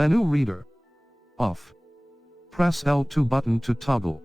Menu reader. Off. Press L2 button to toggle.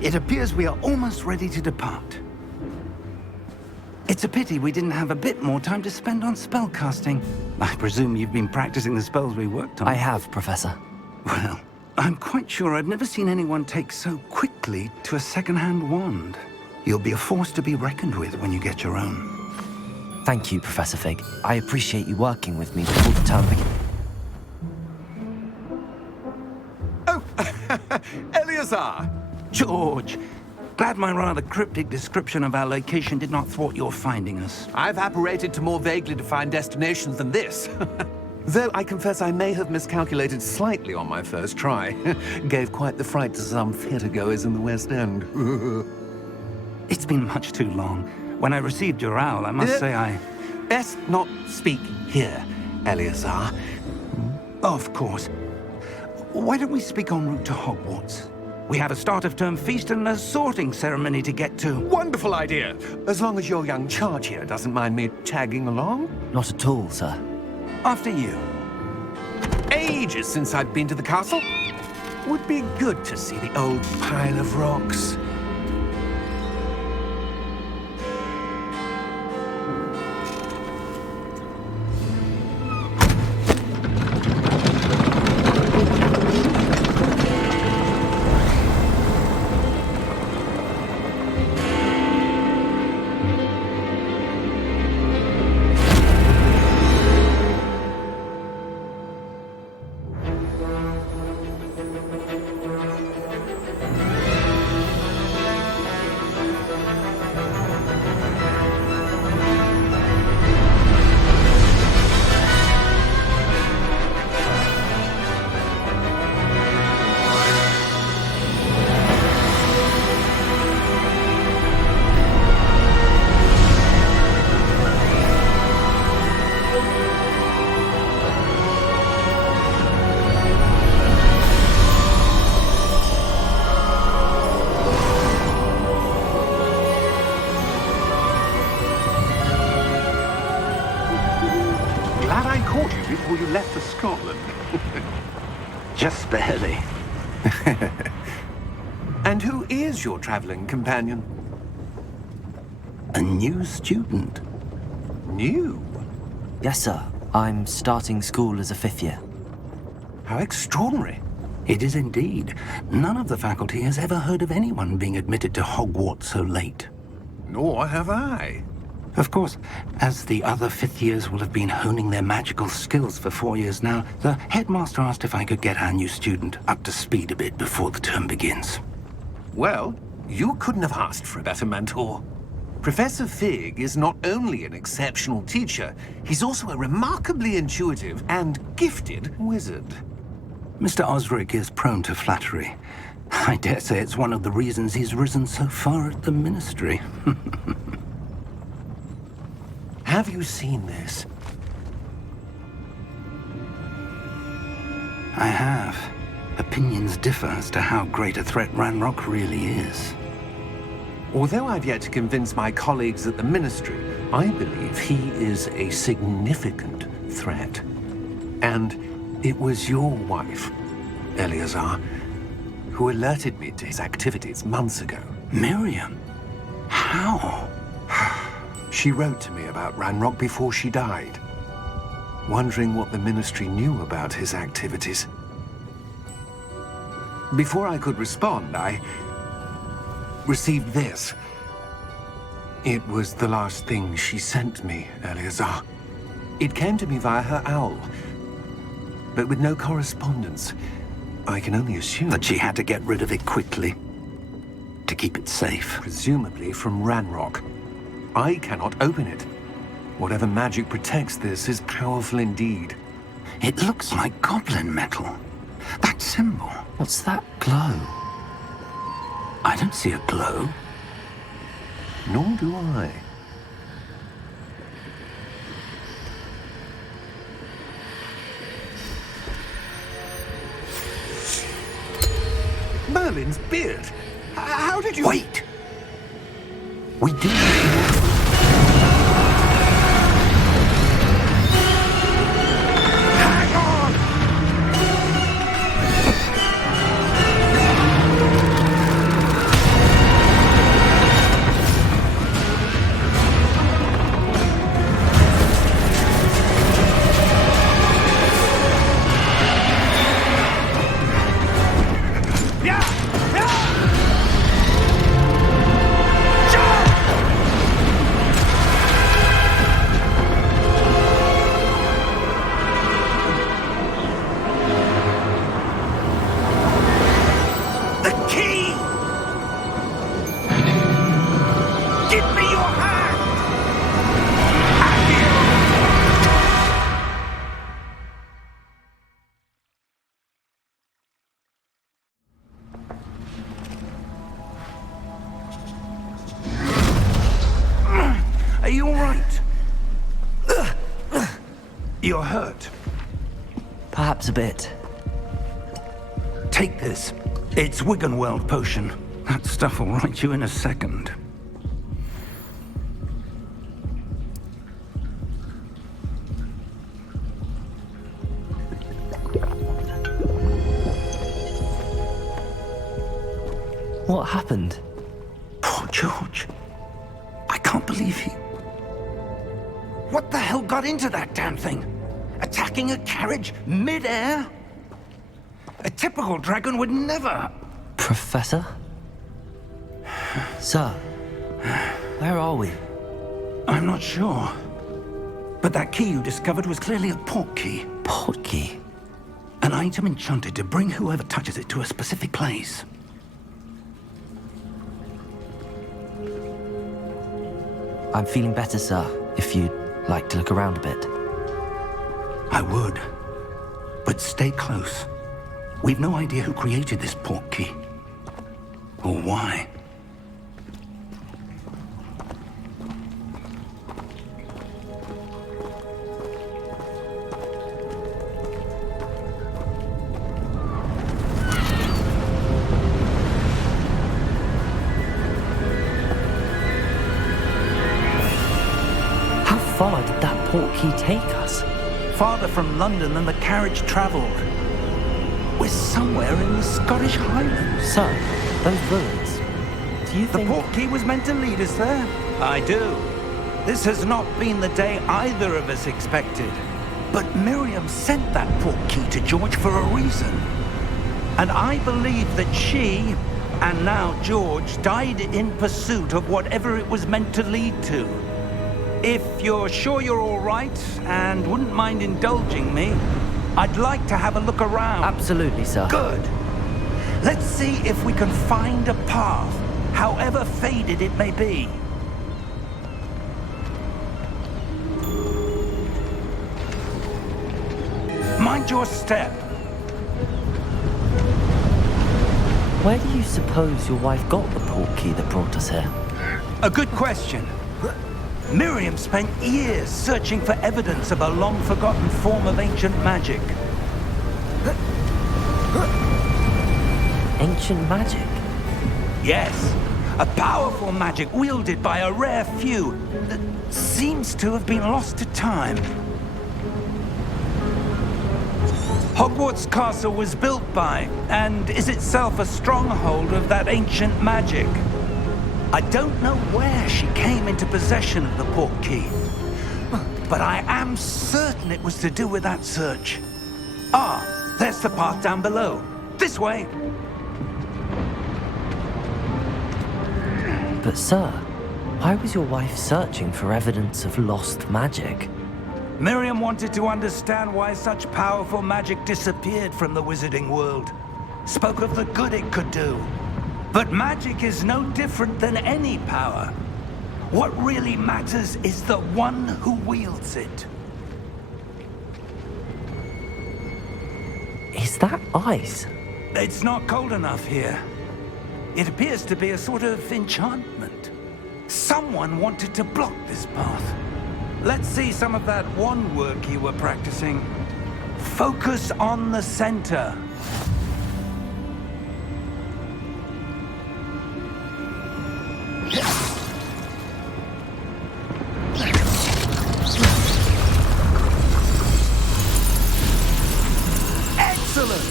It appears we are almost ready to depart. It's a pity we didn't have a bit more time to spend on spellcasting. I presume you've been practicing the spells we worked on. I have, Professor. Well, I'm quite sure I've never seen anyone take so quickly to a second-hand wand. You'll be a force to be reckoned with when you get your own. Thank you, Professor Fig. I appreciate you working with me before the term begins. Oh, Eleazar! George, glad my rather cryptic description of our location did not thwart your finding us. I've apparated to more vaguely defined destinations than this. Though I confess I may have miscalculated slightly on my first try. Gave quite the fright to some theatre-goers in the West End. It's been much too long. When I received your owl, I must say I... Best not speak here, Eleazar. Of course. Why don't we speak en route to Hogwarts? We have a start-of-term feast and a sorting ceremony to get to. Wonderful idea! As long as your young charge here doesn't mind me tagging along. Not at all, sir. After you. Ages since I've been to the castle. Would be good to see the old pile of rocks. Just barely. And who is your traveling companion? A new student. New? Yes, sir. I'm starting school as a 5th year. How extraordinary. It is indeed. None of the faculty has ever heard of anyone being admitted to Hogwarts so late. Nor have I. Of course, as the other 5th years will have been honing their magical skills for 4 years now, the headmaster asked if I could get our new student up to speed a bit before the term begins. Well, you couldn't have asked for a better mentor. Professor Fig is not only an exceptional teacher, he's also a remarkably intuitive and gifted wizard. Mr. Osric is prone to flattery. I dare say it's one of the reasons he's risen so far at the Ministry. Have you seen this? I have. Opinions differ as to how great a threat Ranrok really is. Although I've yet to convince my colleagues at the Ministry, I believe he is a significant threat. And it was your wife, Eleazar, who alerted me to his activities months ago. Miriam? How? She wrote to me about Ranrok before she died, wondering what the Ministry knew about his activities. Before I could respond, I received this. It was the last thing she sent me, Eleazar. It came to me via her owl, but with no correspondence. I can only assume That she had to get rid of it quickly, to keep it safe. presumably from Ranrok. I cannot open it. Whatever magic protects this is powerful indeed. It looks like goblin metal. That symbol. What's that glow? I don't see a glow. Nor do I. Merlin's beard! How did you... Wait! We do. Hang on! Are you all right? You're hurt. Perhaps a bit. Take this. It's Wiggenweld potion. That stuff will right you in a second. What happened? Poor George. I can't believe he... What the hell got into that damn thing? Attacking a carriage mid-air? A typical dragon would never... Professor? Sir, where are we? I'm not sure. But that key you discovered was clearly a port key. Port key? An item enchanted to bring whoever touches it to a specific place. I'm feeling better, sir, if you'd like to look around a bit. I would. But stay close. We've no idea who created this port key. Or why. How far did that port key take us? Farther from London than the carriage traveled. We're somewhere in the Scottish Highlands. Sir, those ruins. Do you The think... portkey was meant to lead us there? I do. This has not been the day either of us expected. But Miriam sent that portkey to George for a reason. And I believe that she, and now George, died in pursuit of whatever it was meant to lead to. If you're sure you're all right, and wouldn't mind indulging me, I'd like to have a look around. Absolutely, sir. Good. Let's see if we can find a path, however faded it may be. Mind your step. Where do you suppose your wife got the portkey that brought us here? A good question. Miriam spent years searching for evidence of a long-forgotten form of ancient magic. Ancient magic? Yes, a powerful magic wielded by a rare few that seems to have been lost to time. Hogwarts Castle was built by, and is itself a stronghold of that ancient magic. I don't know where she came into possession of the portkey, but I am certain it was to do with that search. Ah, there's the path down below. This way. But sir, why was your wife searching for evidence of lost magic? Miriam wanted to understand why such powerful magic disappeared from the wizarding world. Spoke of the good it could do. But magic is no different than any power. What really matters is the one who wields it. Is that ice? It's not cold enough here. It appears to be a sort of enchantment. Someone wanted to block this path. Let's see some of that wand work you were practicing. Focus on the center. Excellent!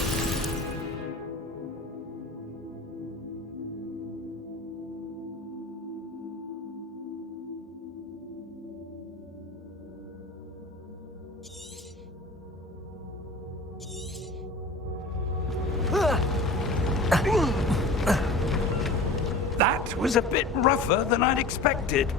That was a bit rougher than I'd expected.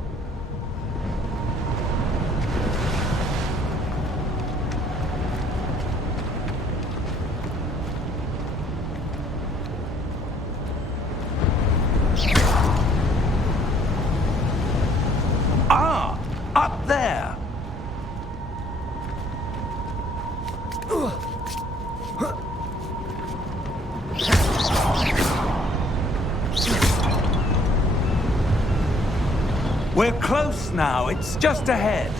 Ah, up there. We're close now. It's just ahead.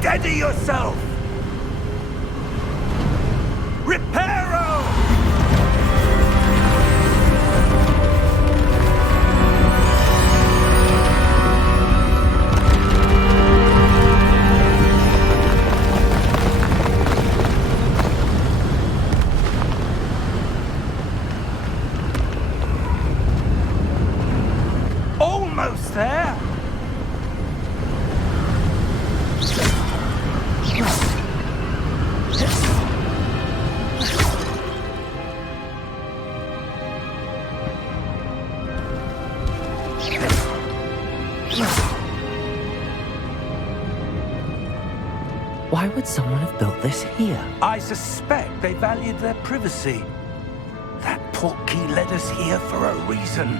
Steady yourself! Reparo! Almost there! Why would someone have built this here? I suspect they valued their privacy. That portkey led us here for a reason.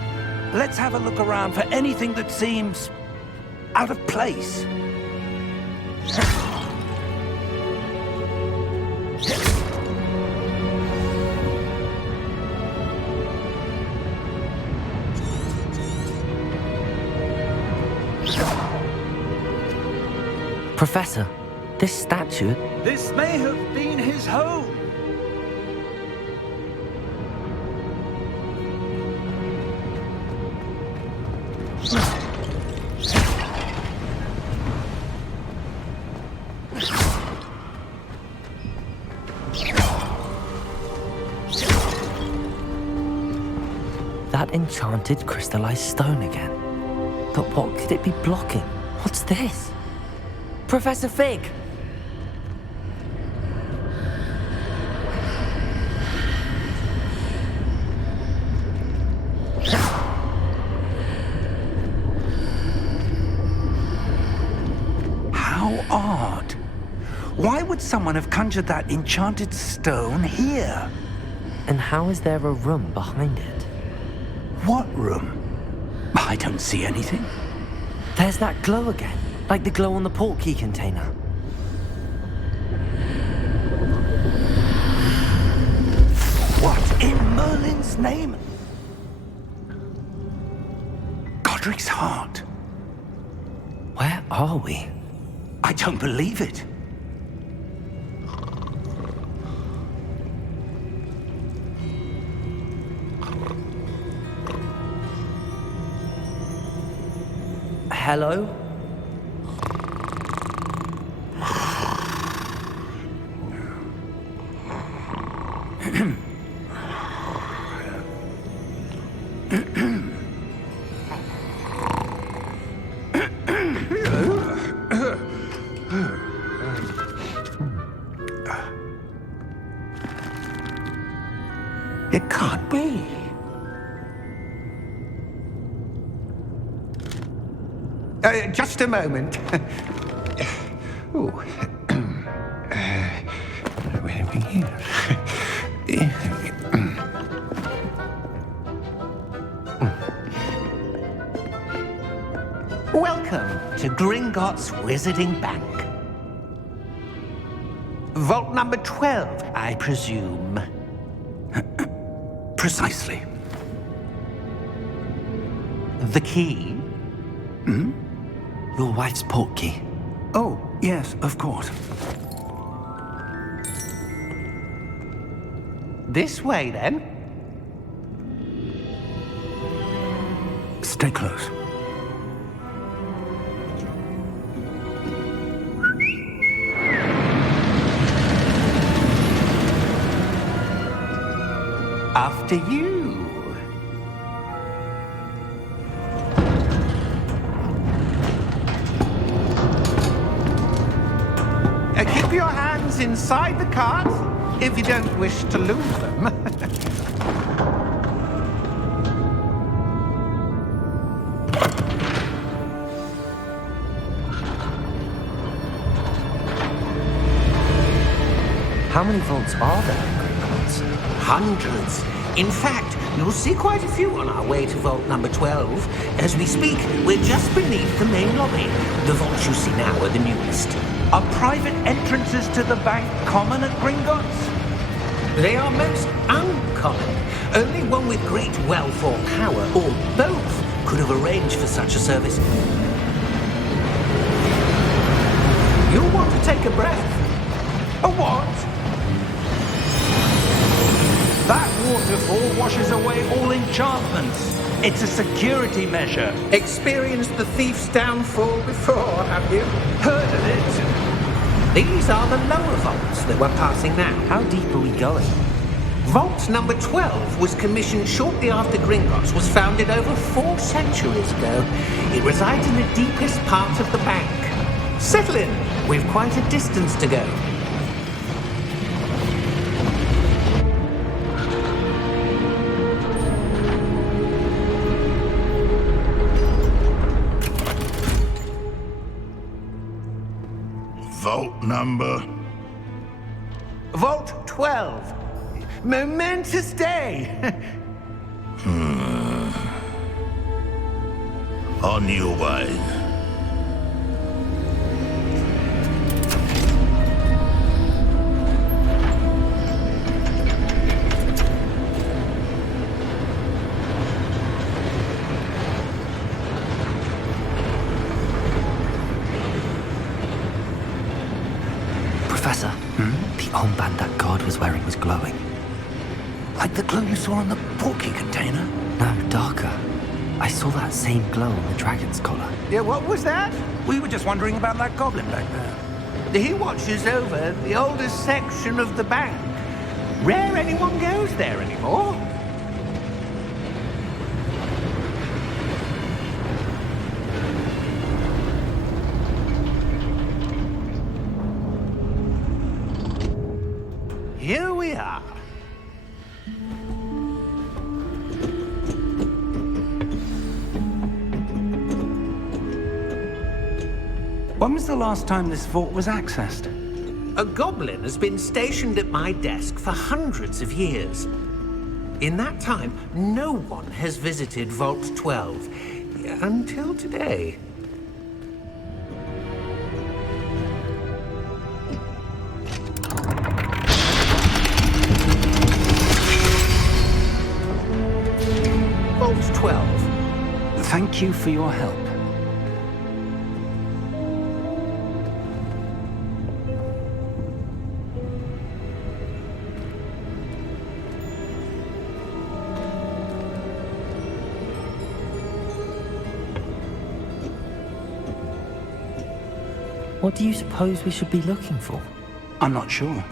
Let's have a look around for anything that seems out of place. Professor, this statue... This may have been his home. That enchanted crystallized stone again. But what could it be blocking? What's this? Professor Fig! How odd. Why would someone have conjured that enchanted stone here? And how is there a room behind it? What room? I don't see anything. There's that glow again, like the glow on the portkey container. What in Merlin's name? Godric's heart. Where are we? I don't believe it. Hello? It can't be. Just a moment. Ooh. Where are we here? Welcome to Gringotts Wizarding Bank. Vault number 12, I presume. Precisely. The key? Your wife's portkey. Oh, yes, of course. This way, then. Stay close. After you. Keep your hands inside the cart if you don't wish to lose them. How many vaults are there in Gringotts? Hundreds. In fact, you'll see quite a few on our way to vault number 12. As we speak, we're just beneath the main lobby. The vaults you see now are the newest. Are private entrances to the bank common at Gringotts? They are most uncommon. Only one with great wealth or power, or both, could have arranged for such a service. You'll want to take a breath. A what? That waterfall washes away all enchantments. It's a security measure. Experienced the thief's downfall before, have you? Heard of it? These are the lower vaults that we're passing now. How deep are we going? Vault number 12 was commissioned shortly after Gringotts was founded over 4 centuries ago. It resides in the deepest part of the bank. Settle in. We've quite a distance to go. Vault number? Vault 12. Momentous day. On your way. Professor, the armband that guard was wearing was glowing. Like the glow you saw on the porky container? No, darker. I saw that same glow on the dragon's collar. Yeah, what was that? We were just wondering about that goblin back there. He watches over the oldest section of the bank. Rare anyone goes there anymore. Here we are. When was the last time this vault was accessed? A goblin has been stationed at my desk for hundreds of years. In that time, no one has visited Vault 12 until today. Vault 12. Thank you for your help. What do you suppose we should be looking for? I'm not sure.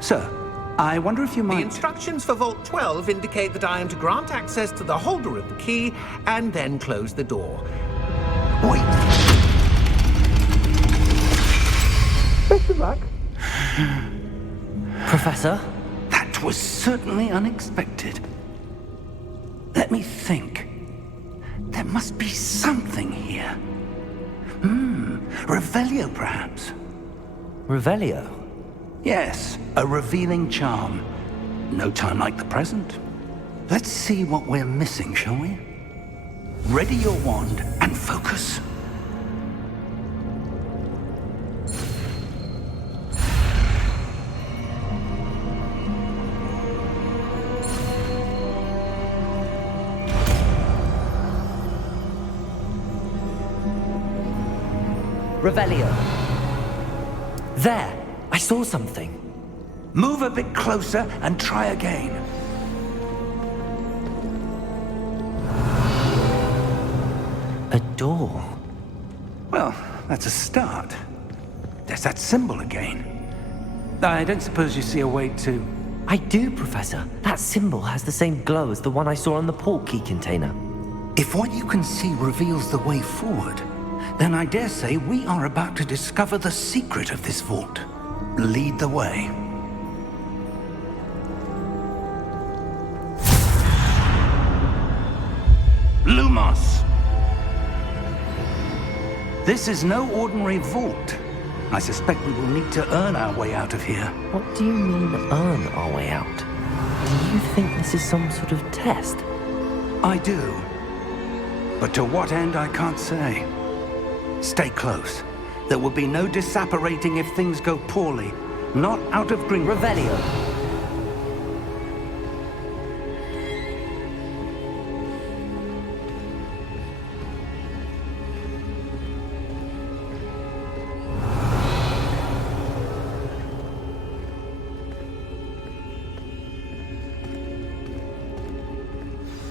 Sir, I wonder if you The might... instructions for Vault 12 indicate that I am to grant access to the holder of the key and then close the door. Wait! Best of luck. Professor? That was certainly unexpected. Let me think. There must be something here. Revelio, perhaps? Revelio? Yes, a revealing charm. No time like the present. Let's see what we're missing, shall we? Ready your wand and focus. Revelio. There! I saw something. Move a bit closer and try again. A door. Well, that's a start. There's that symbol again. I don't suppose you see a way to... I do, Professor. That symbol has the same glow as the one I saw on the port key container. If what you can see reveals the way forward, then I dare say we are about to discover the secret of this vault. Lead the way. Lumos! This is no ordinary vault. I suspect we will need to earn our way out of here. What do you mean, earn our way out? Do you think this is some sort of test? I do. But to what end, I can't say. Stay close. There will be no disapparating if things go poorly. Not out of Gringotts. Revelio.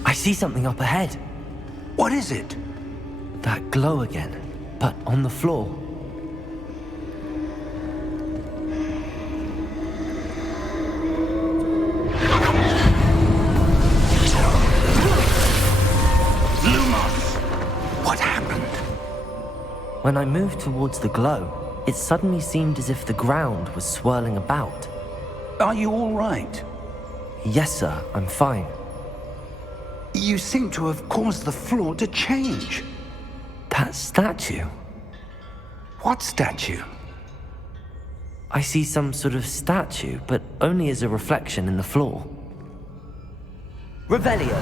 I see something up ahead. What is it? That glow again, but on the floor. Lumos! What happened? When I moved towards the glow, it suddenly seemed as if the ground was swirling about. Are you all right? Yes, sir, I'm fine. You seem to have caused the floor to change. That statue. What statue? I see some sort of statue, but only as a reflection in the floor. Revelio.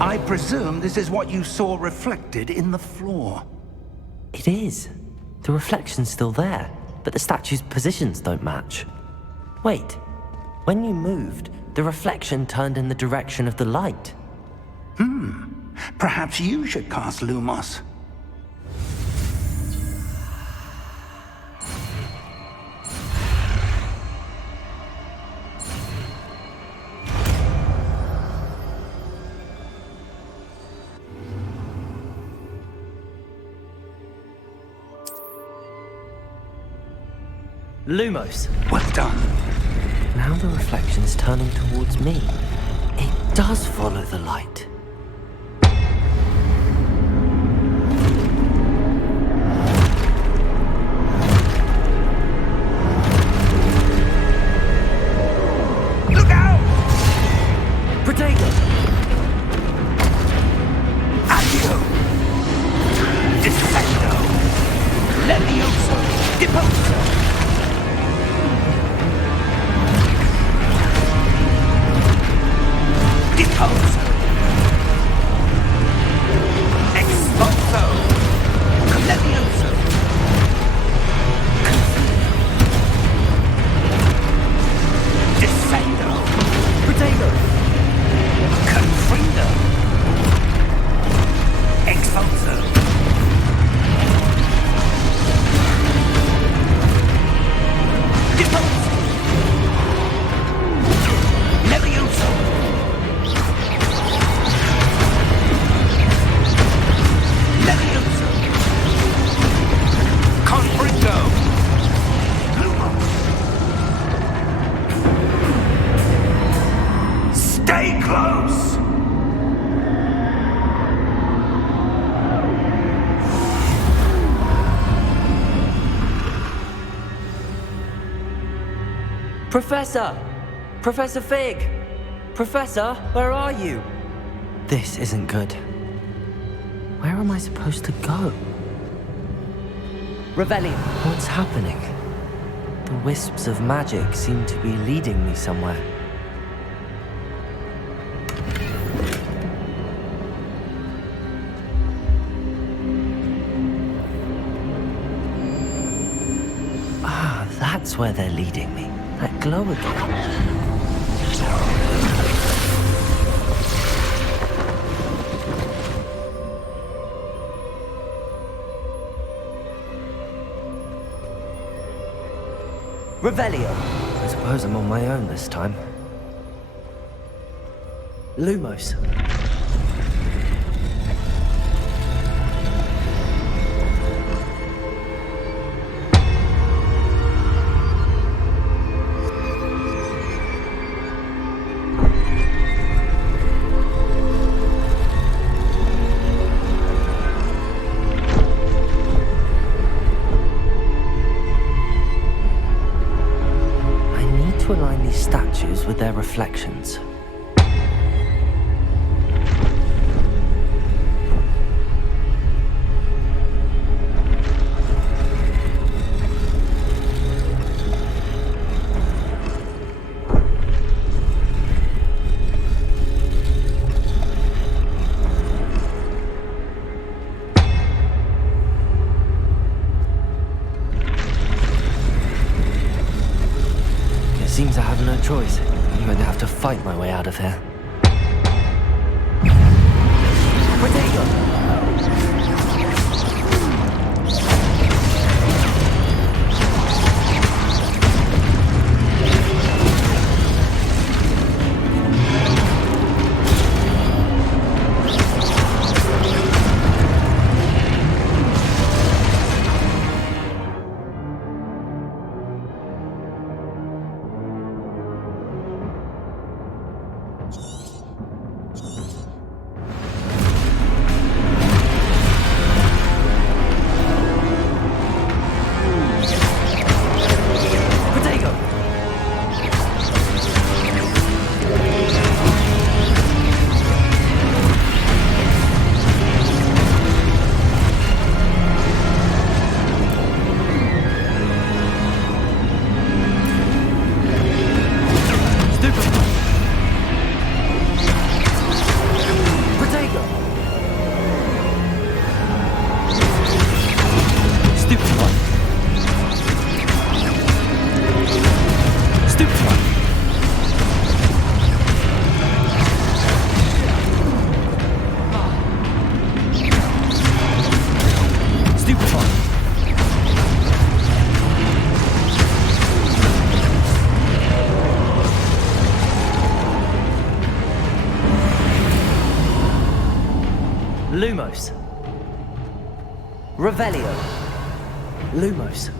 I presume this is what you saw reflected in the floor. It is. The reflection's still there, but the statue's positions don't match. Wait. When you moved, the reflection turned in the direction of the light. Perhaps you should cast Lumos. Lumos. Well done. Now the reflection's turning towards me. It does follow the light. Look out! Protego! Accio! Defendo! Levioso! Deposo! Deposo! Expulso! Levioso! Descendo! Protego! Confrindo! Expulso! Deposo! Levioso! Levioso! Confrindo! Stay close! Professor! Professor Fig! Professor, where are you? This isn't good. Where am I supposed to go? Revelio! What's happening? The wisps of magic seem to be leading me somewhere. Ah, that's where they're leading me. That glow again. Revelio. I suppose I'm on my own this time. Lumos. Align these statues with their reflections. Seems I have no choice. I'm going to have to fight my way out of here. Protego! Lumos. Revelio. Lumos.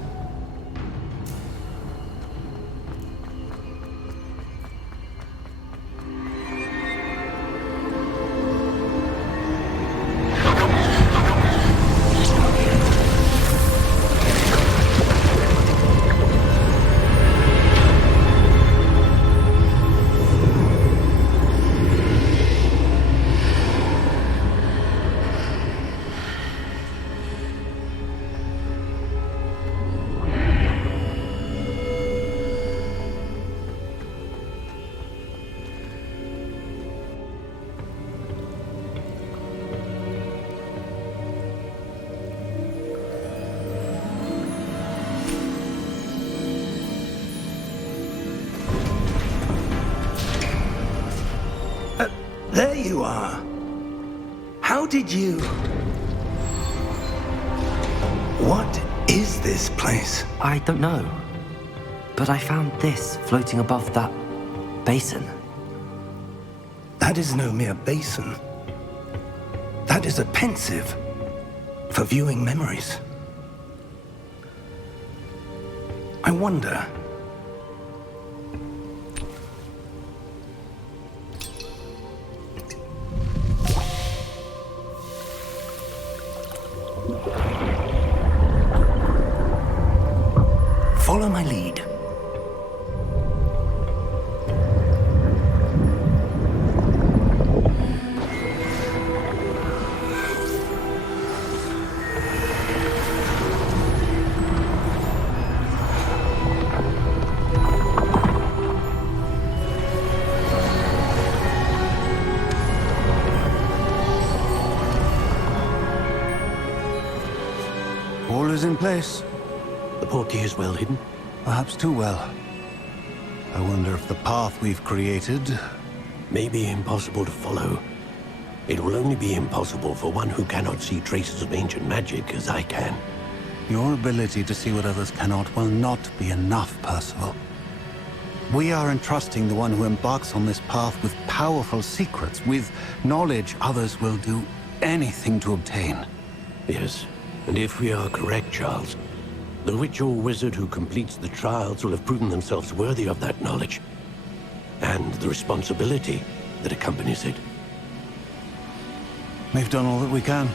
you are. How did you... What is this place? I don't know. But I found this floating above that basin. That is no mere basin. That is a pensive for viewing memories. I wonder... Follow my lead. All is in place. The portkey is well hidden. Perhaps too well. I wonder if the path we've created... May be impossible to follow. It will only be impossible for one who cannot see traces of ancient magic as I can. Your ability to see what others cannot will not be enough, Percival. We are entrusting the one who embarks on this path with powerful secrets, with knowledge others will do anything to obtain. Yes, and if we are correct, Charles, the witch or wizard who completes the trials will have proven themselves worthy of that knowledge, and the responsibility that accompanies it. We've done all that we can.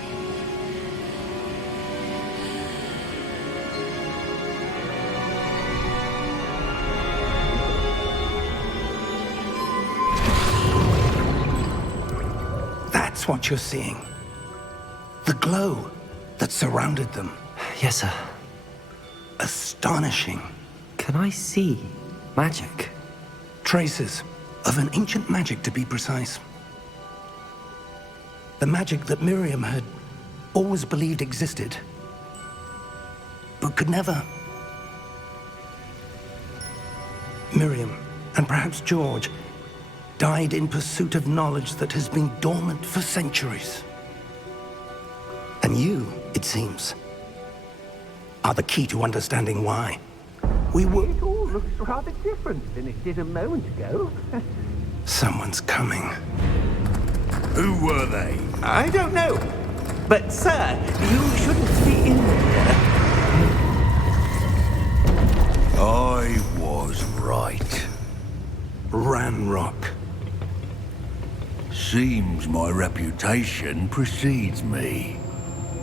That's what you're seeing. The glow that surrounded them. Yes, sir. Astonishing. Can I see magic? Traces of an ancient magic, to be precise. The magic that Miriam had always believed existed, but could never. Miriam, and perhaps George, died in pursuit of knowledge that has been dormant for centuries. And you, it seems, are the key to understanding why. We were... It all looks rather different than it did a moment ago. Someone's coming. Who were they? I don't know. But, sir, you shouldn't be in there. I was right. Ranrok. Seems my reputation precedes me.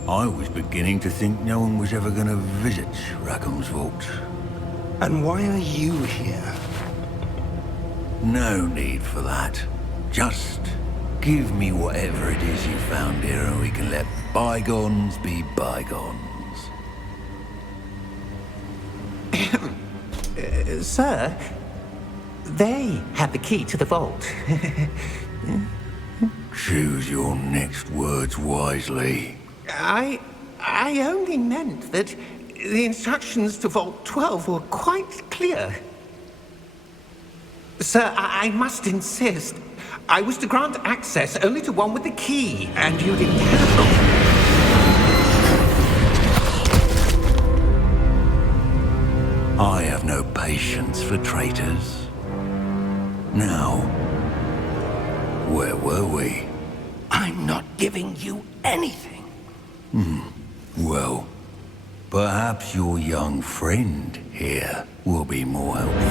I was beginning to think no one was ever going to visit Rackham's vault. And why are you here? No need for that. Just give me whatever it is you found here and we can let bygones be bygones. Sir, they have the key to the vault. Choose your next words wisely. I only meant that the instructions to Vault 12 were quite clear. Sir, I must insist. I was to grant access only to one with the key, and you didn't have them. I have no patience for traitors. Now, where were we? I'm not giving you anything. Well, perhaps your young friend here will be more helpful.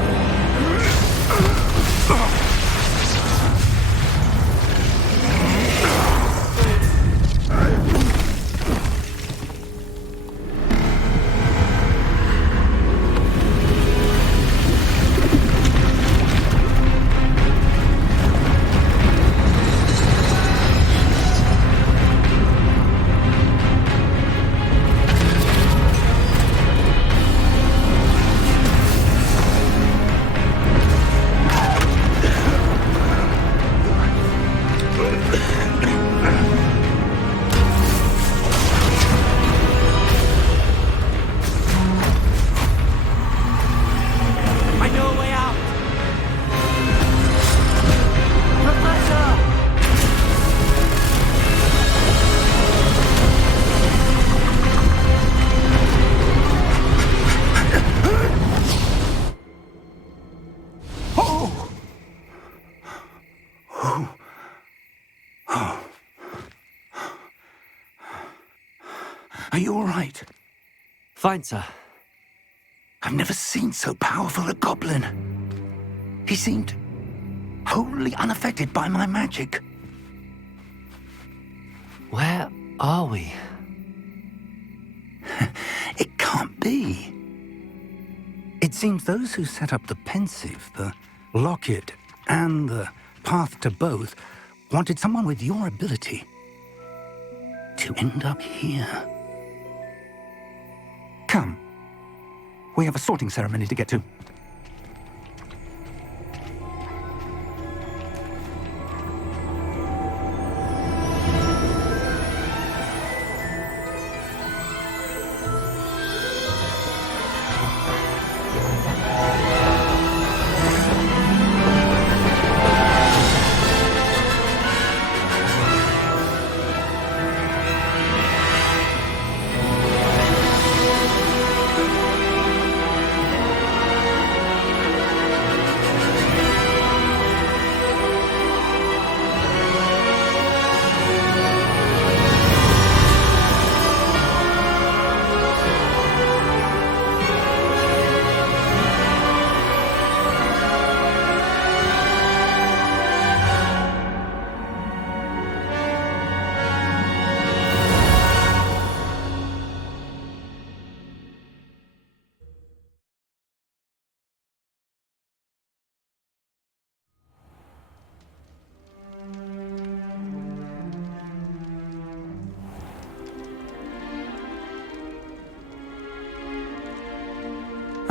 Are you all right? Fine, sir. I've never seen so powerful a goblin. He seemed wholly unaffected by my magic. Where are we? It can't be. It seems those who set up the pensive, the locket, and the path to both wanted someone with your ability to end up here. Come. We have a sorting ceremony to get to.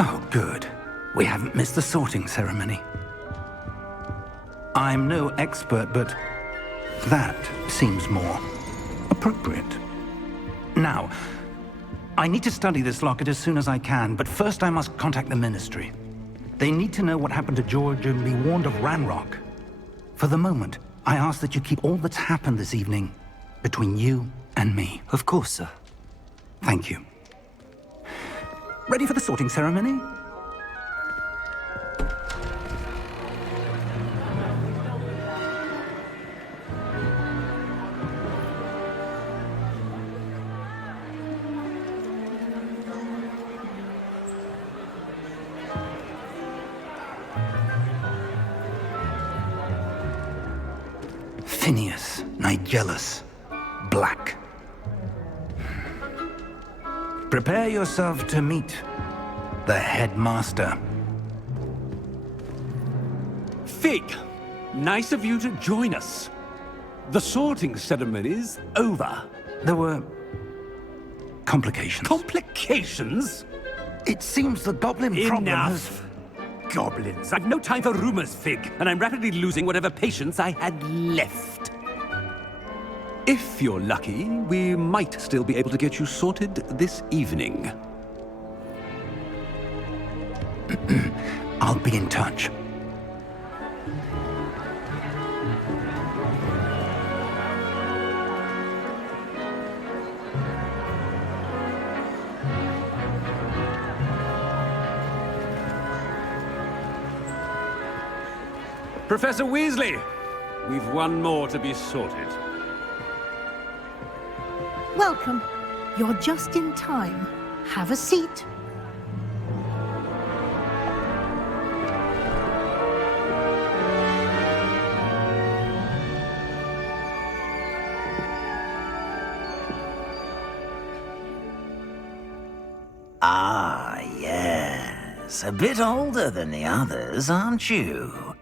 Oh, good. We haven't missed the sorting ceremony. I'm no expert, but that seems more appropriate. Now, I need to study this locket as soon as I can, but first I must contact the Ministry. They need to know what happened to George and be warned of Ranrok. For the moment, I ask that you keep all that's happened this evening between you and me. Of course, sir. Thank you. Ready for the sorting ceremony? Phineas, Nigellus, Black. Prepare yourself to meet the headmaster. Fig, nice of you to join us. The sorting ceremony's over. There were complications. Complications? It seems the goblin problem has... Enough. Goblins. I've no time for rumors, Fig, and I'm rapidly losing whatever patience I had left. If you're lucky, we might still be able to get you sorted this evening. I'll be in touch. Professor Weasley, we've one more to be sorted. Welcome. You're just in time. Have a seat. Ah, yes. A bit older than the others, aren't you?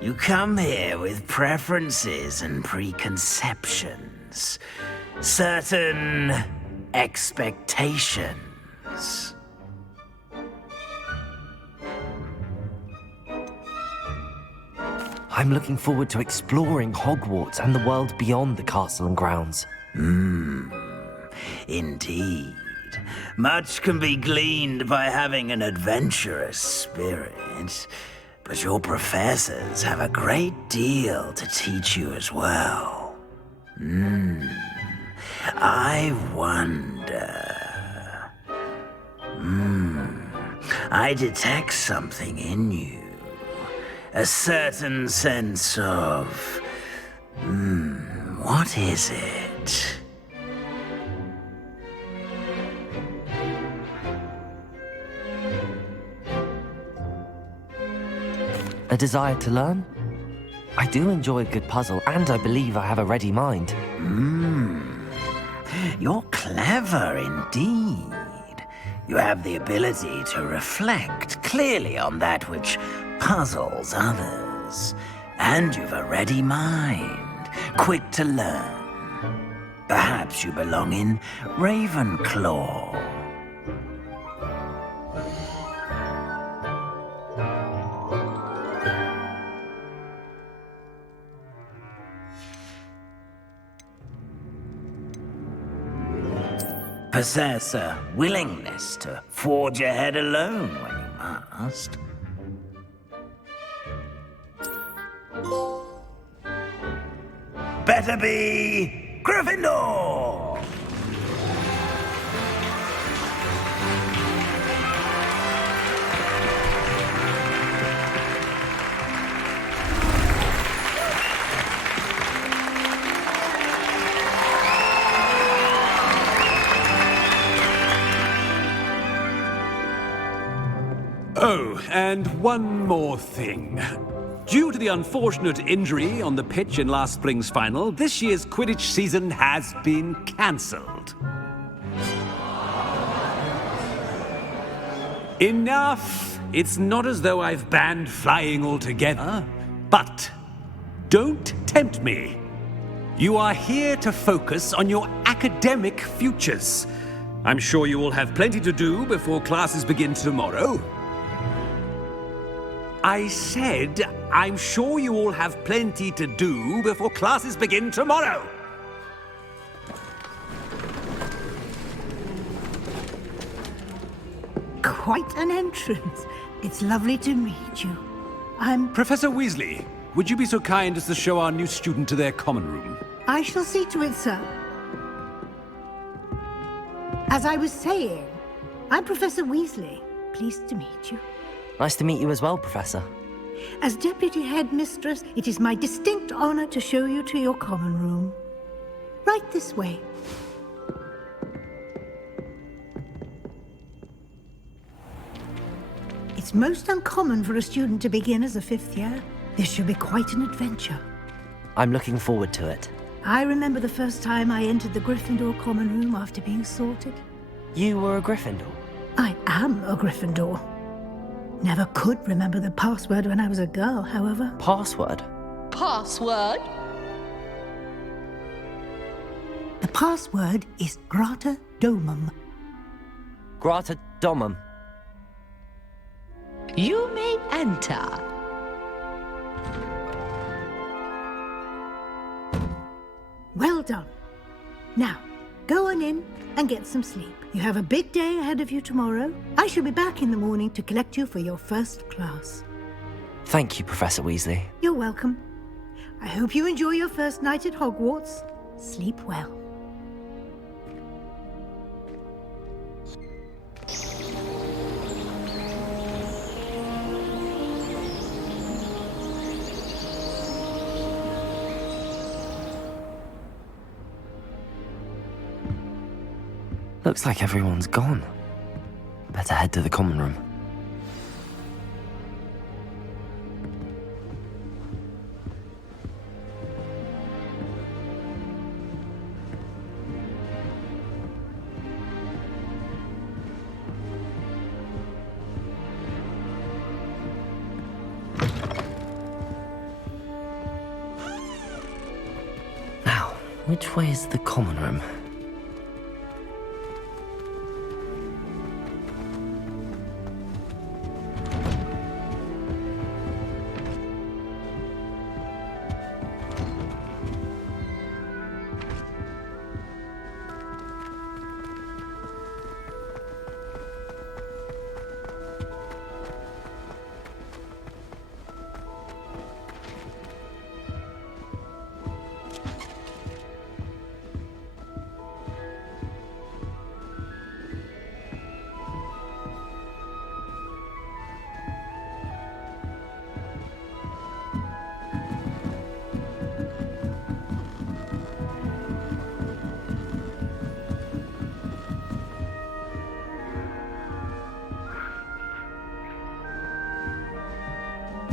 You come here with preferences and preconceptions. Certain expectations. I'm looking forward to exploring Hogwarts and the world beyond the castle and grounds. Indeed. Much can be gleaned by having an adventurous spirit, but your professors have a great deal to teach you as well. I wonder... I detect something in you. A certain sense of... what is it? A desire to learn? I do enjoy a good puzzle, and I believe I have a ready mind. You're clever indeed. You have the ability to reflect clearly on that which puzzles others. And you've a ready mind, quick to learn. Perhaps you belong in Ravenclaw. Possess a willingness to forge ahead alone when you must. Better be Gryffindor! Oh, and one more thing. Due to the unfortunate injury on the pitch in last spring's final, this year's Quidditch season has been cancelled. Enough! It's not as though I've banned flying altogether, but don't tempt me. You are here to focus on your academic futures. I'm sure you will have plenty to do before classes begin tomorrow. I said, I'm sure you all have plenty to do before classes begin tomorrow. Quite an entrance. It's lovely to meet you. I'm... Professor Weasley, would you be so kind as to show our new student to their common room? I shall see to it, sir. As I was saying, I'm Professor Weasley. Pleased to meet you. Nice to meet you as well, Professor. As Deputy Headmistress, it is my distinct honor to show you to your common room. Right this way. It's most uncommon for a student to begin as a fifth year. This should be quite an adventure. I'm looking forward to it. I remember the first time I entered the Gryffindor common room after being sorted. You were a Gryffindor? I am a Gryffindor. Never could remember the password when I was a girl, however. Password? Password? The password is Grata Domum. Grata Domum. You may enter. Well done. Now, go on in and get some sleep. You have a big day ahead of you tomorrow. I shall be back in the morning to collect you for your first class. Thank you, Professor Weasley. You're welcome. I hope you enjoy your first night at Hogwarts. Sleep well. Looks like everyone's gone. Better head to the common room. Now, which way is the common room?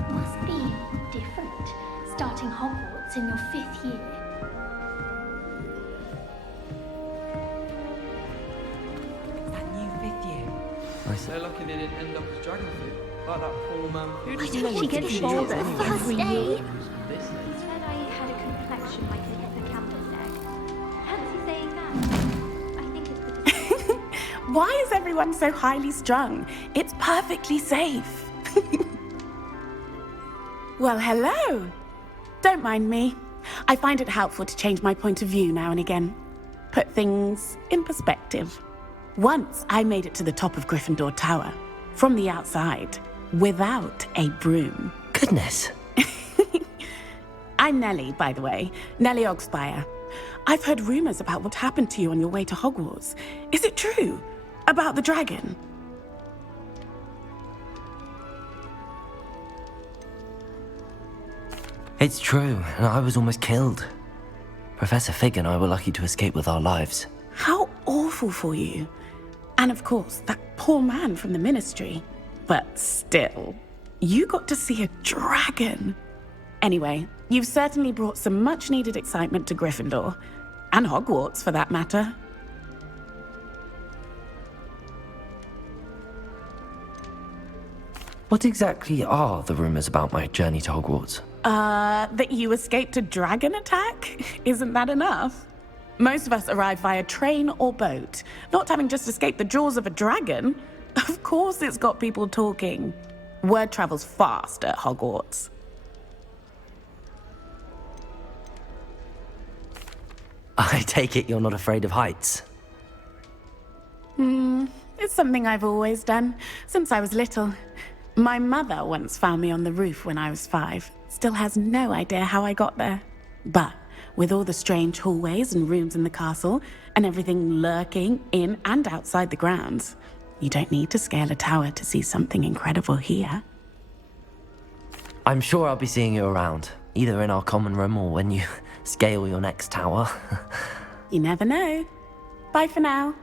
Must be different, starting Hogwarts in your 5th year. That new 5th year. They're lucky they didn't end up as dragon food. Like that poor man. I think she gets bored every day. This Said I had a complexion like the hippocampus egg. Fancy saying that? I think it's because... Why is everyone so highly strung? It's perfectly safe. Well, hello. Don't mind me. I find it helpful to change my point of view now and again. Put things in perspective. Once I made it to the top of Gryffindor Tower, from the outside, without a broom. Goodness. I'm Nellie, by the way. Nellie Ogspire. I've heard rumors about what happened to you on your way to Hogwarts. Is it true? About the dragon? It's true, and I was almost killed. Professor Fig and I were lucky to escape with our lives. How awful for you. And of course, that poor man from the Ministry. But still, you got to see a dragon. Anyway, you've certainly brought some much-needed excitement to Gryffindor. And Hogwarts, for that matter. What exactly are the rumors about my journey to Hogwarts? That you escaped a dragon attack? Isn't that enough? Most of us arrive via train or boat, not having just escaped the jaws of a dragon. Of course it's got people talking. Word travels fast at Hogwarts. I take it you're not afraid of heights? It's something I've always done, since I was little. My mother once found me on the roof when I was 5. Still has no idea how I got there. But with all the strange hallways and rooms in the castle, and everything lurking in and outside the grounds, you don't need to scale a tower to see something incredible here. I'm sure I'll be seeing you around, either in our common room or when you scale your next tower. You never know. Bye for now.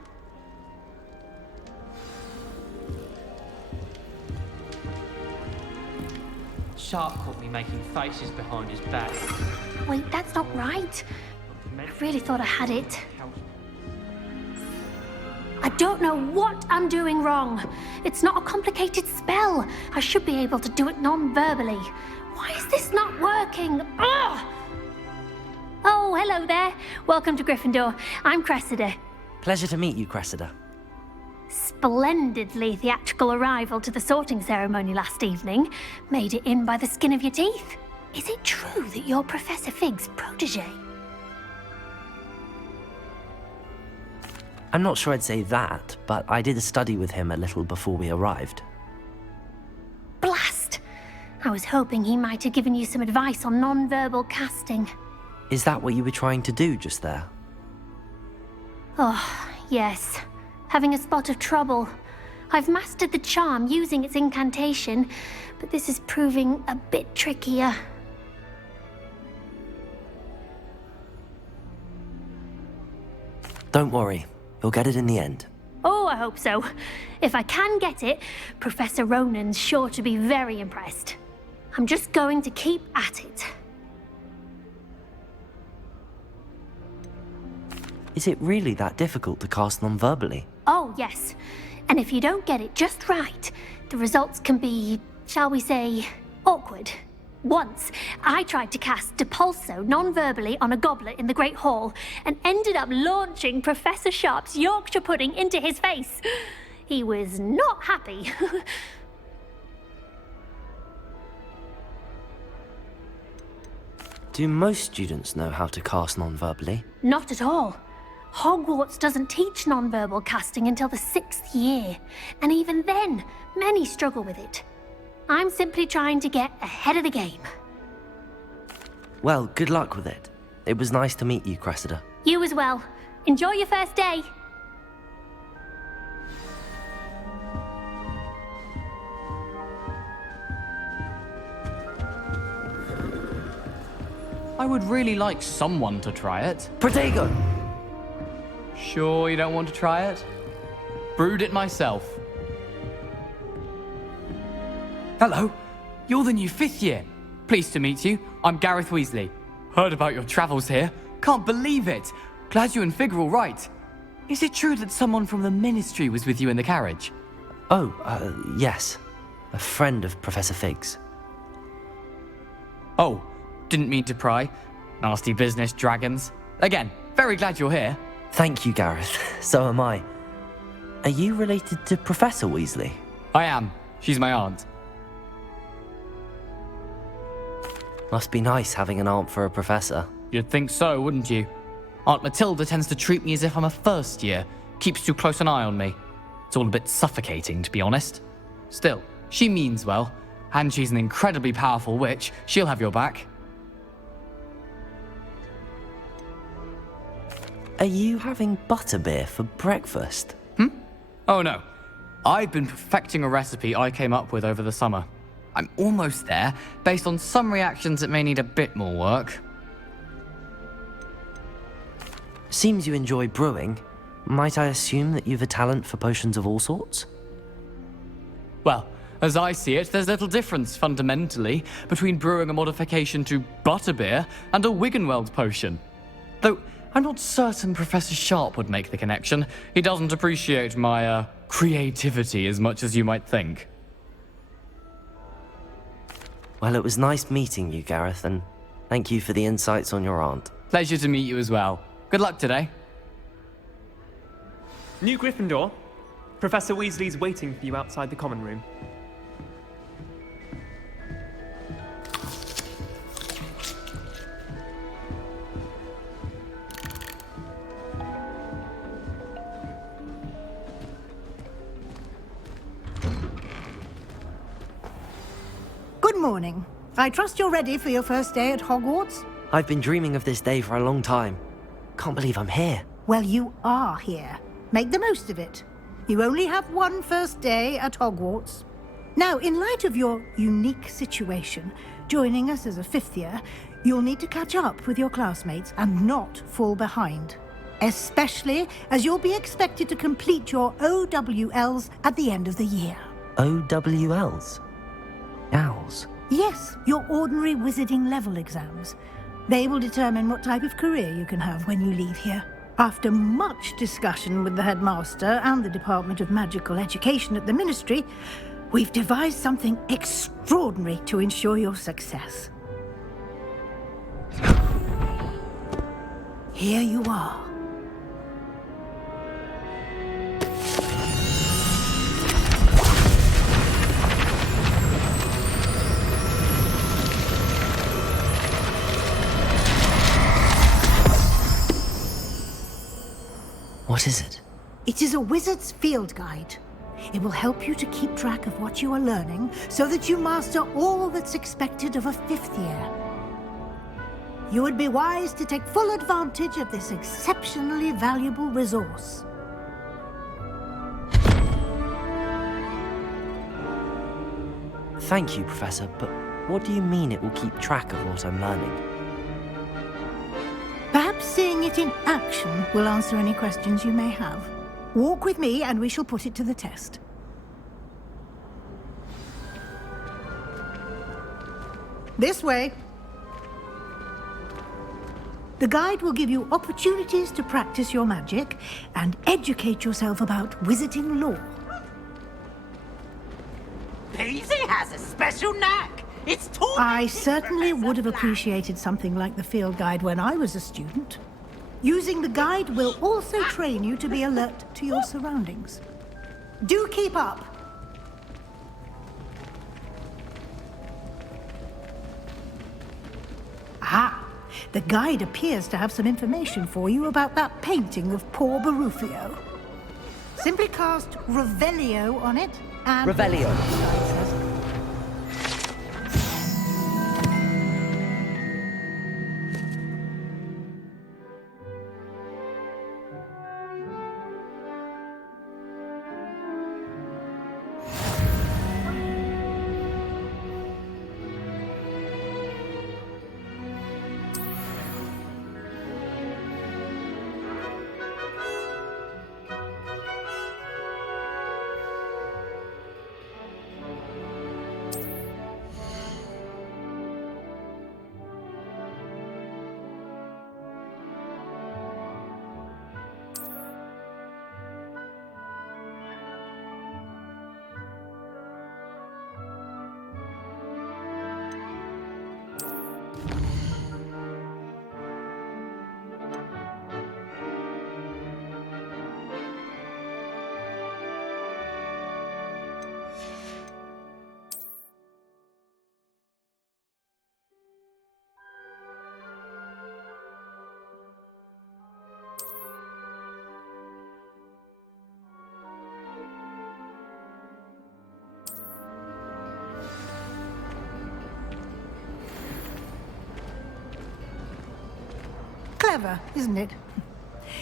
Sharp caught me making faces behind his back. Wait, that's not right. I really thought I had it. I don't know what I'm doing wrong. It's not a complicated spell. I should be able to do it non-verbally. Why is this not working? Ugh! Oh, hello there. Welcome to Gryffindor. I'm Cressida. Pleasure to meet you, Cressida. Splendidly theatrical arrival to the sorting ceremony last evening. Made it in by the skin of your teeth. Is it true that you're Professor Fig's protege? I'm not sure I'd say that, but I did a study with him a little before we arrived. Blast! I was hoping he might have given you some advice on non-verbal casting. Is that what you were trying to do just there? Oh, yes. Having a spot of trouble. I've mastered the charm using its incantation, but this is proving a bit trickier. Don't worry, you'll get it in the end. Oh, I hope so. If I can get it, Professor Ronan's sure to be very impressed. I'm just going to keep at it. Is it really that difficult to cast non-verbally? Oh, yes. And if you don't get it just right, the results can be, shall we say, awkward. Once, I tried to cast Depulso non-verbally on a goblet in the Great Hall and ended up launching Professor Sharp's Yorkshire pudding into his face. He was not happy. Do most students know how to cast non-verbally? Not at all. Hogwarts doesn't teach non-verbal casting until the 6th year, and even then, many struggle with it. I'm simply trying to get ahead of the game. Well, good luck with it. It was nice to meet you, Cressida. You as well. Enjoy your first day. I would really like someone to try it. Protego! Sure you don't want to try it? Brewed it myself. Hello. you're the new 5th year. Pleased to meet you. I'm Gareth Weasley. Heard about your travels here. Can't believe it. Glad you and Fig are all right. Is it true that someone from the Ministry was with you in the carriage? Oh, yes. A friend of Professor Fig's. Oh, didn't mean to pry. Nasty business, dragons. Again, very glad you're here. Thank you, Gareth. So am I. Are you related to Professor Weasley? I am. She's my aunt. Must be nice having an aunt for a professor. You'd think so, wouldn't you? Aunt Matilda tends to treat me as if I'm a first year. Keeps too close an eye on me. It's all a bit suffocating, to be honest. Still, she means well. And she's an incredibly powerful witch. She'll have your back. Are you having butterbeer for breakfast? Oh no. I've been perfecting a recipe I came up with over the summer. I'm almost there, based on some reactions that may need a bit more work. Seems you enjoy brewing. Might I assume that you've a talent for potions of all sorts? Well, as I see it, there's little difference, fundamentally, between brewing a modification to butterbeer and a Wiggenweld potion. Though, I'm not certain Professor Sharp would make the connection. He doesn't appreciate my, creativity as much as you might think. Well, it was nice meeting you, Gareth, and thank you for the insights on your aunt. Pleasure to meet you as well. Good luck today. New Gryffindor. Professor Weasley's waiting for you outside the common room. Good morning. I trust you're ready for your first day at Hogwarts? I've been dreaming of this day for a long time. Can't believe I'm here. Well, you are here. Make the most of it. You only have one first day at Hogwarts. Now, in light of your unique situation, joining us as a 5th year, you'll need to catch up with your classmates and not fall behind. Especially as you'll be expected to complete your OWLs at the end of the year. OWLs? Owls? Yes, your ordinary wizarding level exams. They will determine what type of career you can have when you leave here. After much discussion with the headmaster and the Department of Magical Education at the Ministry, we've devised something extraordinary to ensure your success. Here you are. What is it? It is a wizard's field guide. It will help you to keep track of what you are learning so that you master all that's expected of a 5th year. You would be wise to take full advantage of this exceptionally valuable resource. Thank you, Professor, but what do you mean it will keep track of what I'm learning? Perhaps seeing it in action will answer any questions you may have. Walk with me and we shall put it to the test. This way. The guide will give you opportunities to practice your magic and educate yourself about wizarding lore. Peasy has a special knack. It's taught. I certainly would have appreciated something like the field guide when I was a student. Using the guide will also train you to be alert to your surroundings. Do keep up. Ah, the guide appears to have some information for you about that painting of poor Barufio. Simply cast Revelio on it and... Revelio. Clever, isn't it?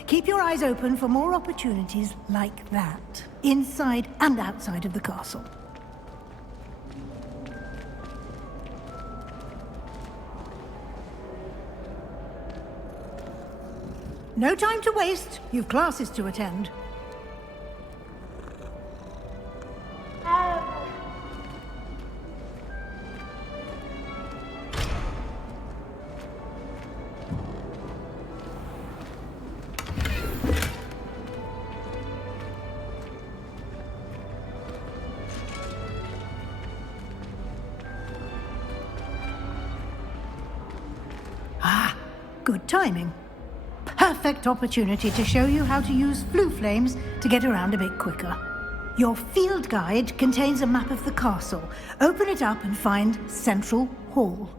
Keep your eyes open for more opportunities like that, inside and outside of the castle. No time to waste. You've classes to attend. Good timing. Perfect opportunity to show you how to use flue flames to get around a bit quicker. Your field guide contains a map of the castle. Open it up and find Central Hall.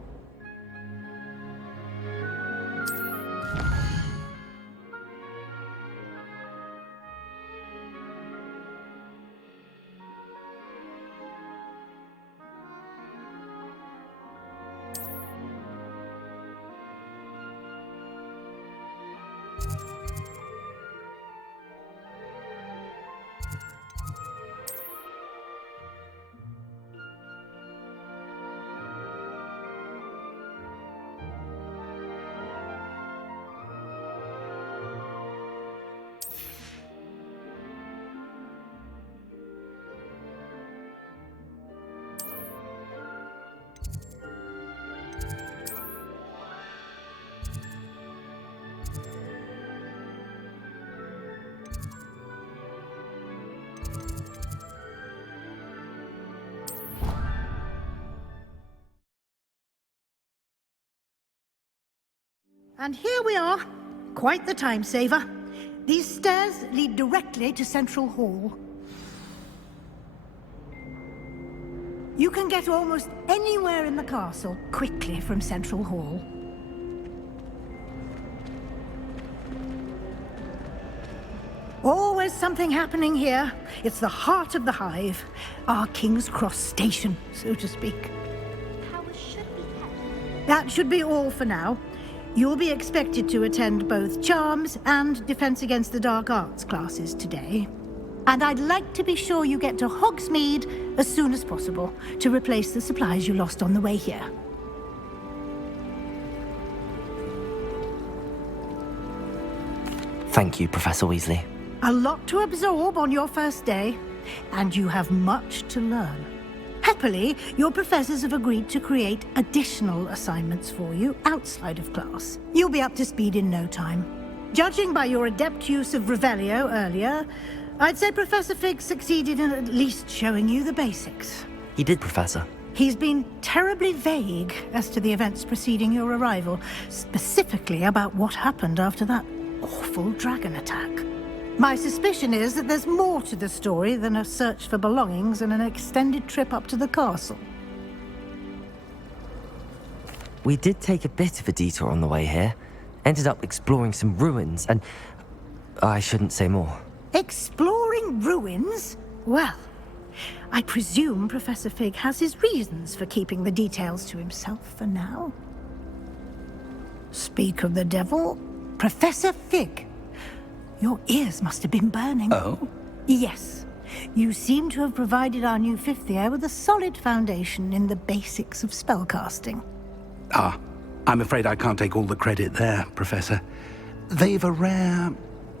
And here we are. Quite the time saver. These stairs lead directly to Central Hall. You can get almost anywhere in the castle quickly from Central Hall. Always something happening here. It's the heart of the hive. Our King's Cross station, so to speak. That should be all for now. You'll be expected to attend both Charms and Defense Against the Dark Arts classes today. And I'd like to be sure you get to Hogsmeade as soon as possible to replace the supplies you lost on the way here. Thank you, Professor Weasley. A lot to absorb on your first day, and you have much to learn. Happily, your professors have agreed to create additional assignments for you outside of class. You'll be up to speed in no time. Judging by your adept use of Revelio earlier, I'd say Professor Fig succeeded in at least showing you the basics. He did, Professor. He's been terribly vague as to the events preceding your arrival, specifically about what happened after that awful dragon attack. My suspicion is that there's more to the story than a search for belongings and an extended trip up to the castle. We did take a bit of a detour on the way here. Ended up exploring some ruins and... I shouldn't say more. Exploring ruins? Well, I presume Professor Fig has his reasons for keeping the details to himself for now. Speak of the devil, Professor Fig. Your ears must have been burning. Oh? Yes. You seem to have provided our new fifth year with a solid foundation in the basics of spellcasting. Ah, I'm afraid I can't take all the credit there, Professor. They've a rare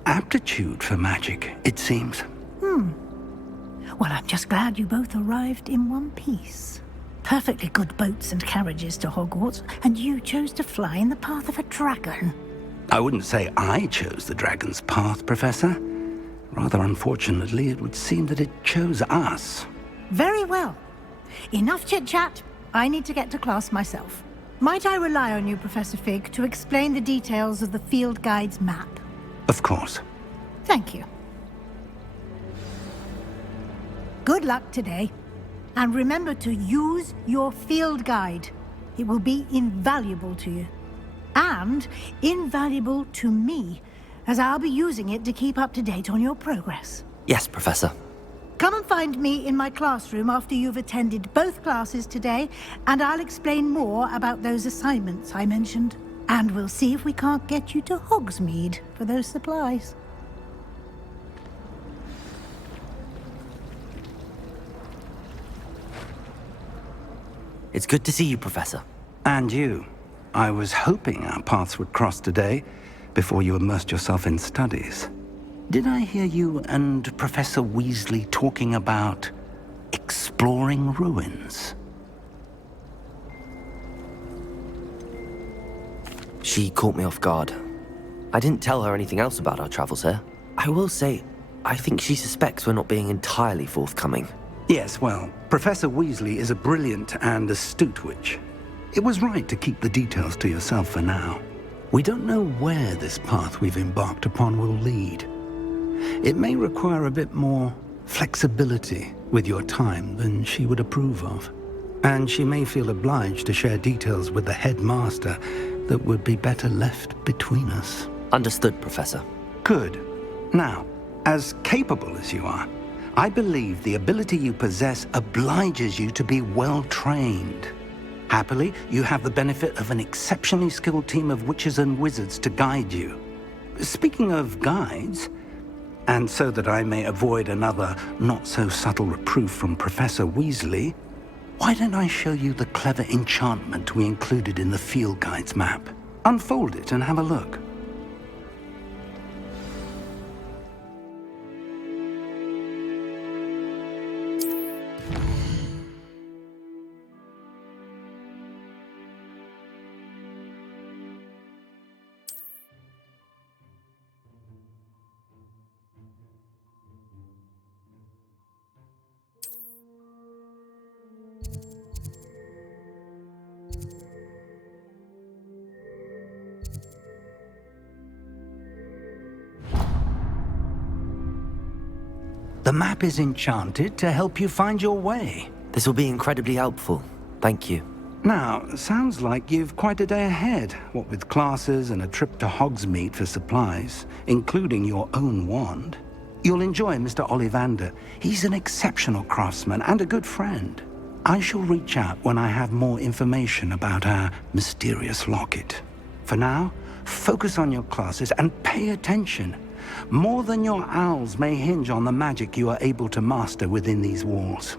aptitude for magic, it seems. Well, I'm just glad you both arrived in one piece. Perfectly good boats and carriages to Hogwarts, and you chose to fly in the path of a dragon. I wouldn't say I chose the dragon's path, Professor. Rather unfortunately, it would seem that it chose us. Very well. Enough chit-chat. I need to get to class myself. Might I rely on you, Professor Fig, to explain the details of the field guide's map? Of course. Thank you. Good luck today. And remember to use your field guide. It will be invaluable to you. And invaluable to me, as I'll be using it to keep up to date on your progress. Yes, Professor. Come and find me in my classroom after you've attended both classes today, and I'll explain more about those assignments I mentioned. And we'll see if we can't get you to Hogsmeade for those supplies. It's good to see you, Professor. And you. I was hoping our paths would cross today, before you immersed yourself in studies. Did I hear you and Professor Weasley talking about exploring ruins? She caught me off guard. I didn't tell her anything else about our travels here. I will say, I think she suspects we're not being entirely forthcoming. Yes, well, Professor Weasley is a brilliant and astute witch. It was right to keep the details to yourself for now. We don't know where this path we've embarked upon will lead. It may require a bit more flexibility with your time than she would approve of. And she may feel obliged to share details with the headmaster that would be better left between us. Understood, Professor. Good. Now, as capable as you are, I believe the ability you possess obliges you to be well trained. Happily, you have the benefit of an exceptionally skilled team of witches and wizards to guide you. Speaking of guides, and so that I may avoid another not-so-subtle reproof from Professor Weasley, why don't I show you the clever enchantment we included in the field guide's map? Unfold it and have a look. The map is enchanted to help you find your way. This will be incredibly helpful. Thank you. Now, sounds like you've quite a day ahead, what with classes and a trip to Hogsmeade for supplies, including your own wand. You'll enjoy Mr. Ollivander. He's an exceptional craftsman and a good friend. I shall reach out when I have more information about our mysterious locket. For now, focus on your classes and pay attention. More than your owls may hinge on the magic you are able to master within these walls.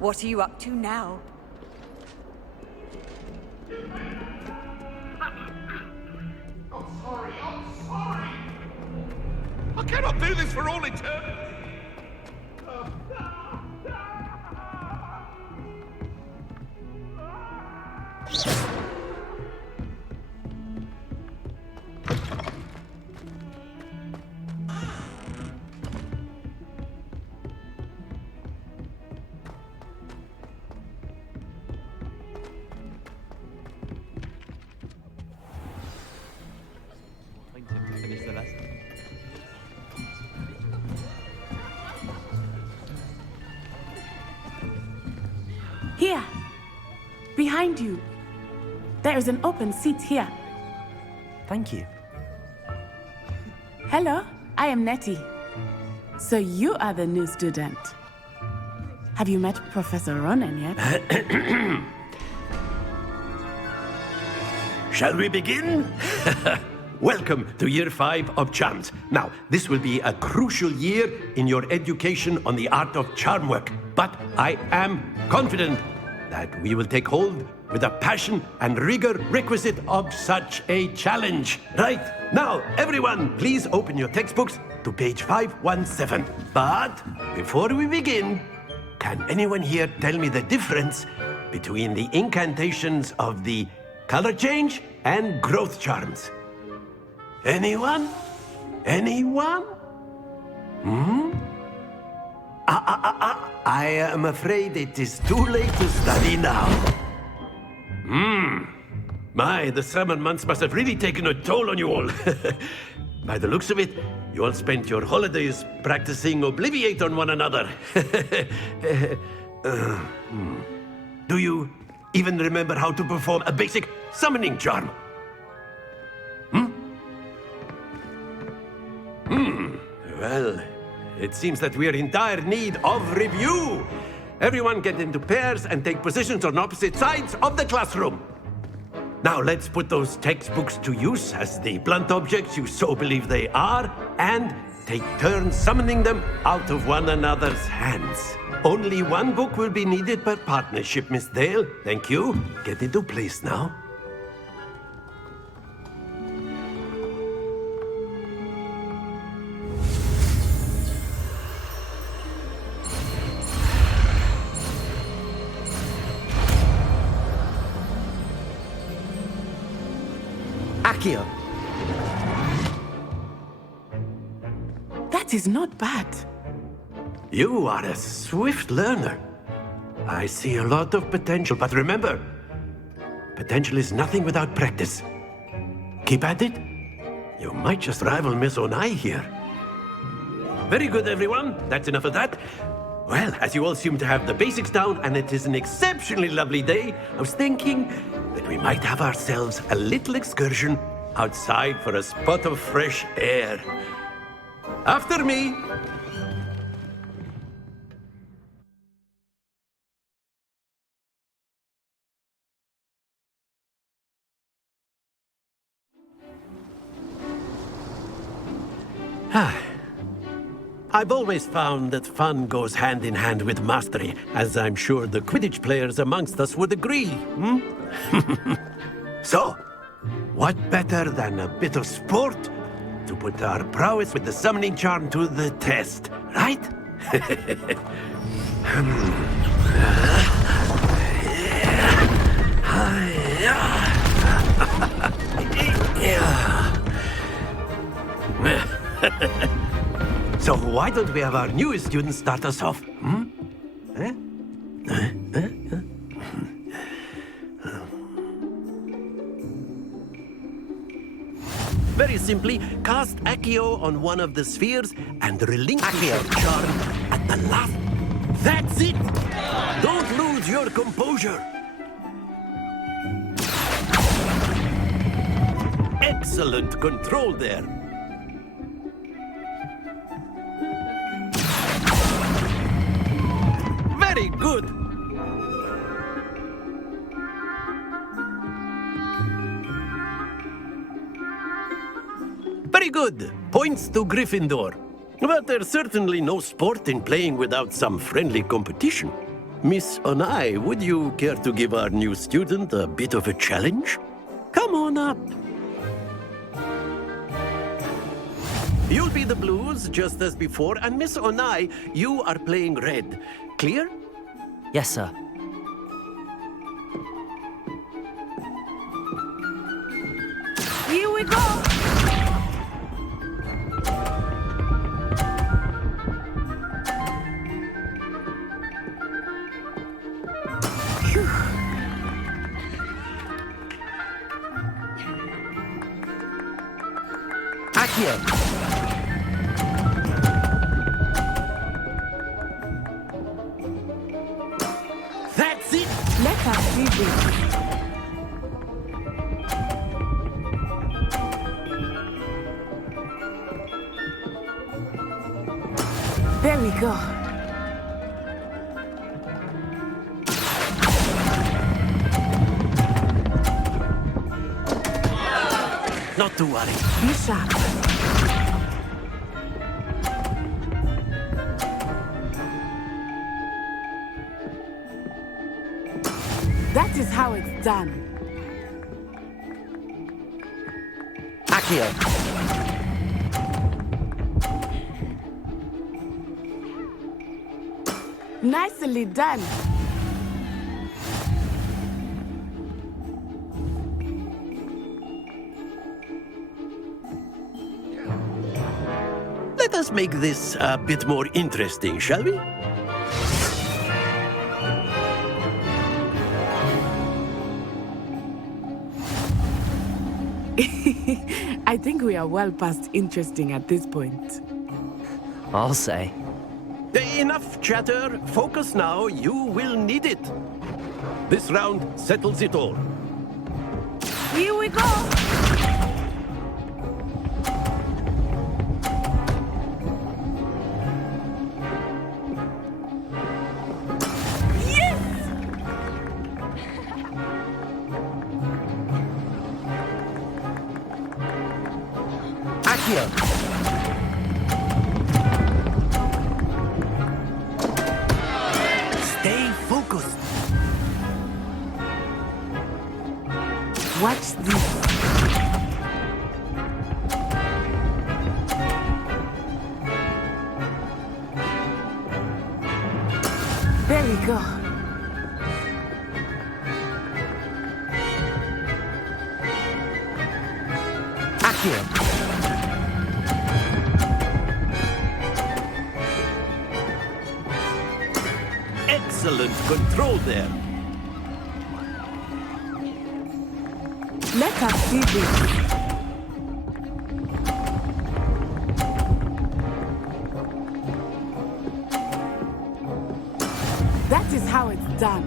What are you up to now? I'm sorry. I cannot do this for all eternity. Finish the lesson. Here! Behind you! There is an open seat here. Thank you. Hello, I am Nettie. So you are the new student. Have you met Professor Ronan yet? Shall we begin? Welcome to Year 5 of Charms. Now, this will be a crucial year in your education on the art of charm work, but I am confident that we will take hold with the passion and rigor requisite of such a challenge. Right, now, everyone, please open your textbooks to page 517. But before we begin, can anyone here tell me the difference between the incantations of the color change and growth charms? Anyone? Anyone? I am afraid it is too late to study now. My, the summer months must have really taken a toll on you all. By the looks of it, you all spent your holidays practicing Obliviate on one another. Do you even remember how to perform a basic summoning charm? Well, it seems that we are in dire need of review. Everyone get into pairs and take positions on opposite sides of the classroom. Now let's put those textbooks to use as the blunt objects you so believe they are, and take turns summoning them out of one another's hands. Only one book will be needed per partnership, Miss Dale. Thank you. Get into place now. Accio. That is not bad. You are a swift learner. I see a lot of potential, but remember, potential is nothing without practice. Keep at it. You might just rival Miss Onai here. Very good, everyone. That's enough of that. Well, as you all seem to have the basics down, and it is an exceptionally lovely day, I was thinking that we might have ourselves a little excursion outside for a spot of fresh air. After me. I've always found that fun goes hand in hand with mastery, as I'm sure the Quidditch players amongst us would agree. So, what better than a bit of sport to put our prowess with the summoning charm to the test, right? So why don't we have our newest student start us off? Very simply, cast Accio on one of the spheres and relinquish your charm at the last. That's it! Don't lose your composure! Excellent control there. Very good. Very good. Points to Gryffindor. But there's certainly no sport in playing without some friendly competition. Miss Onai, would you care to give our new student a bit of a challenge? Come on up. You'll be the blues, just as before, and Miss Onai, you are playing red. Clear? Yes, sir. Here we go! Accio. That's it! Let us do this. There we go. Not to worry. Be sharp. That is how it's done. Accio! Nicely done. Let us make this a bit more interesting, shall we? I think we are well past interesting at this point. I'll say. Enough chatter. Focus now. You will need it. This round settles it all. Here we go! Stay focused. Watch this. There we go. Accio! Excellent control there. Let us see this. That is how it's done.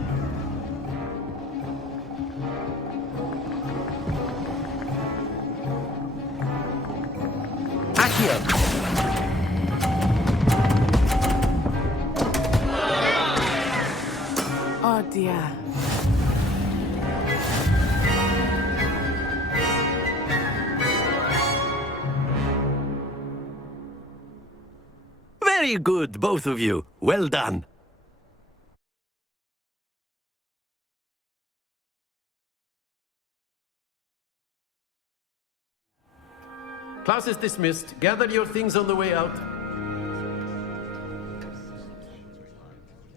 Accio! Oh dear. Very good, both of you. Well done. Class is dismissed. Gather your things on the way out.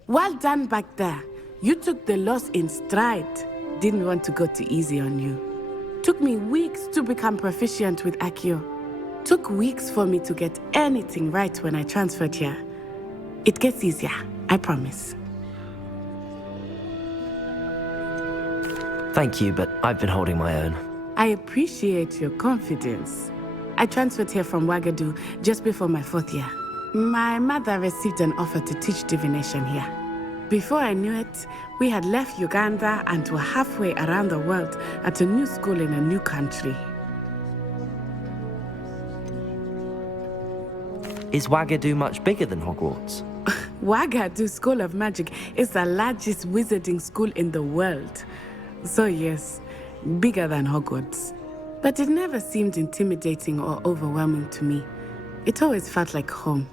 Well done back there. You took the loss in stride. Didn't want to go too easy on you. Took me weeks to become proficient with Accio. Took weeks for me to get anything right when I transferred here. It gets easier, I promise. Thank you, but I've been holding my own. I appreciate your confidence. I transferred here from Wagadu just before my 4th year. My mother received an offer to teach divination here. Before I knew it, we had left Uganda and were halfway around the world at a new school in a new country. Is Wagadu much bigger than Hogwarts? Wagadu School of Magic is the largest wizarding school in the world. So yes, bigger than Hogwarts. But it never seemed intimidating or overwhelming to me. It always felt like home.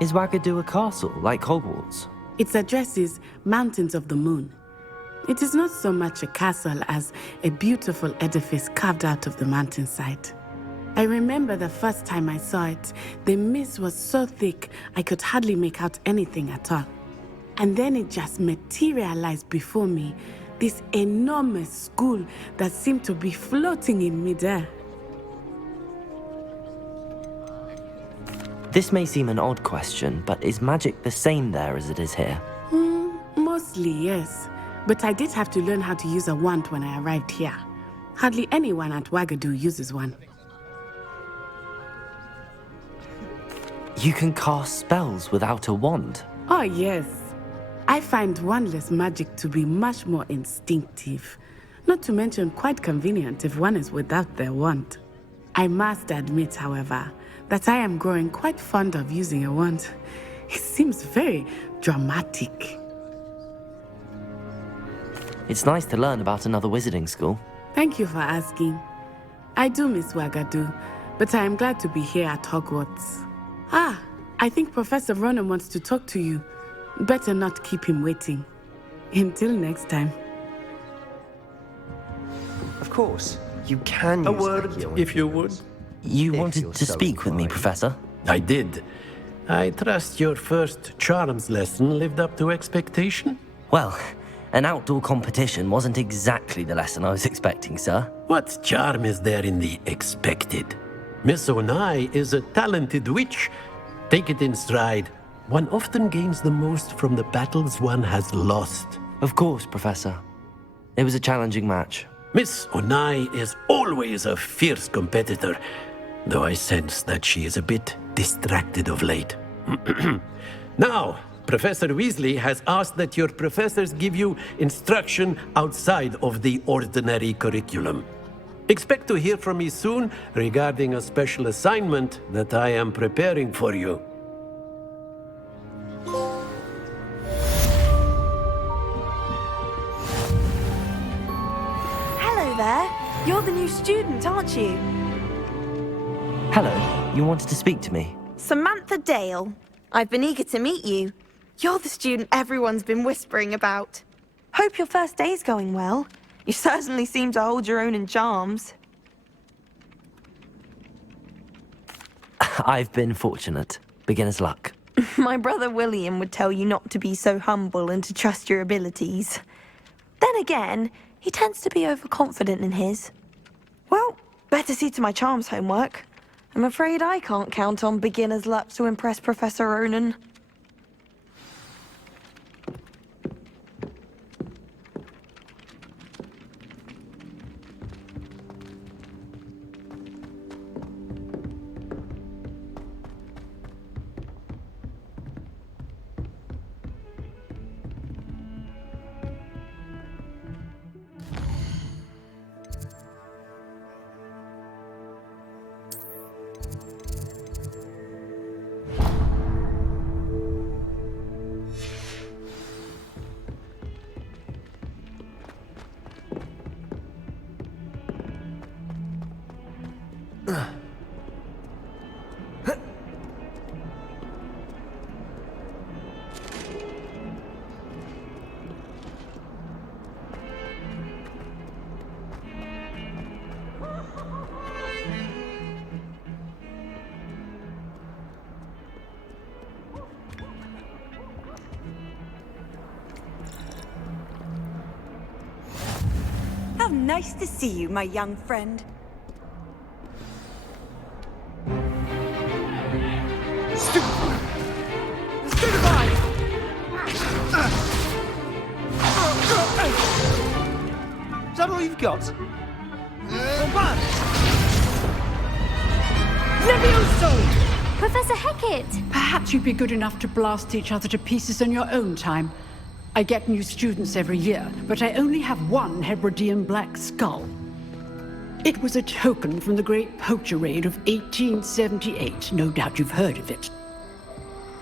Is Wagadu a castle, like Hogwarts? Its address is Mountains of the Moon. It is not so much a castle as a beautiful edifice carved out of the mountainside. I remember the first time I saw it, the mist was so thick I could hardly make out anything at all. And then it just materialized before me, this enormous school that seemed to be floating in midair. This may seem an odd question, but is magic the same there as it is here? Mostly, yes. But I did have to learn how to use a wand when I arrived here. Hardly anyone at Wagadu uses one. You can cast spells without a wand? Oh, yes. I find wandless magic to be much more instinctive. Not to mention quite convenient if one is without their wand. I must admit, however, that I am growing quite fond of using a wand. It seems very dramatic. It's nice to learn about another wizarding school. Thank you for asking. I do miss Wagadu, but I am glad to be here at Hogwarts. I think Professor Ronan wants to talk to you. Better not keep him waiting. Until next time. Of course, you can A use word, Legio if you would. You If wanted you're to so speak with me, inclined. Professor? I did. I trust your first charms lesson lived up to expectation? Well, an outdoor competition wasn't exactly the lesson I was expecting, sir. What charm is there in the expected? Miss Onai is a talented witch. Take it in stride. One often gains the most from the battles one has lost. Of course, Professor. It was a challenging match. Miss Onai is always a fierce competitor, though I sense that she is a bit distracted of late. Now, Professor Weasley has asked that your professors give you instruction outside of the ordinary curriculum. Expect to hear from me soon regarding a special assignment that I am preparing for you. Hello there. You're the new student, aren't you? Hello, you wanted to speak to me? Samantha Dale. I've been eager to meet you. You're the student everyone's been whispering about. Hope your first day's going well. You certainly seem to hold your own in charms. I've been fortunate. Beginner's luck. My brother William would tell you not to be so humble and to trust your abilities. Then again, he tends to be overconfident in his. Well, better see to my charms homework. I'm afraid I can't count on beginner's luck to impress Professor Ronan. How nice to see you, my young friend. Is that all you've got? Levioso! Professor Hecat! Perhaps you'd be good enough to blast each other to pieces in your own time. I get new students every year, but I only have one Hebridean black skull. It was a token from the Great Poacher Raid of 1878. No doubt you've heard of it.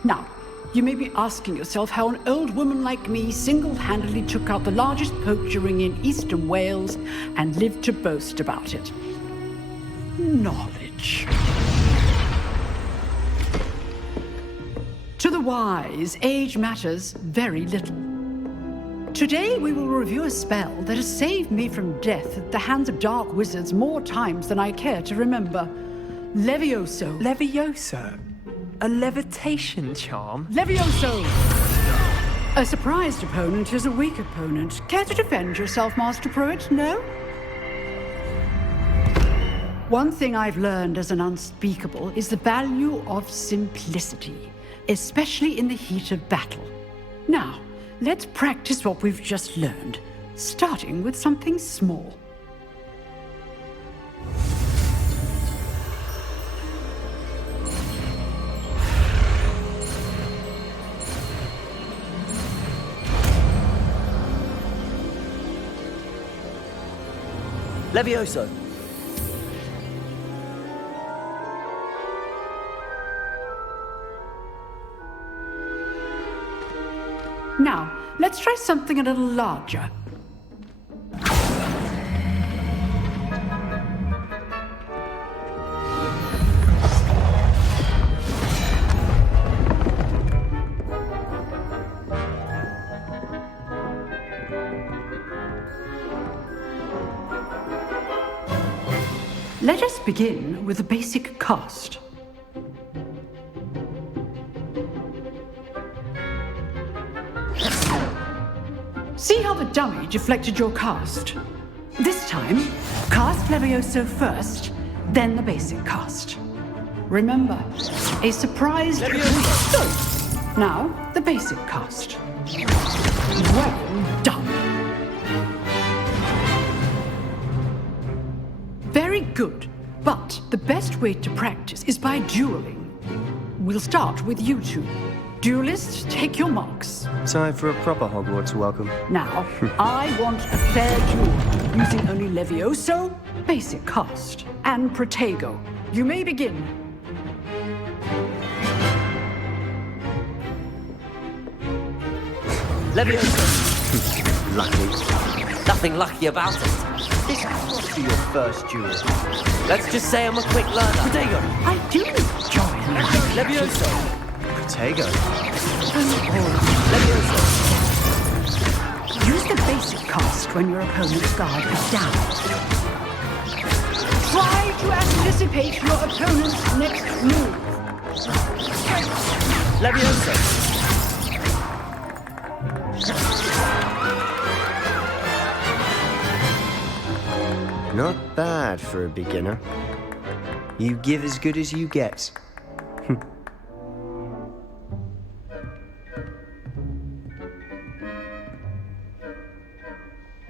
Now, you may be asking yourself how an old woman like me single-handedly took out the largest poacher ring in eastern Wales and lived to boast about it. Knowledge. To the wise, age matters very little. Today we will review a spell that has saved me from death at the hands of dark wizards more times than I care to remember. Levioso. Levioso? A levitation charm? Levioso! A surprised opponent is a weak opponent. Care to defend yourself, Master Pruitt? No? One thing I've learned as an unspeakable is the value of simplicity, especially in the heat of battle. Now, let's practice what we've just learned, starting with something small. Levioso. Now, let's try something a little larger. Let us begin with the basic cast. See how the dummy deflected your cast? This time, cast Levioso first, then the basic cast. Remember, a surprise... Now, the basic cast. Well done. Very good, but the best way to practice is by dueling. We'll start with you two. Duelists, take your marks. Time for a proper Hogwarts welcome. Now, I want a fair duel, using only Levioso, basic cast, and Protego. You may begin. Levioso. Lucky. Nothing lucky about it. This must be your first duel. Let's just say I'm a quick learner. Protego. I do enjoy Levioso. Protego. Levioso. Use the basic cast when your opponent's guard is down. Try to anticipate your opponent's next move. Levioso. Not bad for a beginner. You give as good as you get.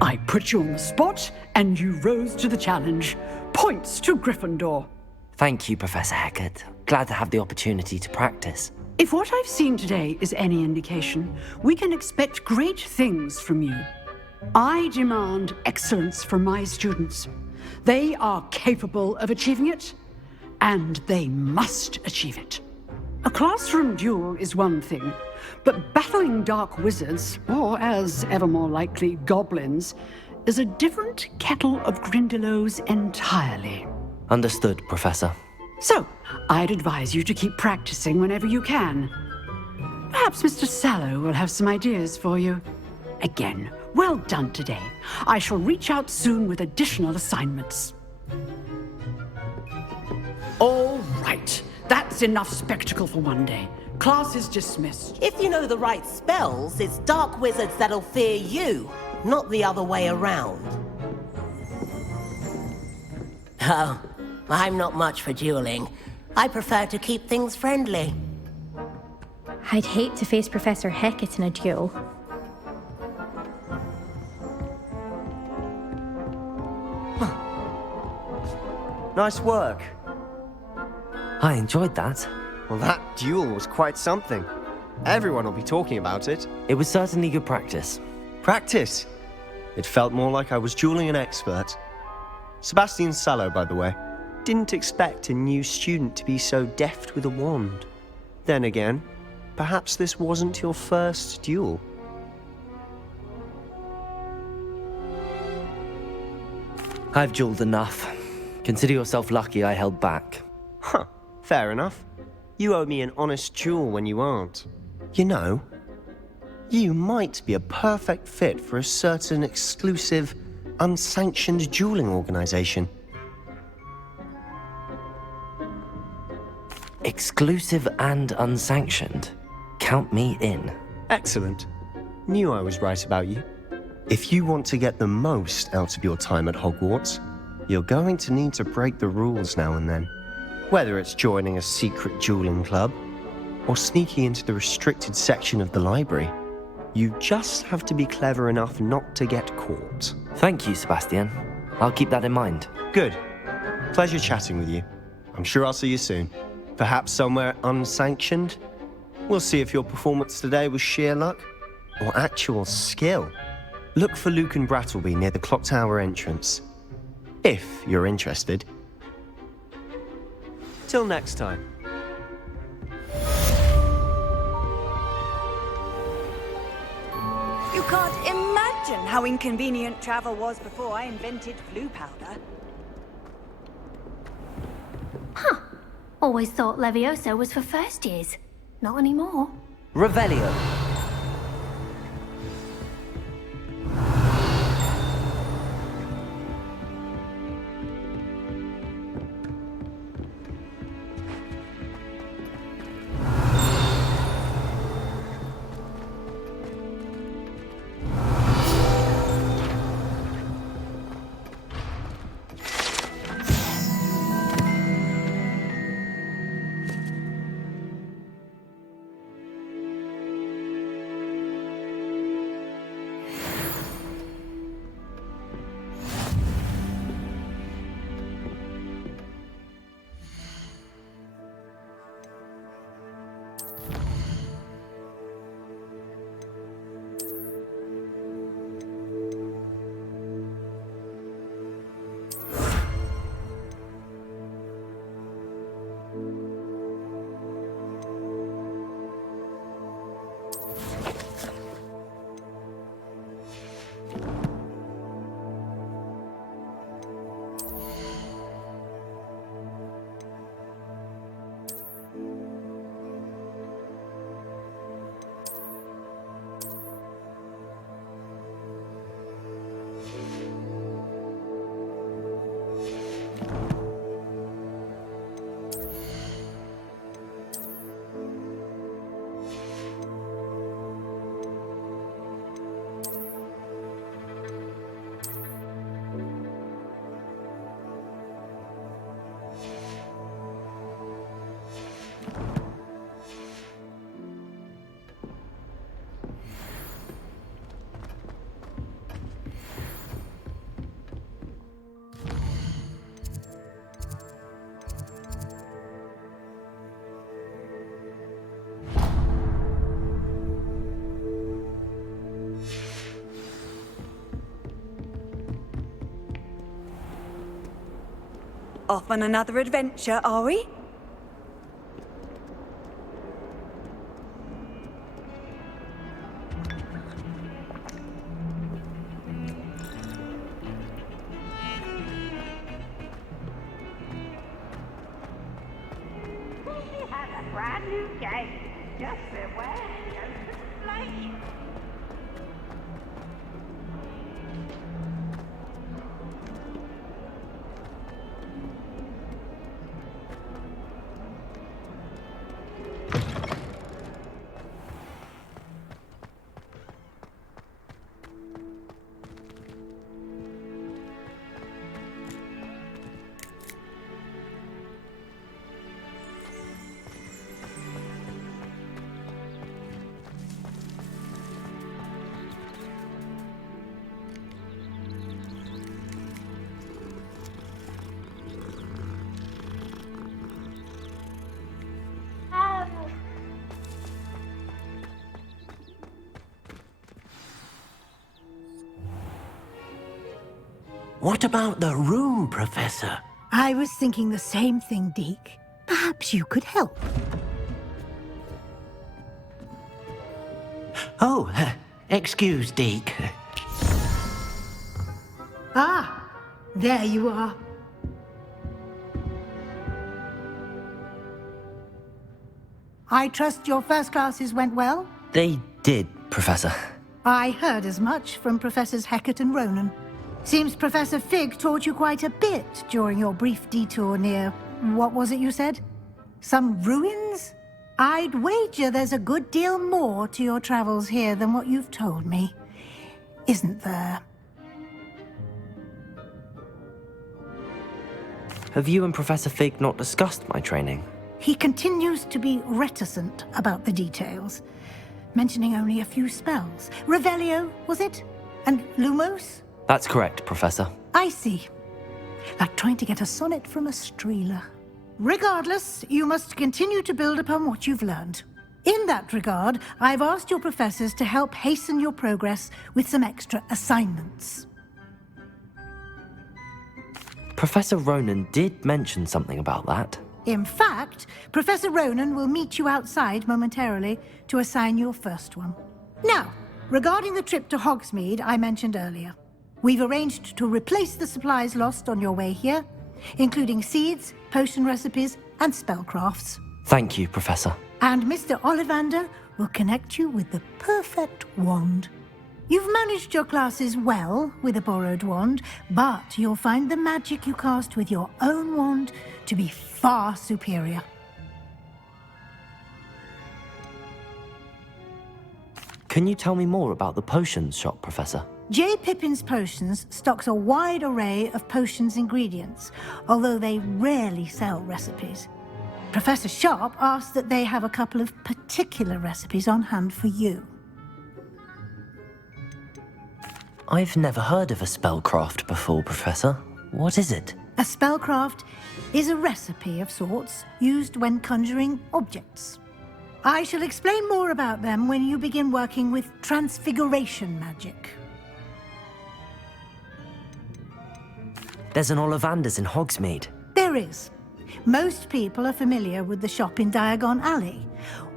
I put you on the spot, and you rose to the challenge. Points to Gryffindor. Thank you, Professor Hecat. Glad to have the opportunity to practice. If what I've seen today is any indication, we can expect great things from you. I demand excellence from my students. They are capable of achieving it, and they must achieve it. A classroom duel is one thing, but battling dark wizards, or as ever more likely, goblins, is a different kettle of Grindylows entirely. Understood, Professor. So, I'd advise you to keep practicing whenever you can. Perhaps Mr. Sallow will have some ideas for you. Again, well done today. I shall reach out soon with additional assignments. All right. That's enough spectacle for one day. Class is dismissed. If you know the right spells, it's dark wizards that'll fear you, not the other way around. Oh, I'm not much for dueling. I prefer to keep things friendly. I'd hate to face Professor Hecat in a duel. Nice work. I enjoyed that. Well, that duel was quite something. Everyone will be talking about it. It was certainly good practice. Practice? It felt more like I was dueling an expert. Sebastian Sallow, by the way. Didn't expect a new student to be so deft with a wand. Then again, perhaps this wasn't your first duel. I've dueled enough. Consider yourself lucky I held back. Huh, fair enough. You owe me an honest duel when you aren't. You know, you might be a perfect fit for a certain exclusive, unsanctioned dueling organization. Exclusive and unsanctioned? Count me in. Excellent. Knew I was right about you. If you want to get the most out of your time at Hogwarts, you're going to need to break the rules now and then. Whether it's joining a secret dueling club, or sneaking into the restricted section of the library, you just have to be clever enough not to get caught. Thank you, Sebastian. I'll keep that in mind. Good. Pleasure chatting with you. I'm sure I'll see you soon. Perhaps somewhere unsanctioned? We'll see if your performance today was sheer luck, or actual skill. Look for Luke and Brattleby near the clock tower entrance. If you're interested. Till next time. You can't imagine how inconvenient travel was before I invented blue powder. Huh. Always thought Levioso was for first years. Not anymore. Revelio. Off on another adventure, are we? Brand new game. Just beware, don't explain. What about the room, Professor? I was thinking the same thing, Deke. Perhaps you could help. Oh, excuse, Deke. Ah, there you are. I trust your first classes went well? They did, Professor. I heard as much from Professors Hecat and Ronan. Seems Professor Fig taught you quite a bit during your brief detour near... what was it you said? Some ruins? I'd wager there's a good deal more to your travels here than what you've told me. Isn't there? Have you and Professor Fig not discussed my training? He continues to be reticent about the details, mentioning only a few spells. Revelio, was it? And Lumos? That's correct, Professor. I see. Like trying to get a sonnet from a streeler. Regardless, you must continue to build upon what you've learned. In that regard, I've asked your professors to help hasten your progress with some extra assignments. Professor Ronan did mention something about that. In fact, Professor Ronan will meet you outside momentarily to assign your first one. Now, regarding the trip to Hogsmeade I mentioned earlier, we've arranged to replace the supplies lost on your way here, including seeds, potion recipes, and spellcrafts. Thank you, Professor. And Mr. Ollivander will connect you with the perfect wand. You've managed your classes well with a borrowed wand, but you'll find the magic you cast with your own wand to be far superior. Can you tell me more about the potions shop, Professor? J. Pippin's Potions stocks a wide array of potions ingredients, although they rarely sell recipes. Professor Sharp asked that they have a couple of particular recipes on hand for you. I've never heard of a spellcraft before, Professor. What is it? A spellcraft is a recipe of sorts used when conjuring objects. I shall explain more about them when you begin working with transfiguration magic. There's an Ollivander's in Hogsmeade. There is. Most people are familiar with the shop in Diagon Alley.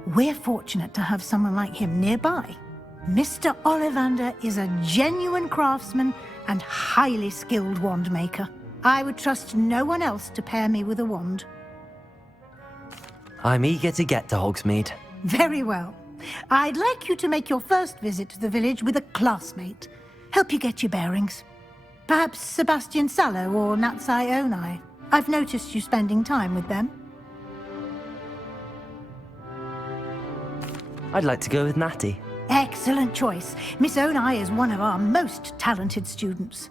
We're fortunate to have someone like him nearby. Mr. Ollivander is a genuine craftsman and highly skilled wand maker. I would trust no one else to pair me with a wand. I'm eager to get to Hogsmeade. Very well. I'd like you to make your first visit to the village with a classmate. Help you get your bearings. Perhaps Sebastian Sallow or Natsai Onai. I've noticed you spending time with them. I'd like to go with Natty. Excellent choice. Miss Onai is one of our most talented students.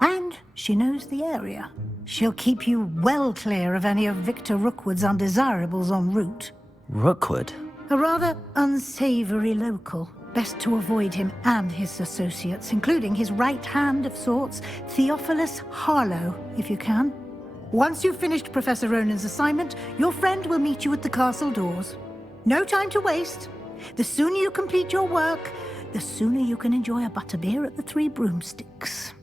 And she knows the area. She'll keep you well clear of any of Victor Rookwood's undesirables en route. Rookwood? A rather unsavory local. Best to avoid him and his associates, including his right hand of sorts, Theophilus Harlow, if you can. Once you've finished Professor Ronan's assignment, your friend will meet you at the castle doors. No time to waste. The sooner you complete your work, the sooner you can enjoy a butterbeer at the Three Broomsticks.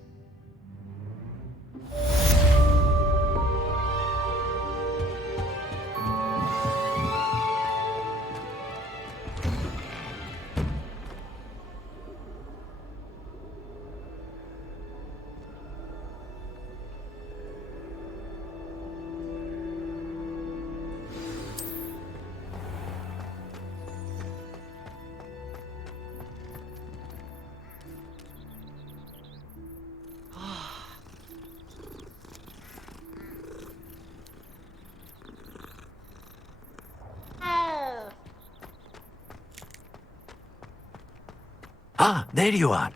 Ah, there you are.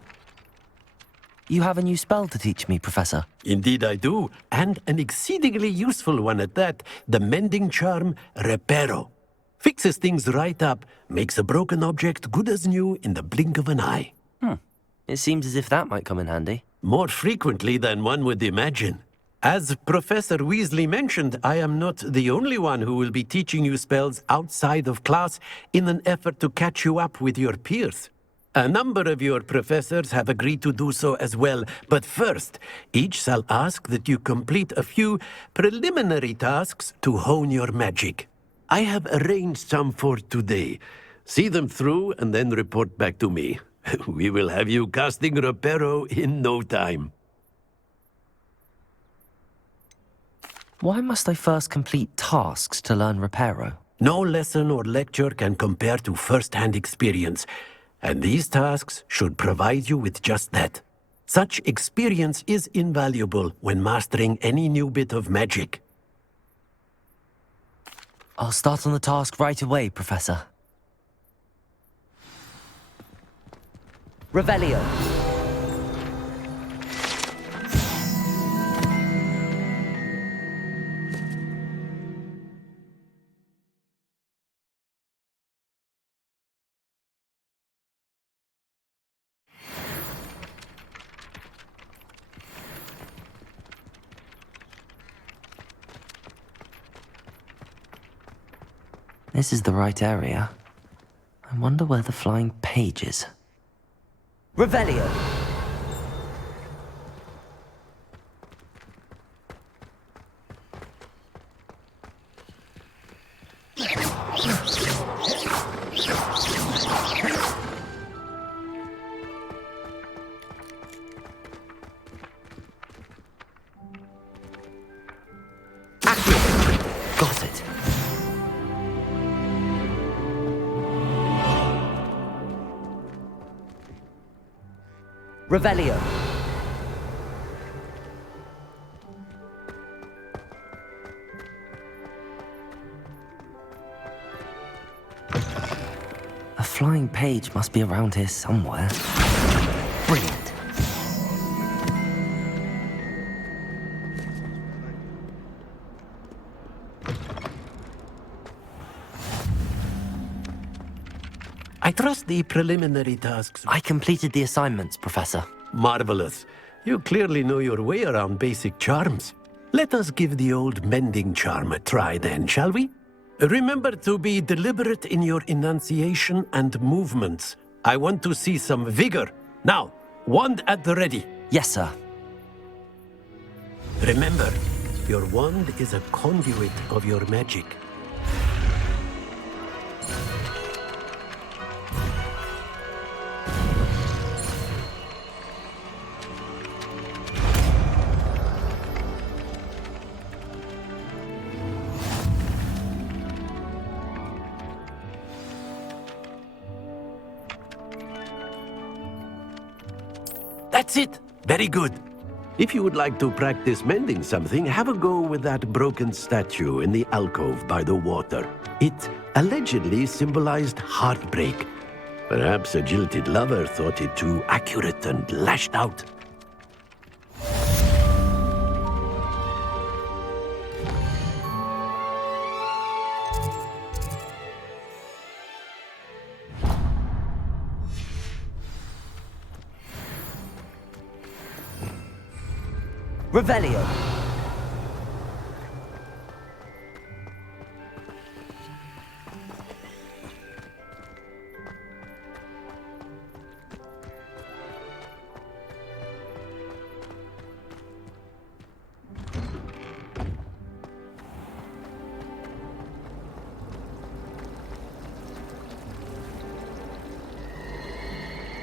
You have a new spell to teach me, Professor. Indeed I do, and an exceedingly useful one at that. The mending charm, Reparo. Fixes things right up, makes a broken object good as new in the blink of an eye. It seems as if that might come in handy. More frequently than one would imagine. As Professor Weasley mentioned, I am not the only one who will be teaching you spells outside of class in an effort to catch you up with your peers. A number of your professors have agreed to do so as well, but first, each shall ask that you complete a few preliminary tasks to hone your magic. I have arranged some for today. See them through and then report back to me. We will have you casting Reparo in no time. Why must I first complete tasks to learn Reparo? No lesson or lecture can compare to first-hand experience, and these tasks should provide you with just that. Such experience is invaluable when mastering any new bit of magic. I'll start on the task right away, Professor. Revelio. This is the right area. I wonder where the flying page is. Revelio! Got it. Revelio. A flying page must be around here somewhere. Brilliant. I trust the preliminary tasks. I completed the assignments, Professor. Marvelous. You clearly know your way around basic charms. Let us give the old mending charm a try then, shall we? Remember to be deliberate in your enunciation and movements. I want to see some vigor. Now, wand at the ready. Yes, sir. Remember, your wand is a conduit of your magic. That's it. Very good. If you would like to practice mending something, have a go with that broken statue in the alcove by the water. It allegedly symbolized heartbreak. Perhaps a jilted lover thought it too accurate and lashed out. Revelio.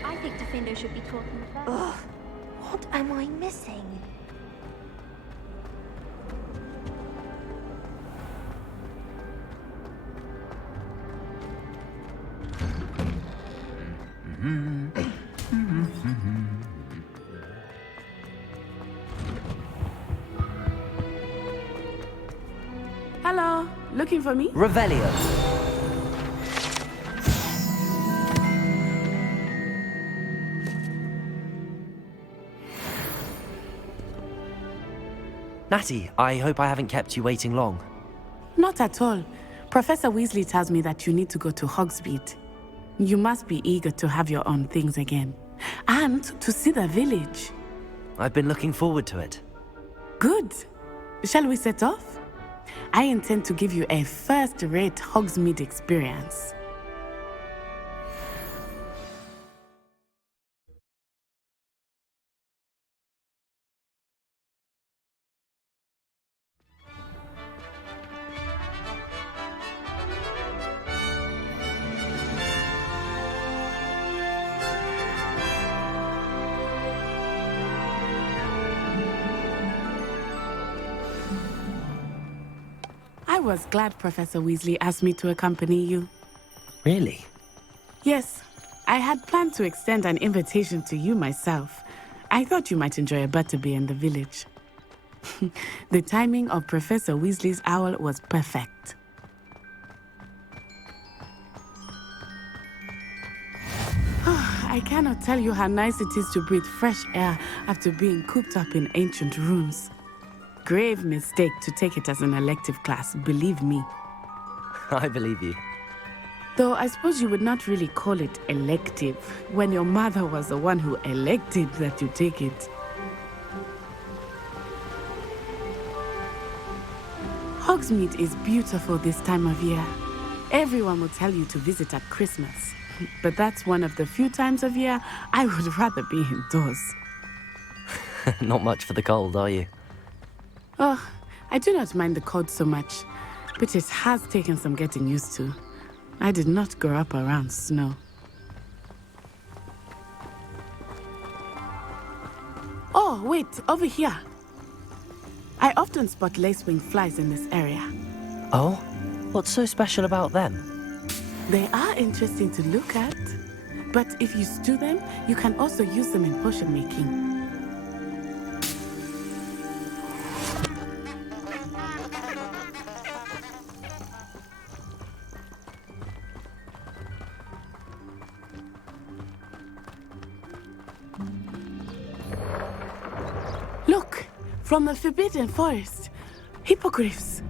I think Gryffindor should be talking first. Ugh, what am I missing? Hello, looking for me? Revelio. Natty, I hope I haven't kept you waiting long. Not at all. Professor Weasley tells me that you need to go to Hogsmeade. You must be eager to have your own things again. And to see the village. I've been looking forward to it. Good. Shall we set off? I intend to give you a first-rate Hogsmeade experience. I was glad Professor Weasley asked me to accompany you. Really? Yes, I had planned to extend an invitation to you myself. I thought you might enjoy a butterbeer in the village. The timing of Professor Weasley's owl was perfect. I cannot tell you how nice it is to breathe fresh air after being cooped up in ancient rooms. Grave mistake to take it as an elective class, believe me. I believe you. Though I suppose you would not really call it elective when your mother was the one who elected that you take it. Hogsmeade is beautiful this time of year. Everyone will tell you to visit at Christmas. But that's one of the few times of year I would rather be indoors. Not much for the cold, are you? Oh, I do not mind the cold so much, but it has taken some getting used to. I did not grow up around snow. Oh, wait, over here. I often spot lacewing flies in this area. Oh? What's so special about them? They are interesting to look at, but if you stew them, you can also use them in potion making. Look, from the Forbidden Forest, hippogriffs.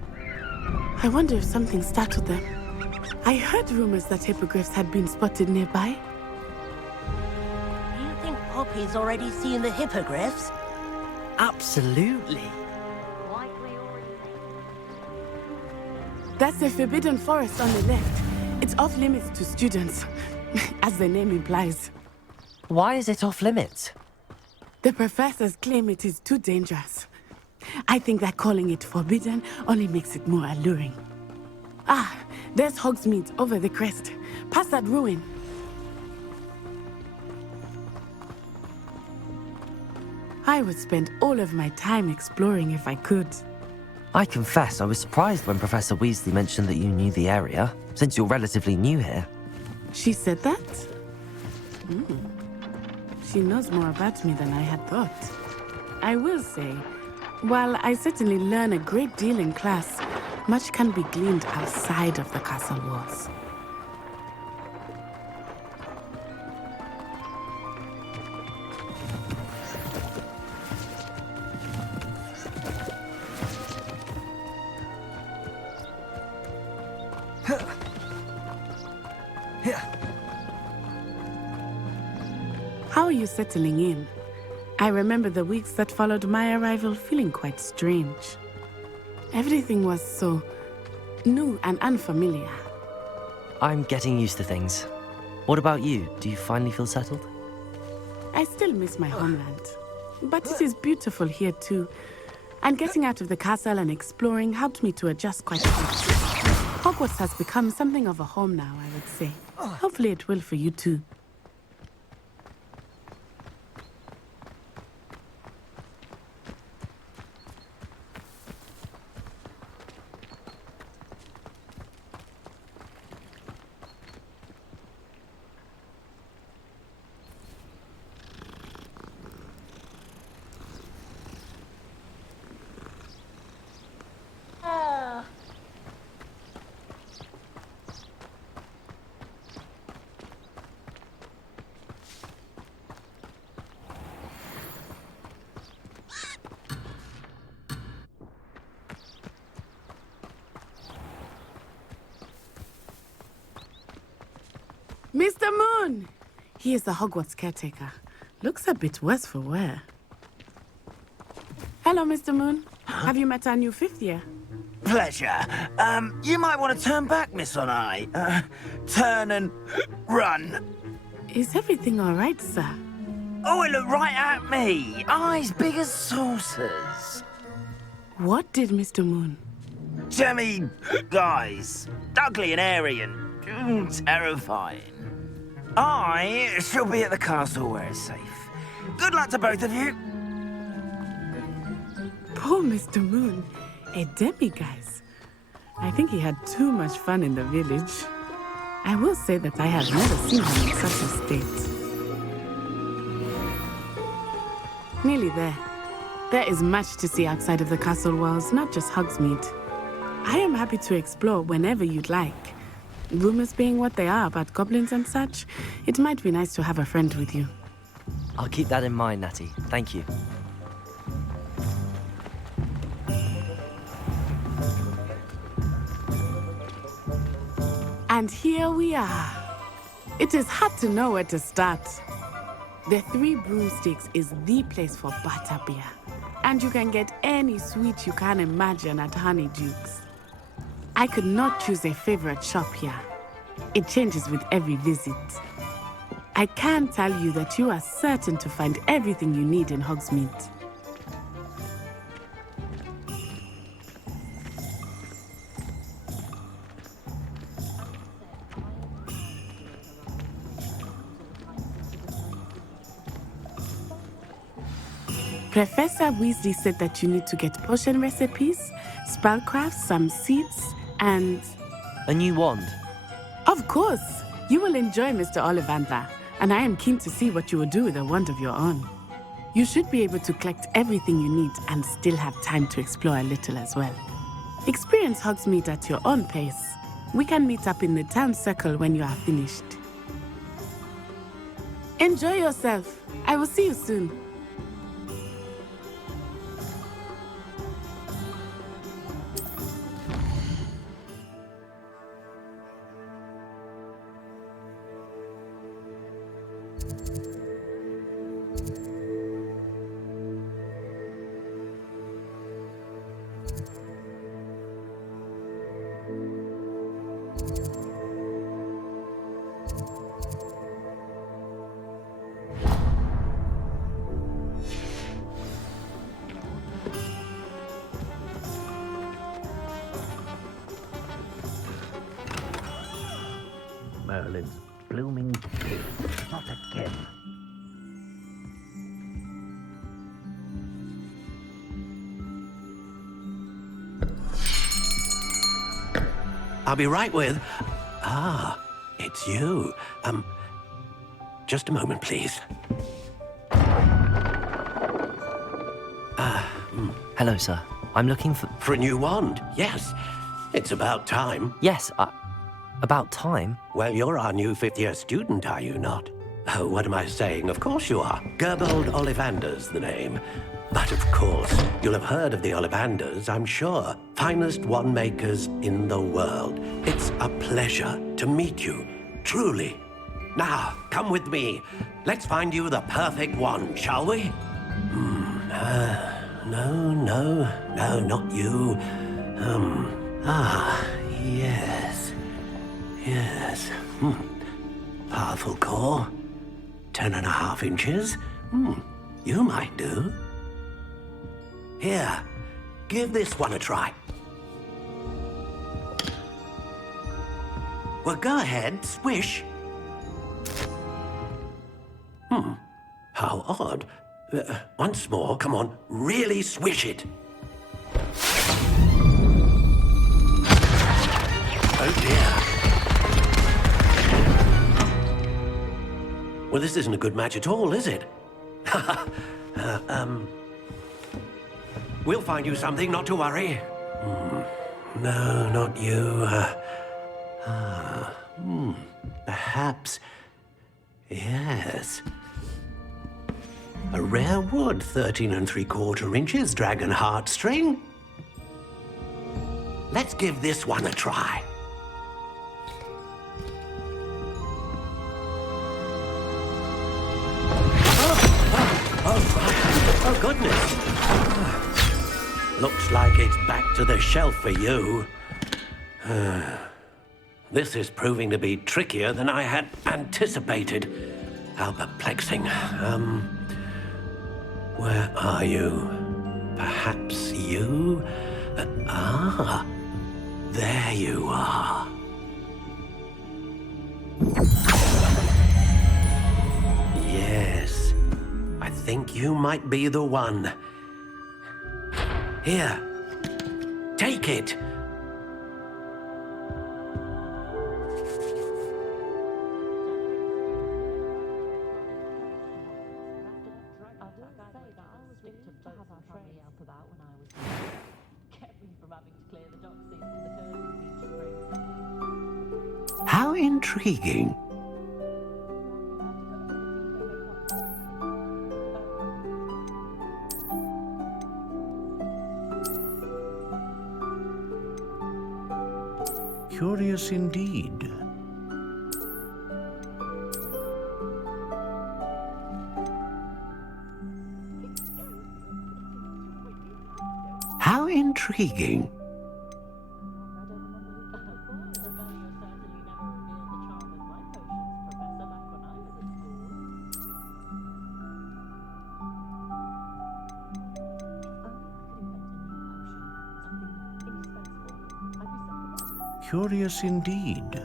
I wonder if something startled them. I heard rumors that hippogriffs had been spotted nearby. Do you think Poppy's already seen the hippogriffs? Absolutely. That's the Forbidden Forest on the left. It's off limits to students, as the name implies. Why is it off limits? The professors claim it is too dangerous. I think that calling it forbidden only makes it more alluring. Ah, there's Hogsmeade over the crest. Past that ruin. I would spend all of my time exploring if I could. I confess I was surprised when Professor Weasley mentioned that you knew the area, since you're relatively new here. She said that? She knows more about me than I had thought. I will say, while I certainly learn a great deal in class, much can be gleaned outside of the castle walls. How are you settling in? I remember the weeks that followed my arrival feeling quite strange. Everything was so new and unfamiliar. I'm getting used to things. What about you? Do you finally feel settled? I still miss my homeland, but it is beautiful here too. And getting out of the castle and exploring helped me to adjust quite a bit. Hogwarts has become something of a home now, I would say. Hopefully it will for you too. Mr. Moon! He is the Hogwarts caretaker. Looks a bit worse for wear. Hello, Mr. Moon. Have you met our new 5th year? Pleasure. You might want to turn back, Miss Onai. Turn and run. Is everything all right, sir? Oh, it looked right at me. Eyes big as saucers. What did Mr. Moon? Jemmy guys. Ugly and airy and terrifying. I shall be at the castle where it's safe. Good luck to both of you. Poor Mr. Moon. A demiguise. I think he had too much fun in the village. I will say that I have never seen him in such a state. Nearly there. There is much to see outside of the castle walls, not just Hogsmeade. I am happy to explore whenever you'd like. Rumors being what they are about goblins and such, it might be nice to have a friend with you. I'll keep that in mind, Natty. Thank you. And here we are. It is hard to know where to start. The Three Broomsticks is the place for butterbeer. And you can get any sweet you can imagine at Honeydukes. I could not choose a favorite shop here. It changes with every visit. I can tell you that you are certain to find everything you need in Hogsmeade. Professor Weasley said that you need to get potion recipes, spellcraft, some seeds, and... a new wand. Of course! You will enjoy Mr. Ollivander, and I am keen to see what you will do with a wand of your own. You should be able to collect everything you need and still have time to explore a little as well. Experience Hogsmeade at your own pace. We can meet up in the town circle when you are finished. Enjoy yourself. I will see you soon. Merlin's blooming teeth. Not again. I'll be right with... Ah, it's you. Just a moment, please. Hello, sir. I'm looking for... For a new wand, yes. It's about time. Yes, about time? Well, you're our new 5th-year student, are you not? Oh, what am I saying? Of course you are. Gerbold Ollivander's the name. But of course, you'll have heard of the Ollivanders, I'm sure. Finest wand makers in the world. It's a pleasure to meet you, truly. Now, come with me. Let's find you the perfect wand, shall we? No, not you. Yes. Powerful core. 10.5 inches. You might do. Here, give this one a try. Well, go ahead, swish. How odd. Once more, come on, really swish it. Oh dear. Well, this isn't a good match at all, is it? We'll find you something, not to worry. No, not you. Perhaps... Yes. A rare wood, 13 3/4 inches, dragon heartstring. Let's give this one a try. Oh, goodness. Looks like it's back to the shelf for you. This is proving to be trickier than I had anticipated. How perplexing. Where are you? Perhaps you? There you are. Yes, I think you might be the one. Here, take it. How intriguing. Curious indeed. How intriguing. Curious indeed.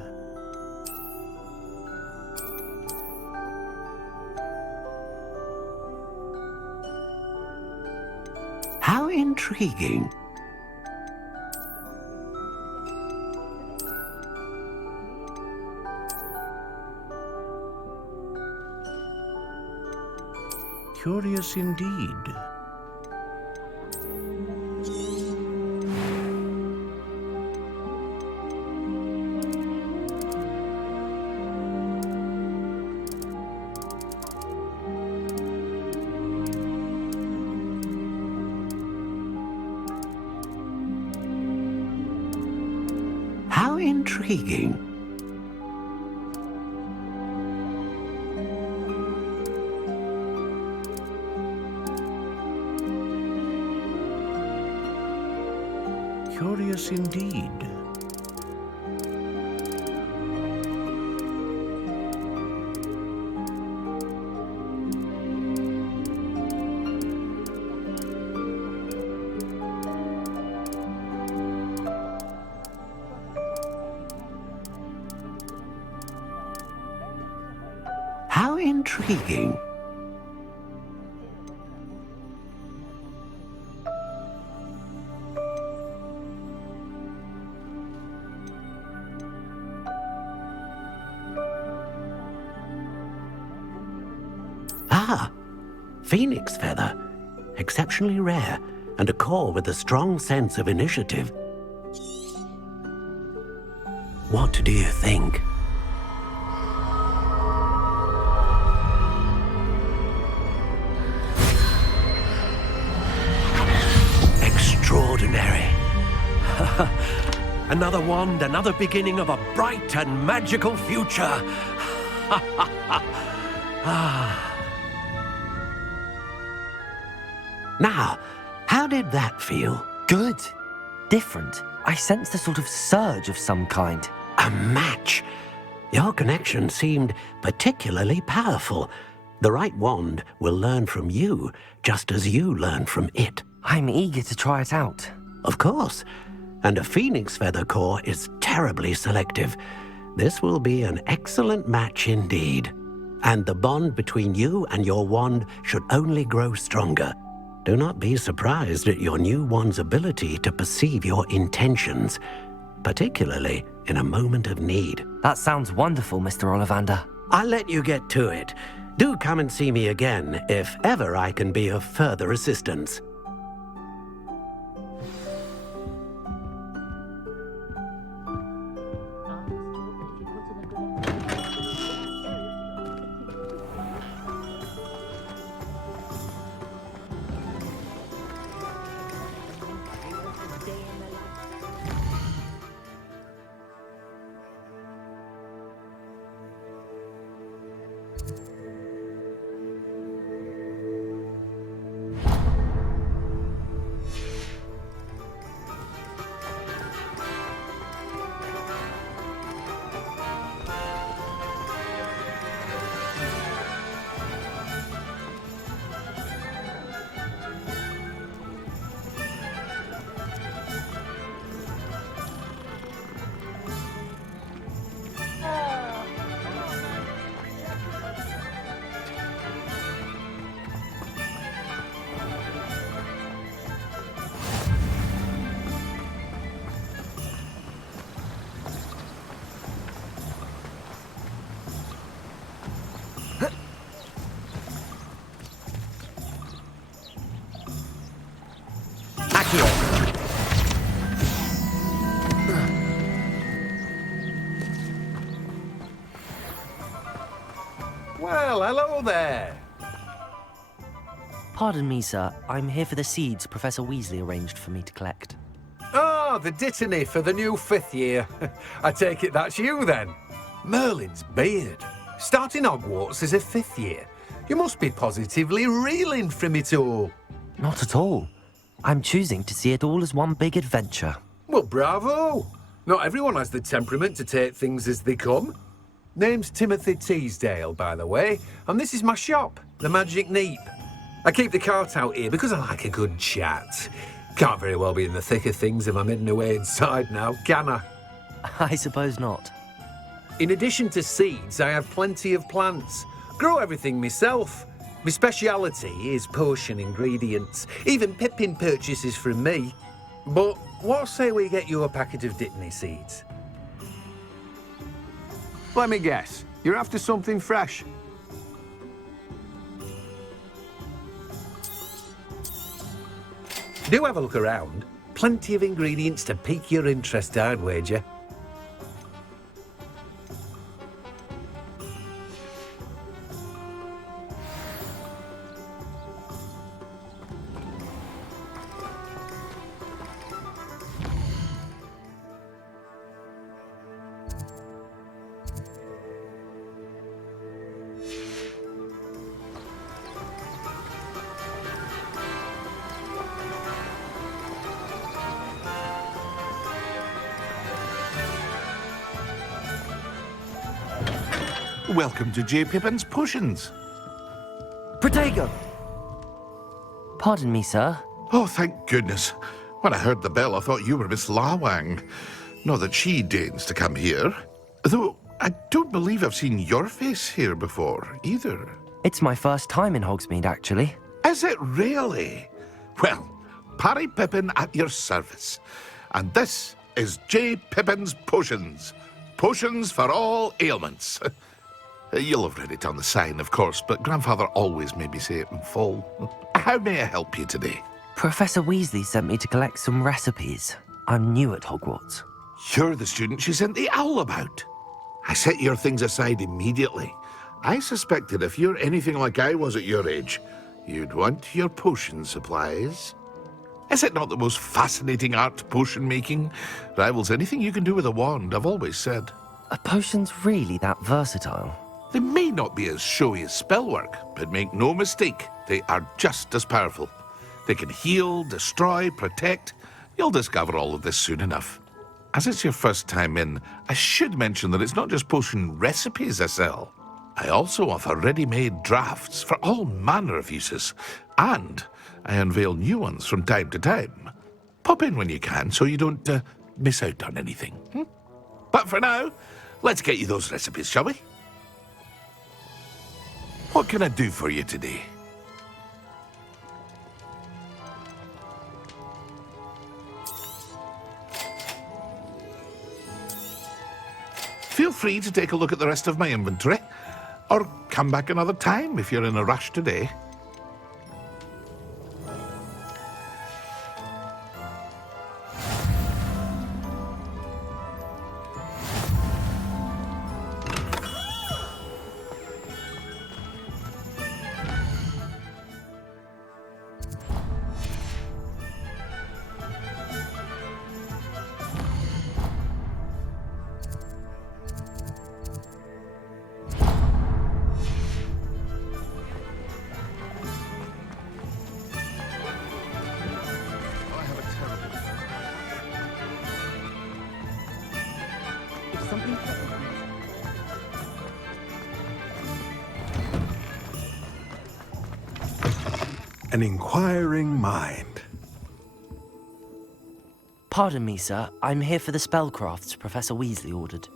How intriguing. Curious indeed. How intriguing. Curious indeed. How intriguing. Ah, phoenix feather. Exceptionally rare, and a core with a strong sense of initiative. What do you think? Extraordinary. Another wand, another beginning of a bright and magical future. Now, how did that feel? Good. Different. I sensed a sort of surge of some kind. A match. Your connection seemed particularly powerful. The right wand will learn from you, just as you learn from it. I'm eager to try it out. Of course. And a phoenix feather core is terribly selective. This will be an excellent match indeed. And the bond between you and your wand should only grow stronger. Do not be surprised at your new wand's ability to perceive your intentions, particularly in a moment of need. That sounds wonderful, Mr. Ollivander. I'll let you get to it. Do come and see me again if ever I can be of further assistance. Accio. Well, hello there. Pardon me, sir. I'm here for the seeds Professor Weasley arranged for me to collect. Ah, the Detonado for the new 5th year. I take it that's you, then. Merlin's beard. Starting Hogwarts as a 5th year. You must be positively reeling from it all. Not at all. I'm choosing to see it all as one big adventure. Well, bravo. Not everyone has the temperament to take things as they come. Name's Timothy Teasdale, by the way, and this is my shop, the Magic Neep. I keep the cart out here because I like a good chat. Can't very well be in the thick of things if I'm hidden away inside now, can I? I suppose not. In addition to seeds, I have plenty of plants. Grow everything myself. My speciality is potion ingredients. Even Pippin purchases from me. But what say we get you a packet of Dittany seeds? Let me guess. You're after something fresh. Do have a look around. Plenty of ingredients to pique your interest, I'd wager. Welcome to J. Pippin's Potions. Protego! Pardon me, sir. Oh, thank goodness. When I heard the bell, I thought you were Miss Lawang. Not that she deigns to come here. Though, I don't believe I've seen your face here before, either. It's my first time in Hogsmeade, actually. Is it really? Well, Parry Pippin at your service. And this is J. Pippin's Potions. Potions for all ailments. You'll have read it on the sign, of course, but Grandfather always made me say it in full. How may I help you today? Professor Weasley sent me to collect some recipes. I'm new at Hogwarts. You're the student she sent the owl about. I set your things aside immediately. I suspected if you're anything like I was at your age, you'd want your potion supplies. Is it not the most fascinating art, potion making? Rivals anything you can do with a wand, I've always said. Are potions really that versatile? They may not be as showy as spellwork, but make no mistake, they are just as powerful. They can heal, destroy, protect. You'll discover all of this soon enough. As it's your first time in, I should mention that it's not just potion recipes I sell. I also offer ready-made drafts for all manner of uses, and I unveil new ones from time to time. Pop in when you can so you don't miss out on anything. But for now, let's get you those recipes, shall we? What can I do for you today? Feel free to take a look at the rest of my inventory, or come back another time if you're in a rush today. An inquiring mind. Pardon me, sir. I'm here for the spellcrafts Professor Weasley ordered.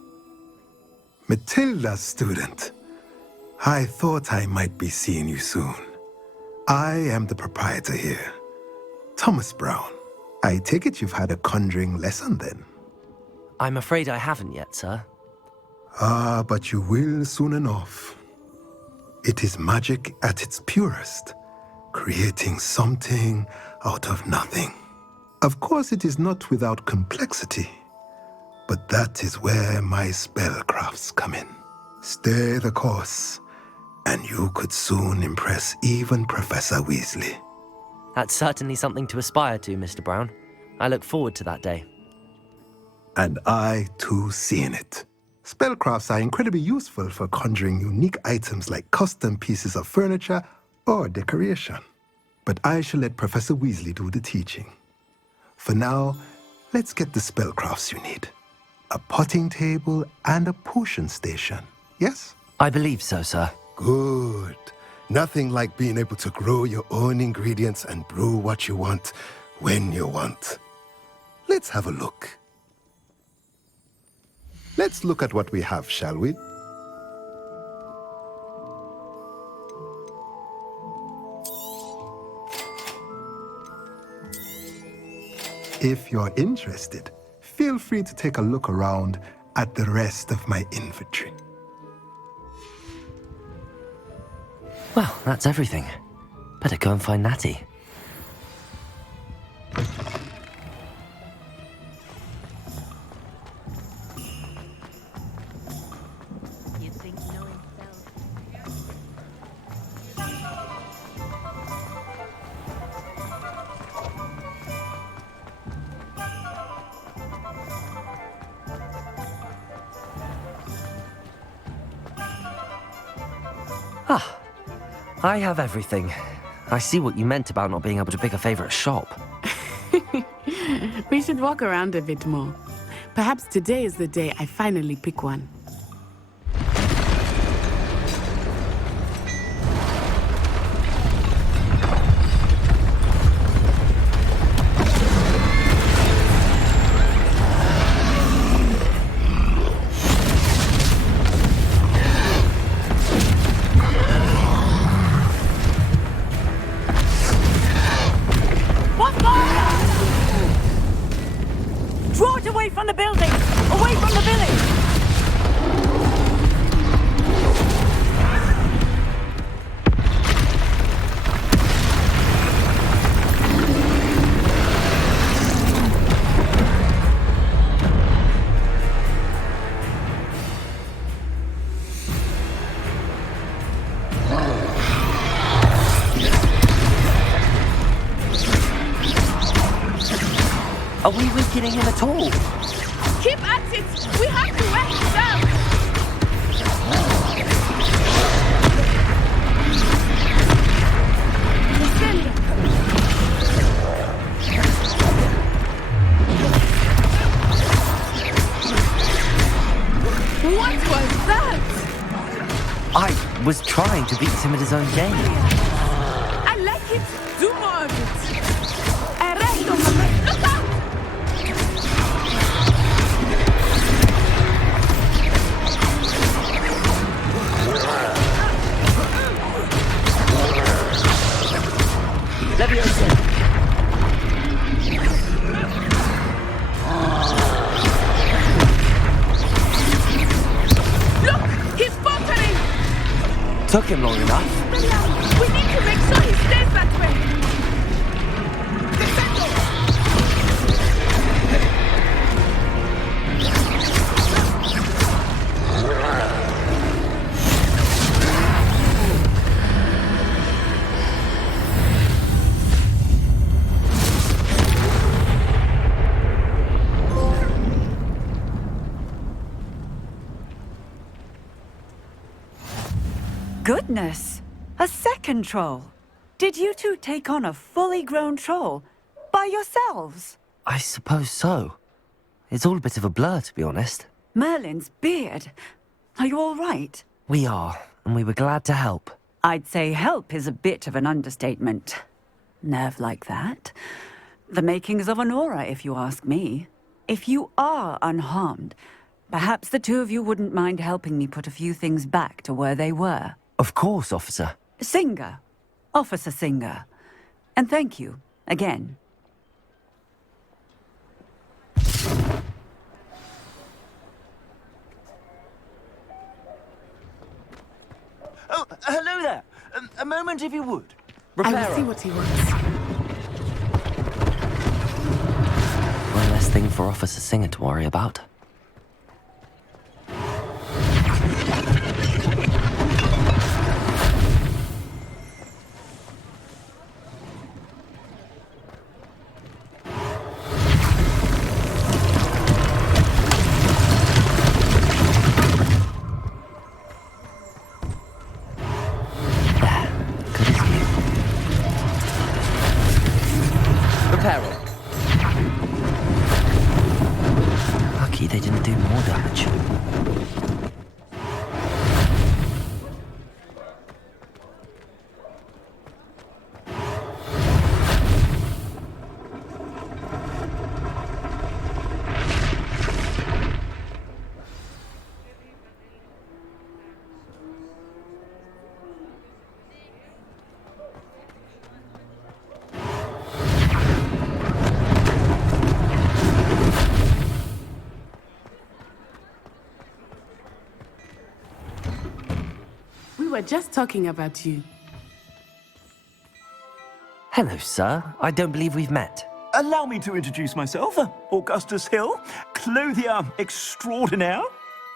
Matilda, student. I thought I might be seeing you soon. I am the proprietor here, Thomas Brown. I take it you've had a conjuring lesson then? I'm afraid I haven't yet, sir. Ah, but you will soon enough. It is magic at its purest, creating something out of nothing. Of course, it is not without complexity, but that is where my spellcrafts come in. Stay the course, and you could soon impress even Professor Weasley. That's certainly something to aspire to, Mr. Brown. I look forward to that day. And I, too, see in it. Spellcrafts are incredibly useful for conjuring unique items like custom pieces of furniture or decoration. But I shall let Professor Weasley do the teaching. For now, let's get the spellcrafts you need. A potting table and a potion station, yes? I believe so, sir. Good. Nothing like being able to grow your own ingredients and brew what you want when you want. Let's have a look. Let's look at what we have, shall we? If you're interested, feel free to take a look around at the rest of my inventory. Well, that's everything. Better go and find Natty. Ah, I have everything. I see what you meant about not being able to pick a favorite shop. We should walk around a bit more. Perhaps today is the day I finally pick one. Are we weakening him at all? Keep at it! We have to wear him down! What was that? I was trying to beat him at his own game. I like it. Do more of it. Arresto, look out! Leviosa! Look! He's faltering! Took him long enough. We need to make sure he stays that way! Goodness! A second troll! Did you two take on a fully grown troll? By yourselves? I suppose so. It's all a bit of a blur, to be honest. Merlin's beard. Are you all right? We are, and we were glad to help. I'd say help is a bit of an understatement. Nerve like that. The makings of an aura, if you ask me. If you are unharmed, perhaps the two of you wouldn't mind helping me put a few things back to where they were. Of course, officer. Singer. Officer Singer. And thank you, again. Oh, hello there. A moment if you would. I will see what he wants. less thing for Officer Singer to worry about. Lucky they didn't do more damage. We were just talking about you. Hello, sir. I don't believe we've met. Allow me to introduce myself, Augustus Hill, clothier extraordinaire.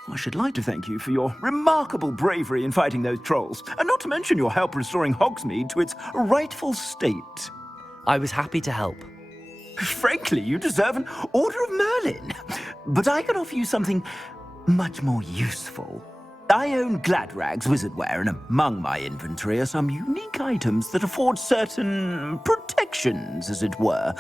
I should like to thank you for your remarkable bravery in fighting those trolls, and not to mention your help restoring Hogsmeade to its rightful state. I was happy to help. Frankly, you deserve an Order of Merlin. But I can offer you something much more useful. I own Gladrag's wizardware, and among my inventory are some unique items that afford certain protections, as it were.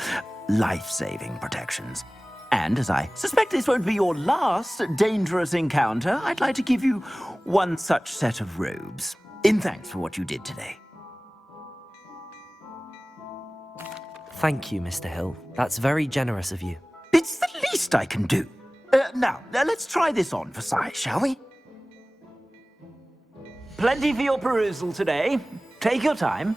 Life-saving protections. And as I suspect this won't be your last dangerous encounter, I'd like to give you one such set of robes, in thanks for what you did today. Thank you, Mr. Hill. That's very generous of you. It's the least I can do. Now, let's try this on for size, shall we? Plenty for your perusal today. Take your time.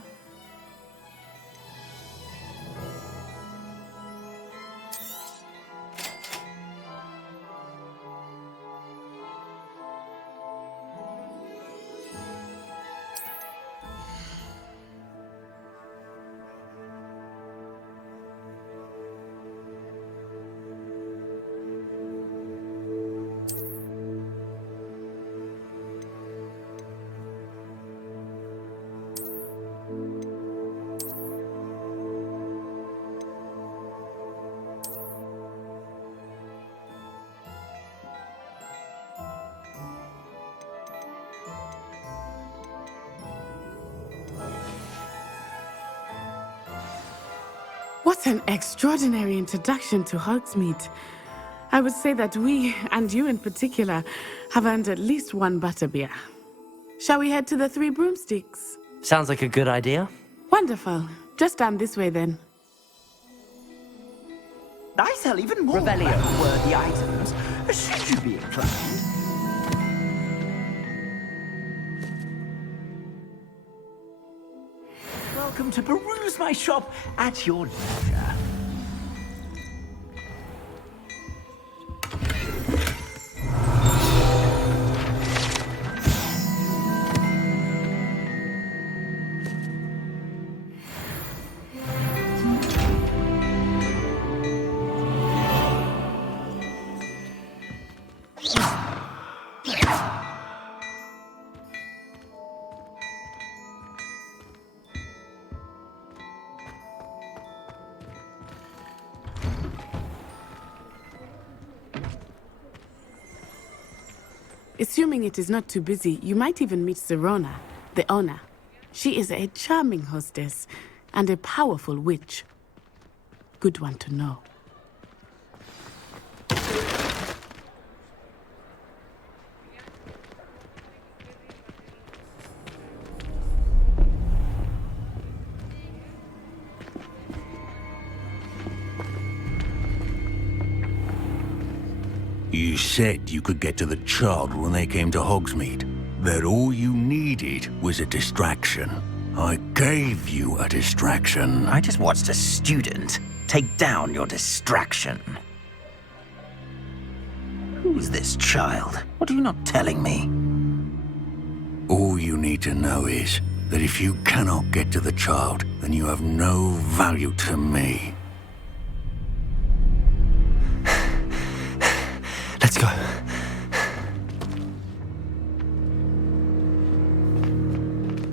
What an extraordinary introduction to Hogsmeade. I would say that we, and you in particular, have earned at least one butterbeer. Shall we head to the Three Broomsticks? Sounds like a good idea. Wonderful. Just down this way then. I sell even more worthy items, should you be inclined. Welcome to peruse my shop at your leisure. Assuming it is not too busy, you might even meet Zerona, the owner. She is a charming hostess and a powerful witch. Good one to know. You said you could get to the child when they came to Hogsmeade. That all you needed was a distraction. I gave you a distraction. I just watched a student take down your distraction. Who's this child? What are you not telling me? All you need to know is that if you cannot get to the child, then you have no value to me. Let's go.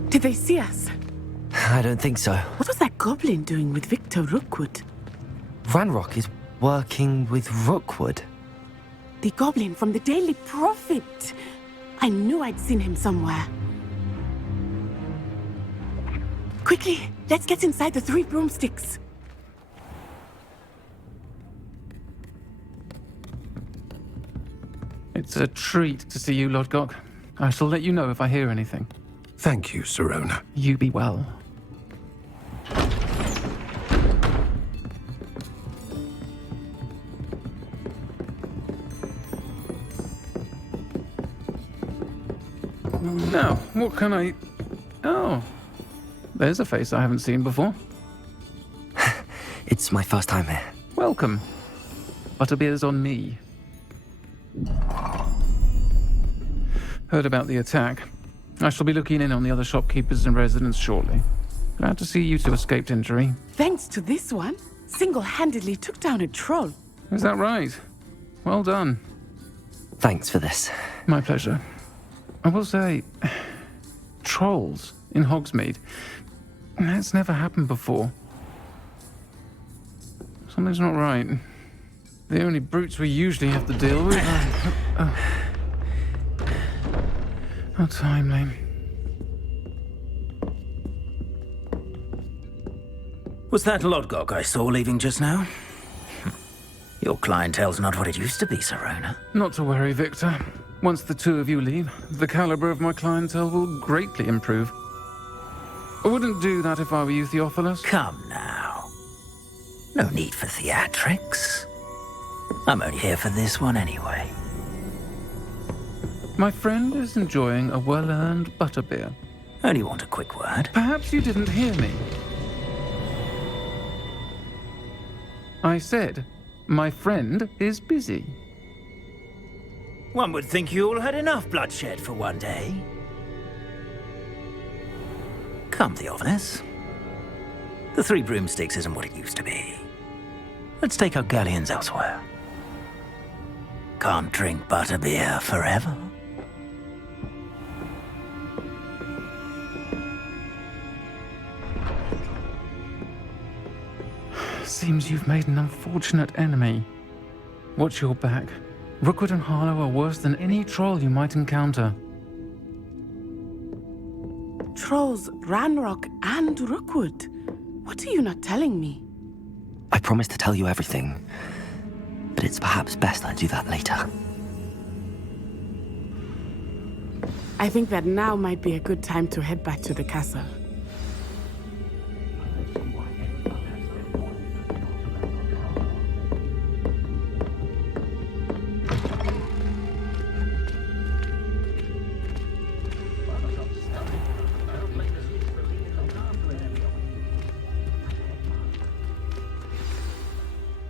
Did they see us? I don't think so. What was that goblin doing with Victor Rookwood? Ranrok is working with Rookwood. The goblin from the Daily Prophet. I knew I'd seen him somewhere. Quickly, let's get inside the 3 broomsticks. It's a treat to see you, Lodgok. I shall let you know if I hear anything. Thank you, Sirona. You be well. Now, what can I... Oh, there's a face I haven't seen before. It's my first time here. Welcome. Butterbeer's on me. Heard about the attack. I shall be looking in on the other shopkeepers and residents shortly. Glad to see you two escaped injury. Thanks to this one, single-handedly took down a troll. Is that right? Well done. Thanks for this. My pleasure. I will say, trolls in Hogsmeade. That's never happened before. Something's not right. The only brutes we usually have to deal with are... How timely. Was that Lodgok I saw leaving just now? Your clientele's not what it used to be, Sirona. Not to worry, Victor. Once the two of you leave, the caliber of my clientele will greatly improve. I wouldn't do that if I were you, Theophilus. Come now. No need for theatrics. I'm only here for this one anyway. My friend is enjoying a well-earned butterbeer. Only want a quick word. Perhaps you didn't hear me. I said, my friend is busy. One would think you all had enough bloodshed for one day. Come, Theophilus. The 3 broomsticks isn't what it used to be. Let's take our galleons elsewhere. Can't drink butterbeer forever. Seems you've made an unfortunate enemy. Watch your back. Rookwood and Harlow are worse than any troll you might encounter. Trolls, Ranrok, and Rookwood. What are you not telling me? I promised to tell you everything, but it's perhaps best I do that later. I think that now might be a good time to head back to the castle.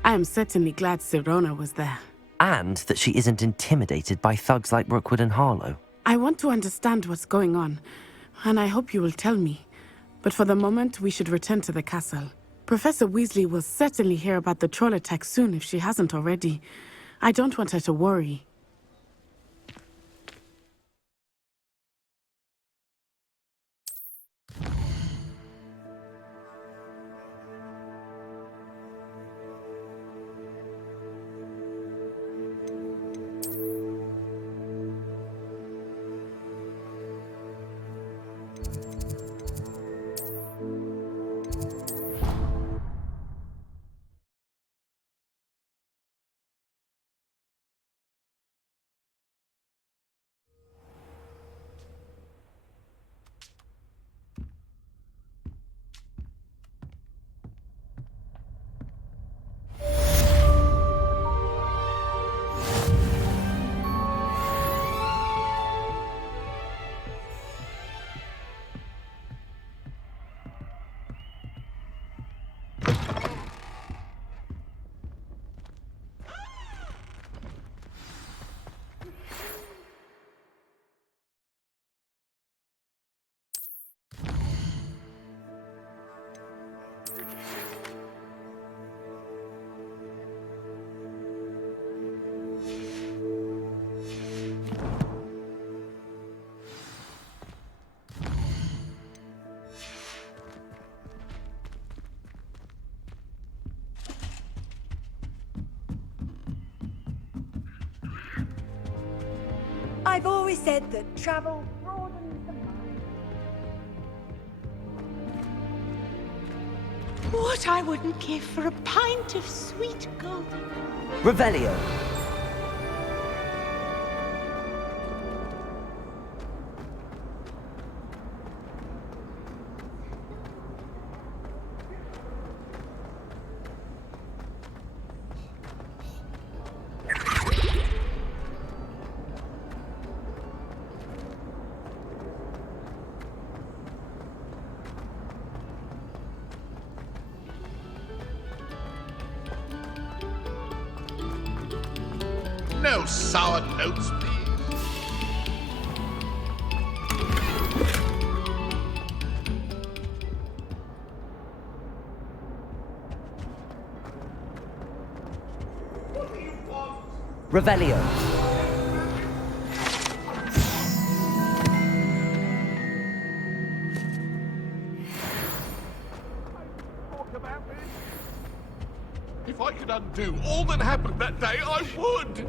I am certainly glad Sirona was there. And that she isn't intimidated by thugs like Rookwood and Harlow. I want to understand what's going on, and I hope you will tell me. But for the moment, we should return to the castle. Professor Weasley will certainly hear about the troll attack soon if she hasn't already. I don't want her to worry. I've always said that travel broadens the mind. What I wouldn't give for a pint of sweet golden. Revelio. No sour notes, please. What do you want? Revelio. If I could undo all that happened that day, I would!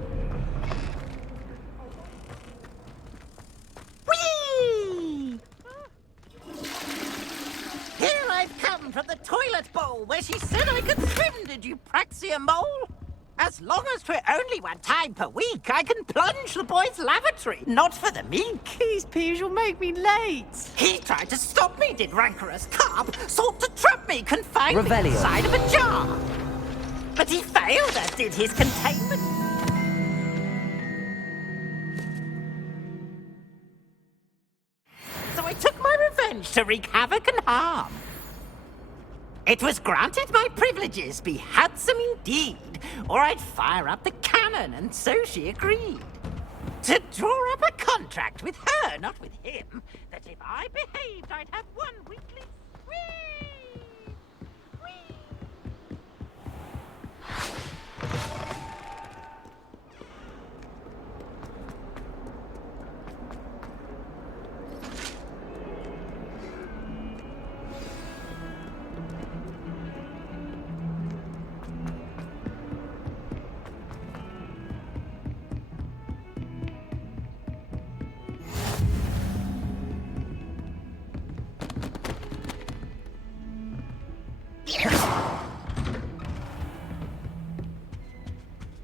Whee! Here I've come from the toilet bowl where she said I could swim, did you praxia mole? As long as 'twere only one time per week, I can plunge the boy's lavatory, not for the meek. These peas will make me late. He tried to stop me, did rancorous carp, sought to trap me, confine me Revelio. inside of a jar. But he failed, as did his containment. So I took my revenge to wreak havoc and harm. It was granted my privileges be handsome indeed, or I'd fire up the cannon, and so she agreed. To draw up a contract with her, not with him, that if I behaved, I'd have one weekly whee!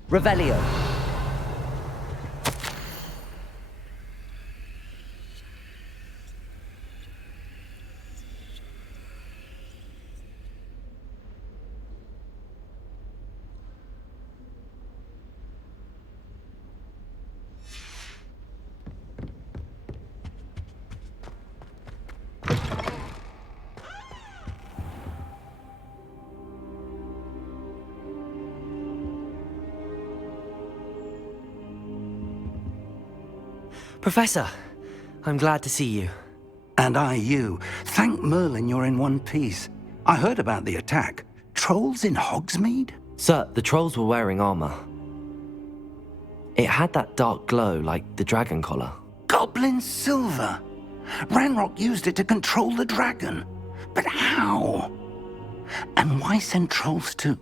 Revelio. Professor, I'm glad to see you. And I you. Thank Merlin you're in one piece. I heard about the attack. Trolls in Hogsmeade? Sir, the trolls were wearing armor. It had that dark glow like the dragon collar. Goblin silver. Ranrok used it to control the dragon. But how? And why send trolls to...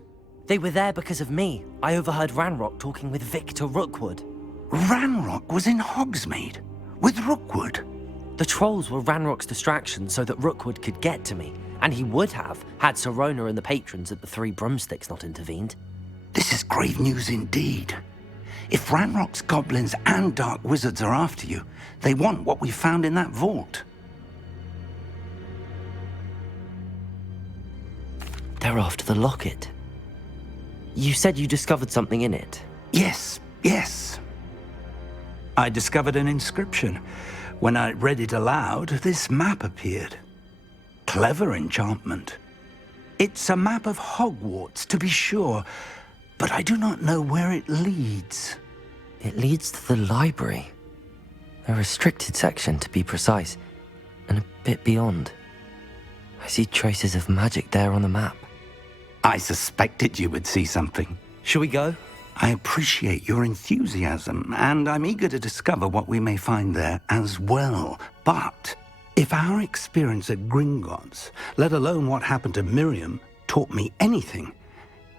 They were there because of me. I overheard Ranrok talking with Victor Rookwood. Ranrok was in Hogsmeade? With Rookwood? The trolls were Ranrock's distraction so that Rookwood could get to me. And he would have, had Sirona and the patrons at the Three Broomsticks not intervened. This is grave news indeed. If Ranrock's goblins and dark wizards are after you, they want what we found in that vault. They're after the locket. You said you discovered something in it. Yes, yes. I discovered an inscription. When I read it aloud, this map appeared. Clever enchantment. It's a map of Hogwarts, to be sure, but I do not know where it leads. It leads to the library. A restricted section, to be precise, and a bit beyond. I see traces of magic there on the map. I suspected you would see something. Shall we go? I appreciate your enthusiasm, and I'm eager to discover what we may find there as well. But if our experience at Gringotts, let alone what happened to Miriam, taught me anything,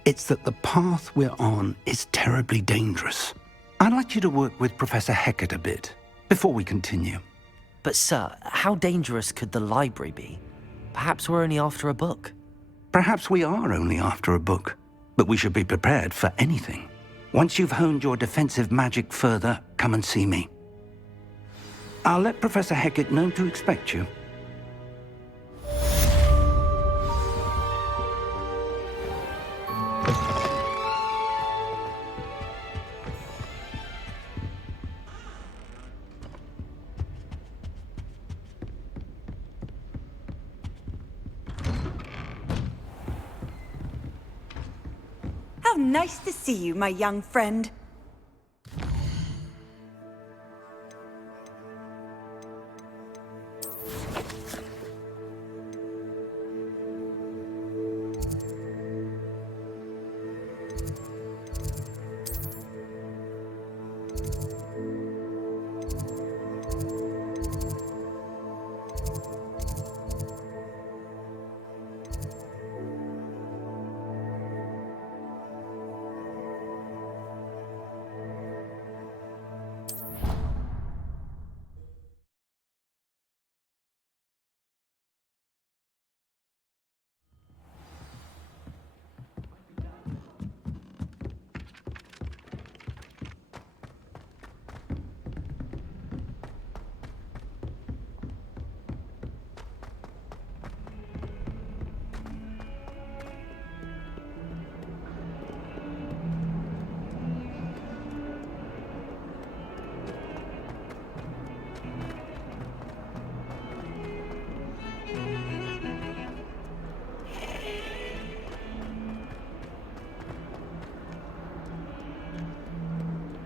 it's that the path we're on is terribly dangerous. I'd like you to work with Professor Hecat a bit. before we continue. But sir, how dangerous could the library be? Perhaps we're only after a book. Perhaps we are only after a book, but we should be prepared for anything. Once you've honed your defensive magic further, come and see me. I'll let Professor Hecat know to expect you. How nice to see you, my young friend.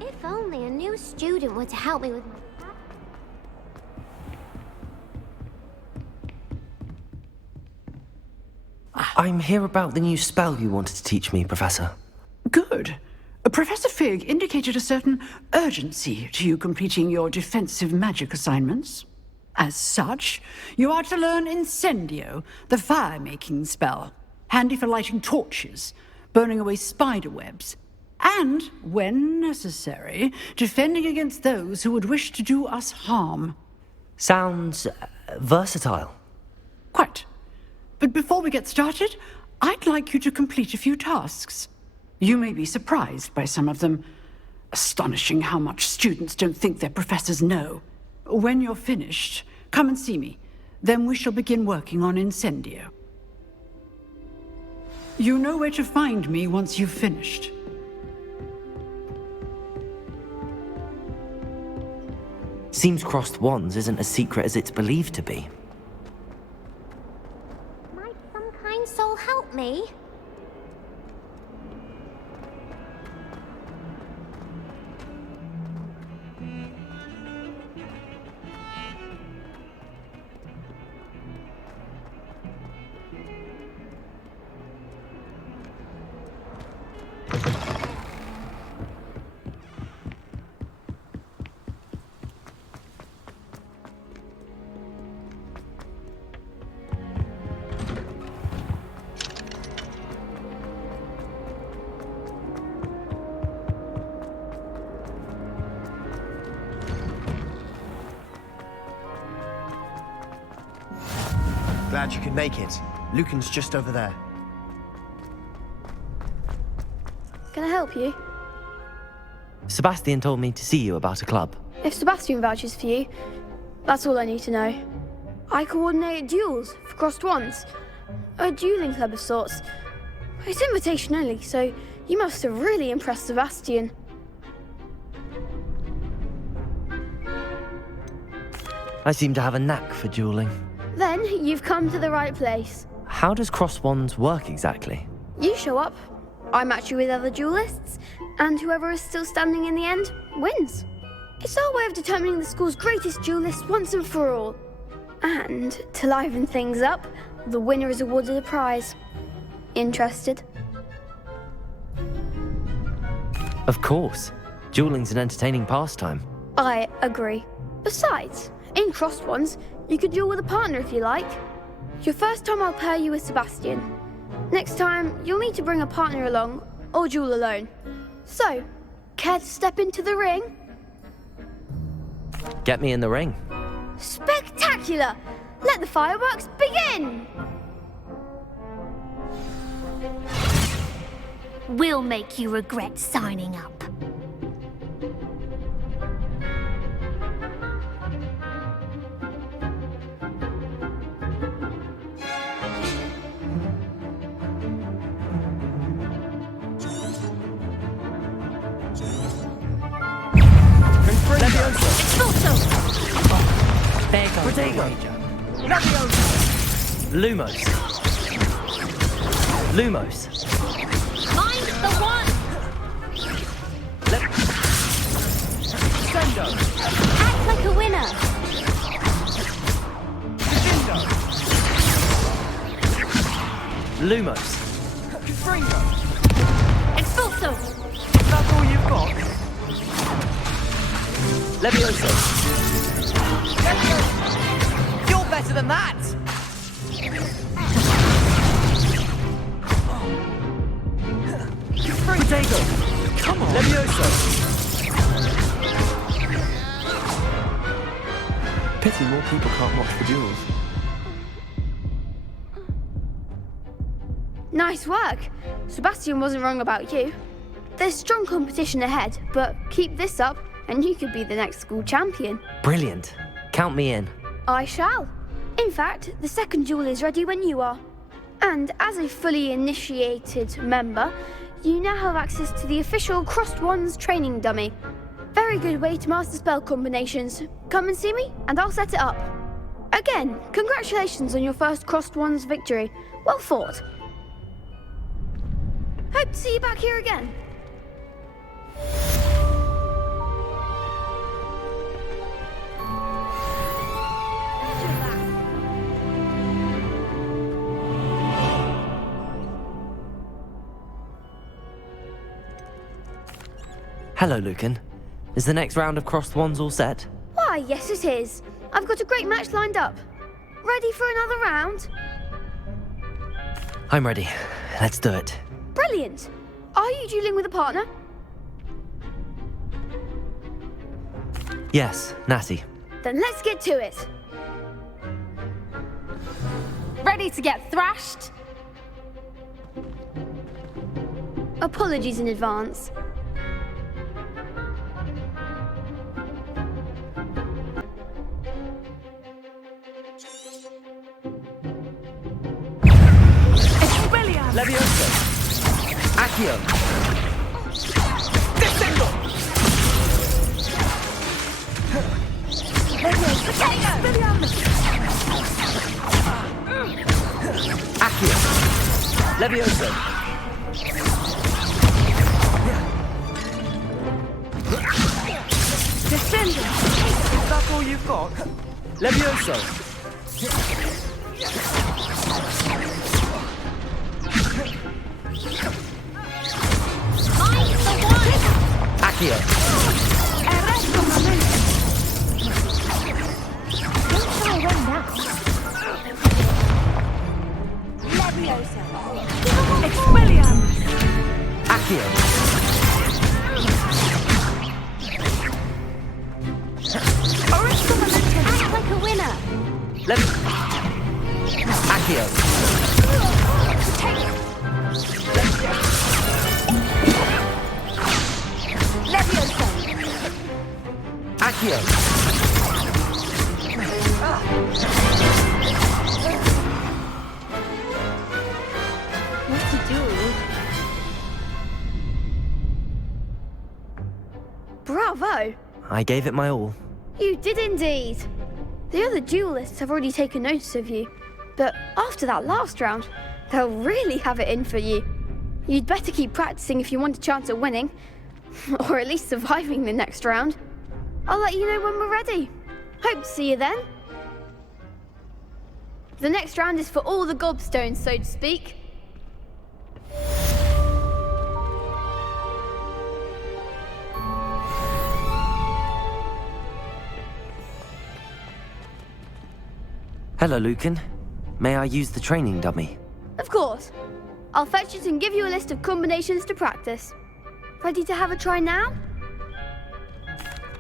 If only a new student were to help me with my... I'm here about the new spell you wanted to teach me, Professor. Good. Professor Fig indicated a certain urgency to you completing your defensive magic assignments. As such, you are to learn Incendio, the fire-making spell, handy for lighting torches, burning away spider webs, and, when necessary, defending against those who would wish to do us harm. Sounds versatile. Quite. But before we get started, I'd like you to complete a few tasks. You may be surprised by some of them. Astonishing how much students don't think their professors know. When you're finished, come and see me. Then we shall begin working on Incendio. You know where to find me once you've finished. Seems crossed wands isn't as secret as it's believed to be. Might some kind soul help me? Glad you could make it. Lucan's just over there. Can I help you? Sebastian told me to see you about a club. If Sebastian vouches for you, that's all I need to know. I coordinate duels for crossed wands. A dueling club of sorts. It's invitation only, so you must have really impressed Sebastian. I seem to have a knack for dueling. Then you've come to the right place. How does cross wands work exactly? You show up, I match you with other duelists, and whoever is still standing in the end wins. It's our way of determining the school's greatest duelist once and for all. And to liven things up, the winner is awarded a prize. Interested? Of course. Dueling's an entertaining pastime. I agree. Besides, in crossed wands, you could duel with a partner if you like. Your first time I'll pair you with Sebastian. Next time, you'll need to bring a partner along, or duel alone. So, care to step into the ring? Get me in the ring. Spectacular! Let the fireworks begin! We'll make you regret signing up. Lumos. Lumos. Mind the one! Act like a winner! Lumos. Expulso! That's all you've got? Levioso. You're better than that! Potato! Come on! Levioso! Pity more people can't watch the duels. Nice work. Sebastian wasn't wrong about you. There's strong competition ahead, but keep this up and you could be the next school champion. Brilliant. Count me in. I shall. In fact, the second duel is ready when you are. And as a fully initiated member, you now have access to the official Crossed Wands training dummy. Very good way to master spell combinations. Come and see me, and I'll set it up. Again, congratulations on your first Crossed Wands victory. Well fought. Hope to see you back here again. Hello, Lucan. Is the next round of Crossed Wands all set? Why, yes it is. I've got a great match lined up. Ready for another round? I'm ready. Let's do it. Brilliant. Are you dueling with a partner? Yes, Natty. Then let's get to it. Ready to get thrashed? Apologies in advance. Levioso. Accio. Descendo. Accio. Levioso. Descendo. Is that all you've got? Levioso. Accio. Don't try run now. Levioso. Expelliarmus. Accio. Act like a winner. Accio. Levioso. Accio. What to do? Bravo. I gave it my all. You did indeed. The other duelists have already taken notice of you, but after that last round, they'll really have it in for you. You'd better keep practicing if you want a chance at winning, or at least surviving the next round. I'll let you know when we're ready. Hope to see you then. The next round is for all the gobstones, so to speak. Hello, Lucan. May I use the training dummy? Of course. I'll fetch it and give you a list of combinations to practice. Ready to have a try now?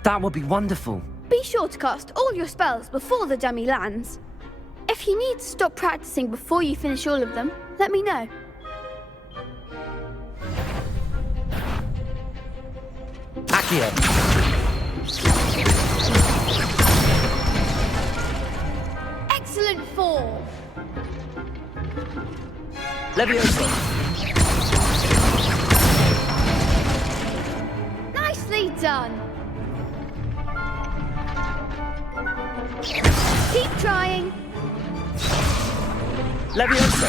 That would be wonderful. Be sure to cast all your spells before the dummy lands. If you need to stop practicing before you finish all of them, let me know. Accio. Excellent form! Leviosa. Nicely done! Keep trying! Leviosa.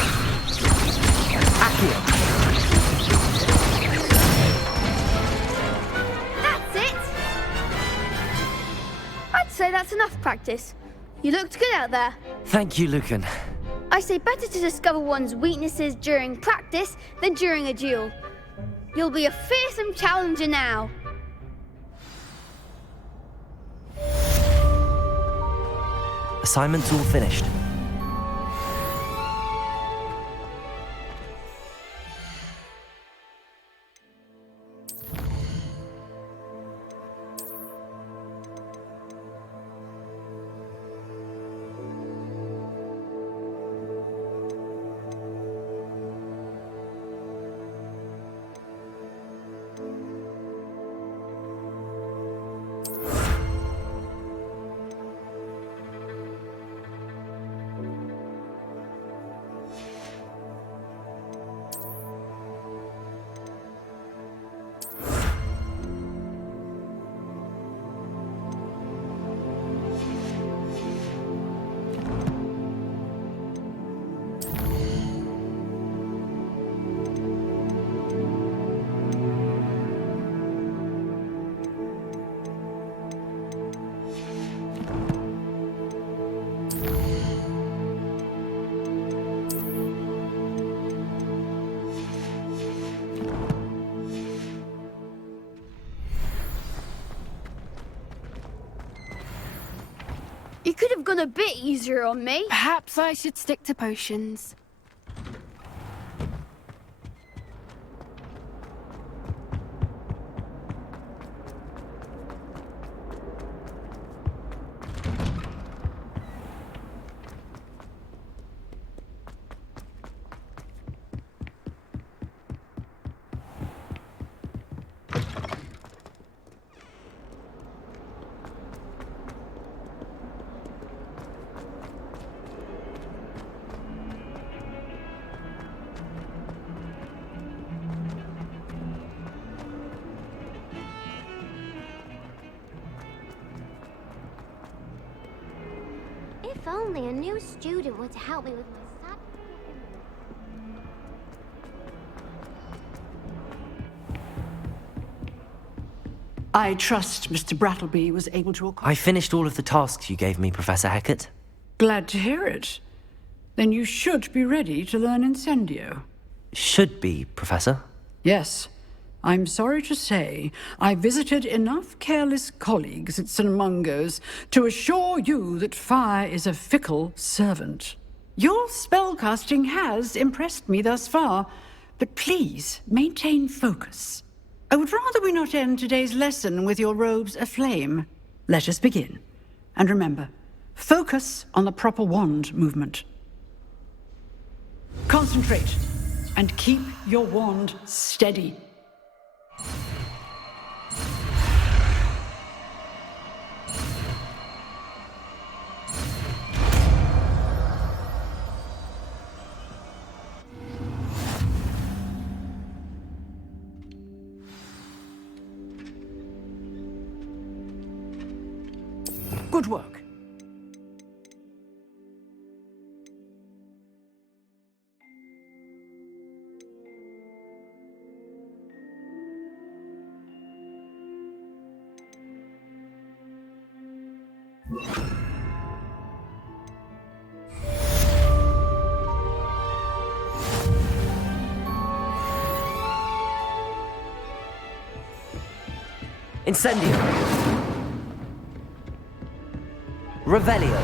Accio. That's it! I'd say that's enough practice. You looked good out there. Thank you, Lucan. I say better to discover one's weaknesses during practice than during a duel. You'll be a fearsome challenger now. Assignment's all finished. You could have gone a bit easier on me. Perhaps I should stick to potions. If only a new student were to help me with my sad... I trust Mr. Brattleby was able to accomplish... I finished all of the tasks you gave me, Professor Hecat. Glad to hear it. Then you should be ready to learn Incendio. Should be, Professor. Yes. I'm sorry to say, I visited enough careless colleagues at St. Mungo's to assure you that fire is a fickle servant. Your spellcasting has impressed me thus far, but please maintain focus. I would rather we not end today's lesson with your robes aflame. Let us begin. And remember, focus on the proper wand movement. Concentrate, and keep your wand steady. Good work. Incendio. Revelio.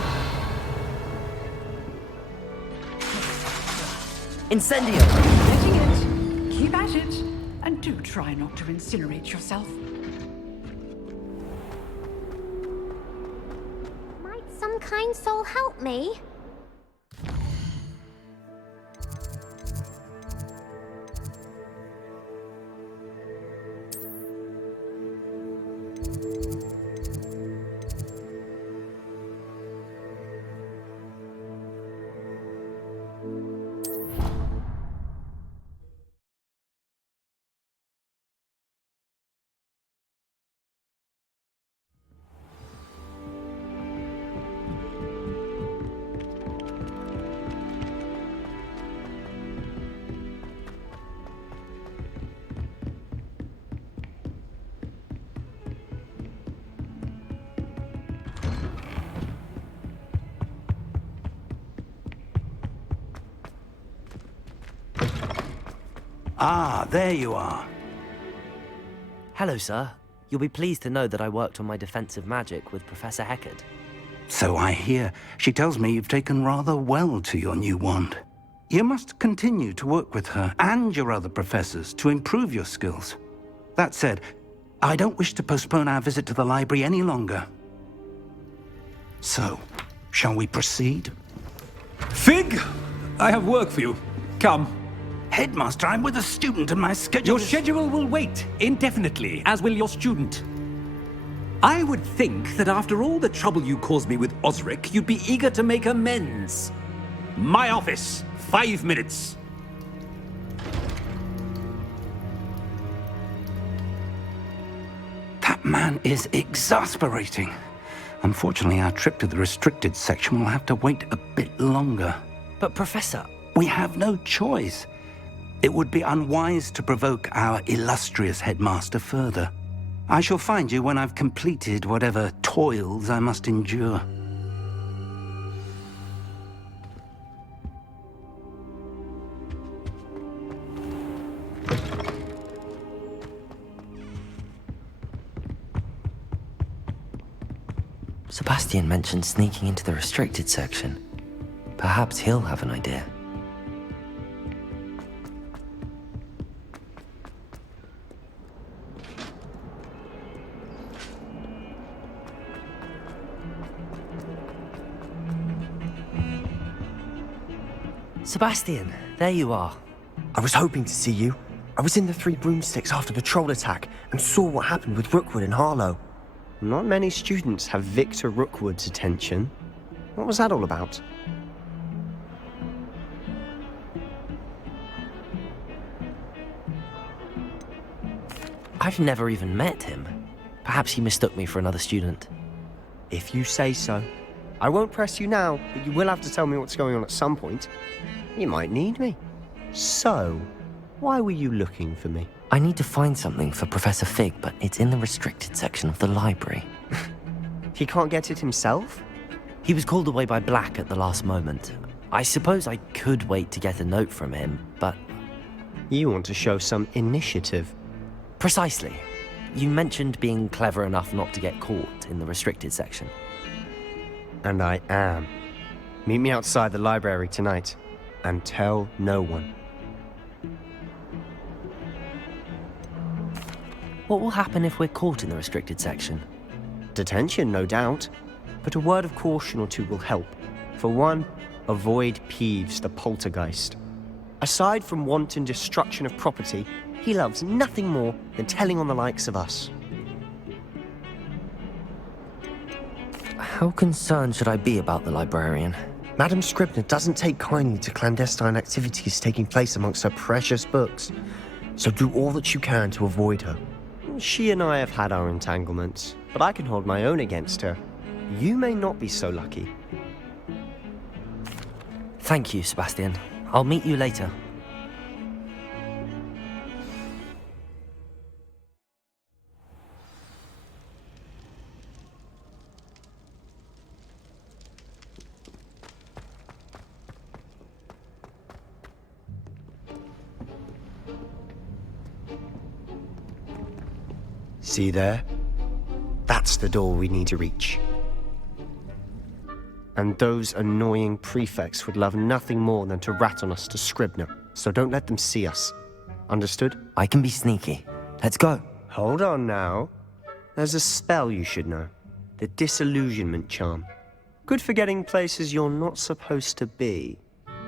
Incendio. Getting it. Keep at it. And do try not to incinerate yourself. kind soul help me? Ah, there you are. Hello, sir. You'll be pleased to know that I worked on my defensive magic with Professor Heckard. So I hear. She tells me you've taken rather well to your new wand. You must continue to work with her and your other professors to improve your skills. That said, I don't wish to postpone our visit to the library any longer. So, shall we proceed? Fig! I have work for you. Come. Headmaster, I'm with a student and my schedule Your schedule will wait indefinitely, as will your student. I would think that after all the trouble you caused me with Osric, you'd be eager to make amends. My office, 5 minutes. That man is exasperating. Unfortunately, our trip to the restricted section will have to wait a bit longer. But Professor... We have no choice. It would be unwise to provoke our illustrious headmaster further. I shall find you when I've completed whatever toils I must endure. Sebastian mentioned sneaking into the restricted section. Perhaps he'll have an idea. Sebastian, there you are. I was hoping to see you. I was in the Three Broomsticks after the troll attack and saw what happened with Rookwood and Harlow. Not many students have Victor Rookwood's attention. What was that all about? I've never even met him. Perhaps he mistook me for another student. If you say so. I won't press you now, but you will have to tell me what's going on at some point. You might need me. So, why were you looking for me? I need to find something for Professor Fig, but it's in the restricted section of the library. He can't get it himself? He was called away by Black at the last moment. I suppose I could wait to get a note from him, but... You want to show some initiative. Precisely. You mentioned being clever enough not to get caught in the restricted section. And I am. Meet me outside the library tonight, and tell no one. What will happen if we're caught in the restricted section? Detention, no doubt. But a word of caution or two will help. For one, avoid Peeves, the poltergeist. Aside from wanton destruction of property, he loves nothing more than telling on the likes of us. How concerned should I be about the librarian? Madam Scribner doesn't take kindly to clandestine activities taking place amongst her precious books, so do all that you can to avoid her. She and I have had our entanglements, but I can hold my own against her. You may not be so lucky. Thank you, Sebastian. I'll meet you later. See there? That's the door we need to reach. And those annoying prefects would love nothing more than to rat on us to Scribner, so don't let them see us. Understood? I can be sneaky. Let's go. Hold on now. There's a spell you should know. The Disillusionment Charm. Good for getting places you're not supposed to be.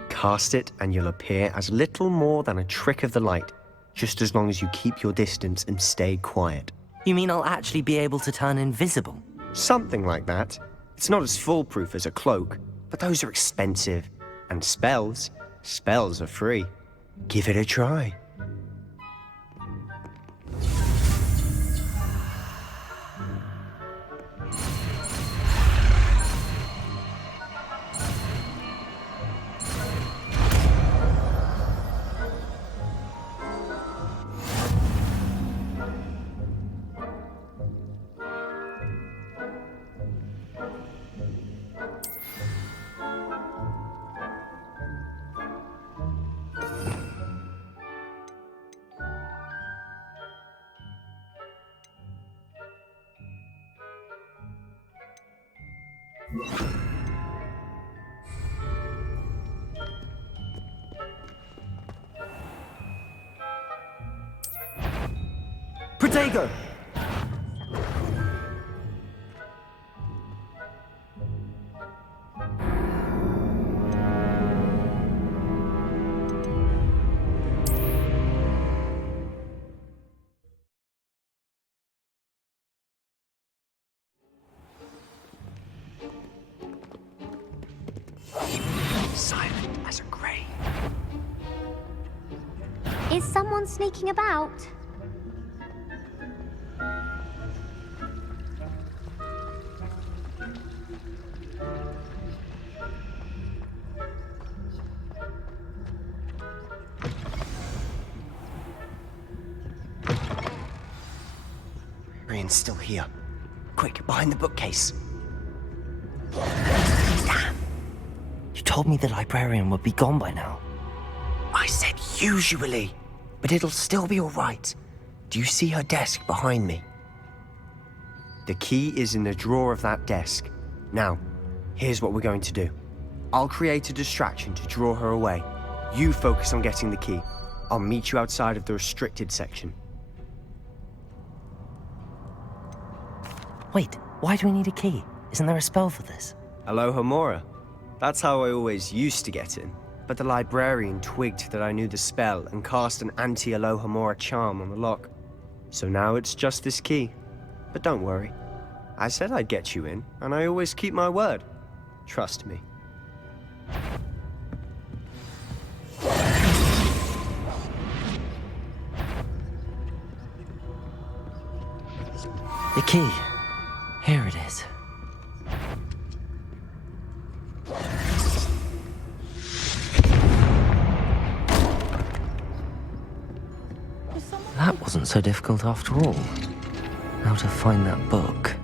Cast it and you'll appear as little more than a trick of the light, just as long as you keep your distance and stay quiet. You mean I'll actually be able to turn invisible? Something like that. It's not as foolproof as a cloak, but those are expensive. And spells are free. Give it a try. Protego! Silent as a grave. Is someone sneaking about? Ryan's still here. Quick, behind the bookcase. Damn! You told me the librarian would be gone by now. I said usually, but it'll still be all right. Do you see her desk behind me? The key is in the drawer of that desk. Now, here's what we're going to do. I'll create a distraction to draw her away. You focus on getting the key. I'll meet you outside of the restricted section. Wait, why do we need a key? Isn't there a spell for this? Alohomora. That's how I always used to get in. But the librarian twigged that I knew the spell and cast an anti-Alohomora charm on the lock. So now it's just this key. But don't worry. I said I'd get you in, and I always keep my word. Trust me. The key. Here it is. That wasn't so difficult after all. Now to find that book.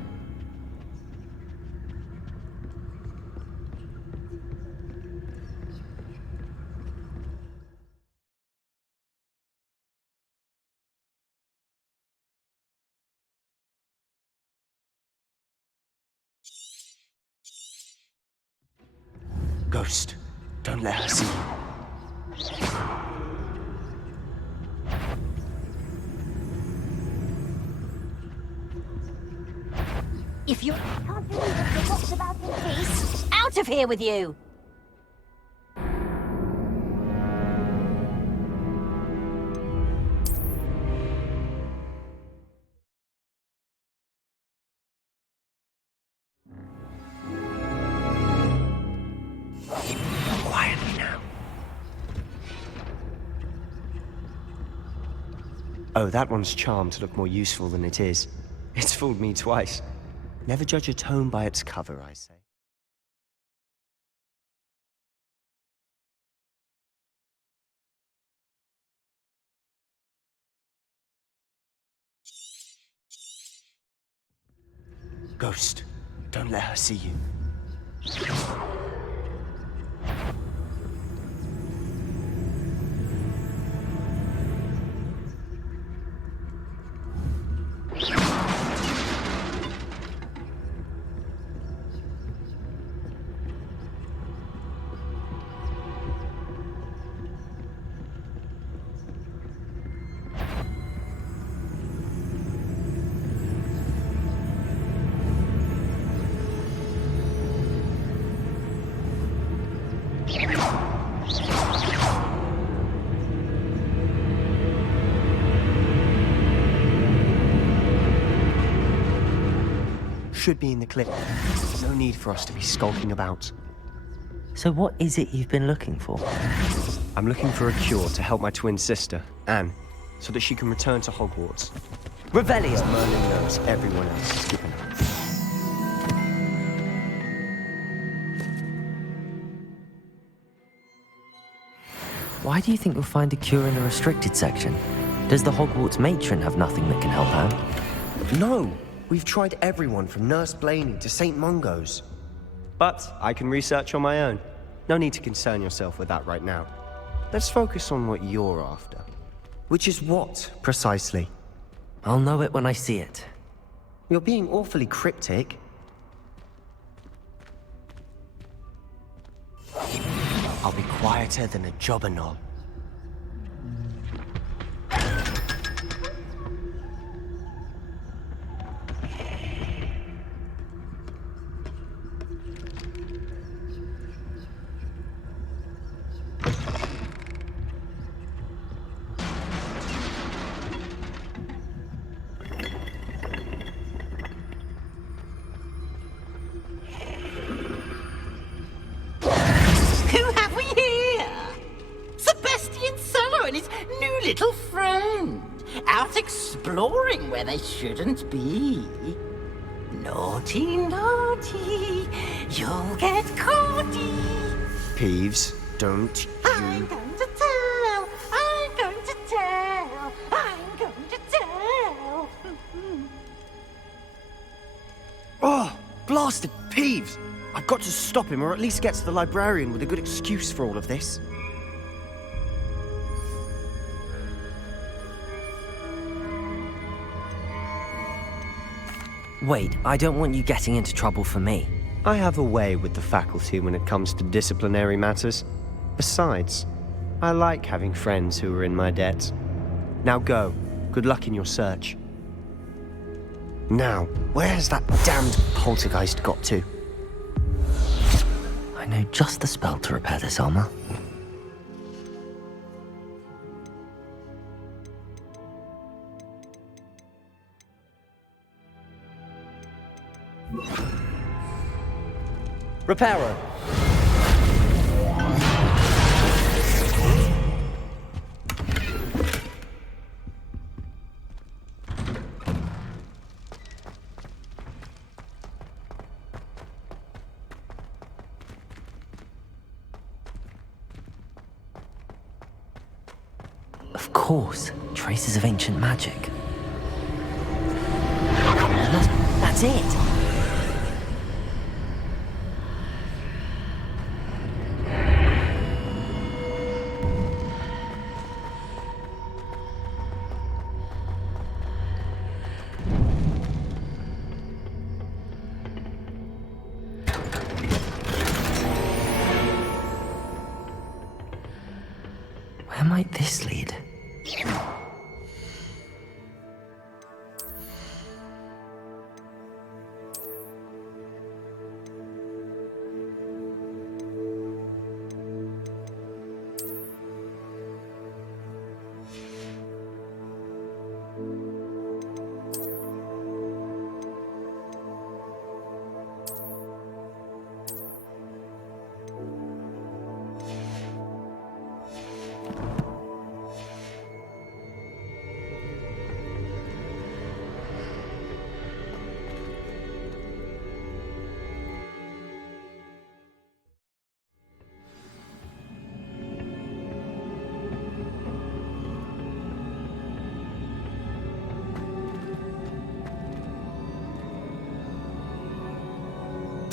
Ghost, don't let her see you. If you can't believe it, the book's about in peace, out of here with you! Quietly now. Oh, that one's charmed to look more useful than it is. It's fooled me twice. Never judge a tome by its cover, I say. Ghost, don't let her see you. should be in the clip. No need for us to be skulking about. So what is it you've been looking for? I'm looking for a cure to help my twin sister, Anne, so that she can return to Hogwarts. Revelio! Merlin knows everyone else is given her. Why do you think you'll find a cure in the restricted section? Does the Hogwarts matron have nothing that can help Anne? No! We've tried everyone from Nurse Blaney to St. Mungo's. But I can research on my own. No need to concern yourself with that right now. Let's focus on what you're after. Which is what, precisely? I'll know it when I see it. You're being awfully cryptic. I'll be quieter than a jobberknoll. Little friend, out exploring where they shouldn't be. Naughty, naughty, you'll get caughty. Peeves, don't you... I'm going to tell, I'm going to tell, I'm going to tell. Oh, blasted Peeves! I've got to stop him, or at least get to the librarian with a good excuse for all of this. Wait, I don't want you getting into trouble for me. I have a way with the faculty when it comes to disciplinary matters. Besides, I like having friends who are in my debt. Now go. Good luck in your search. Now, where has that damned poltergeist got to? I know just the spell to repair this armor. Reparo. Of course, traces of ancient magic. That's it! Where might this lead?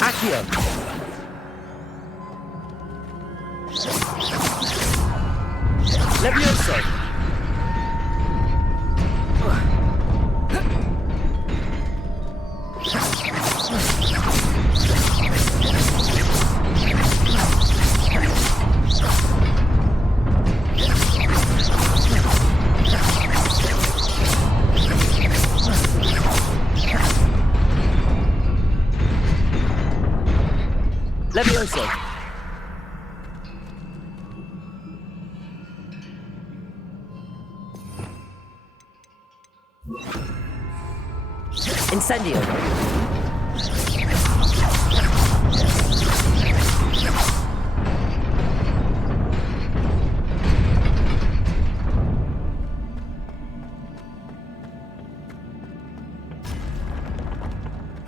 Accio! Levioso! Levioso! Incendio!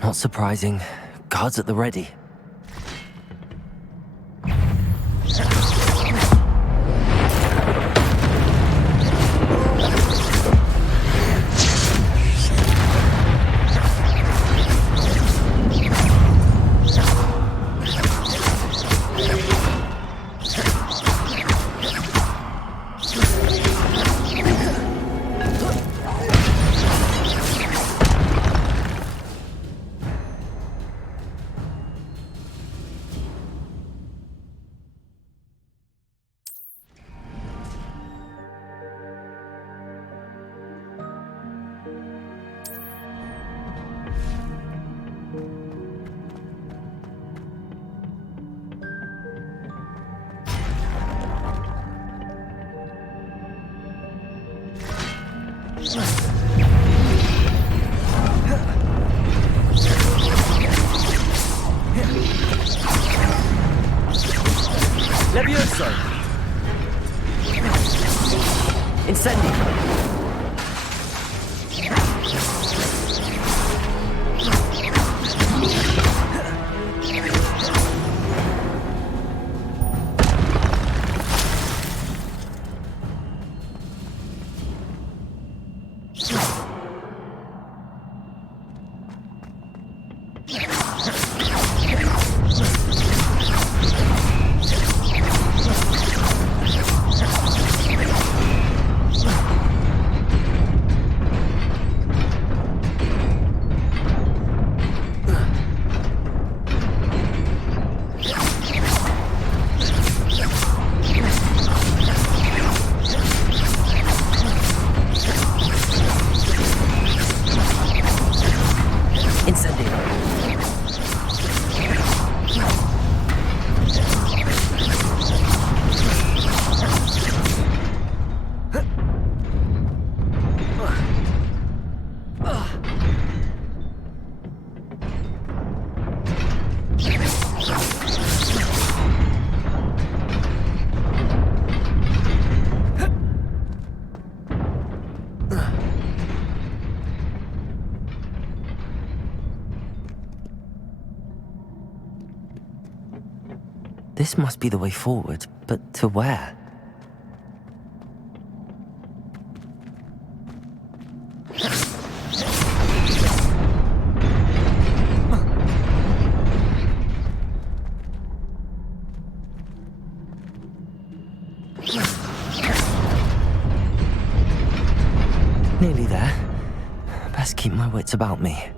Not surprising. Guards at the ready. Levioso! Incendio! This must be the way forward, but to where? Nearly there. Best keep my wits about me.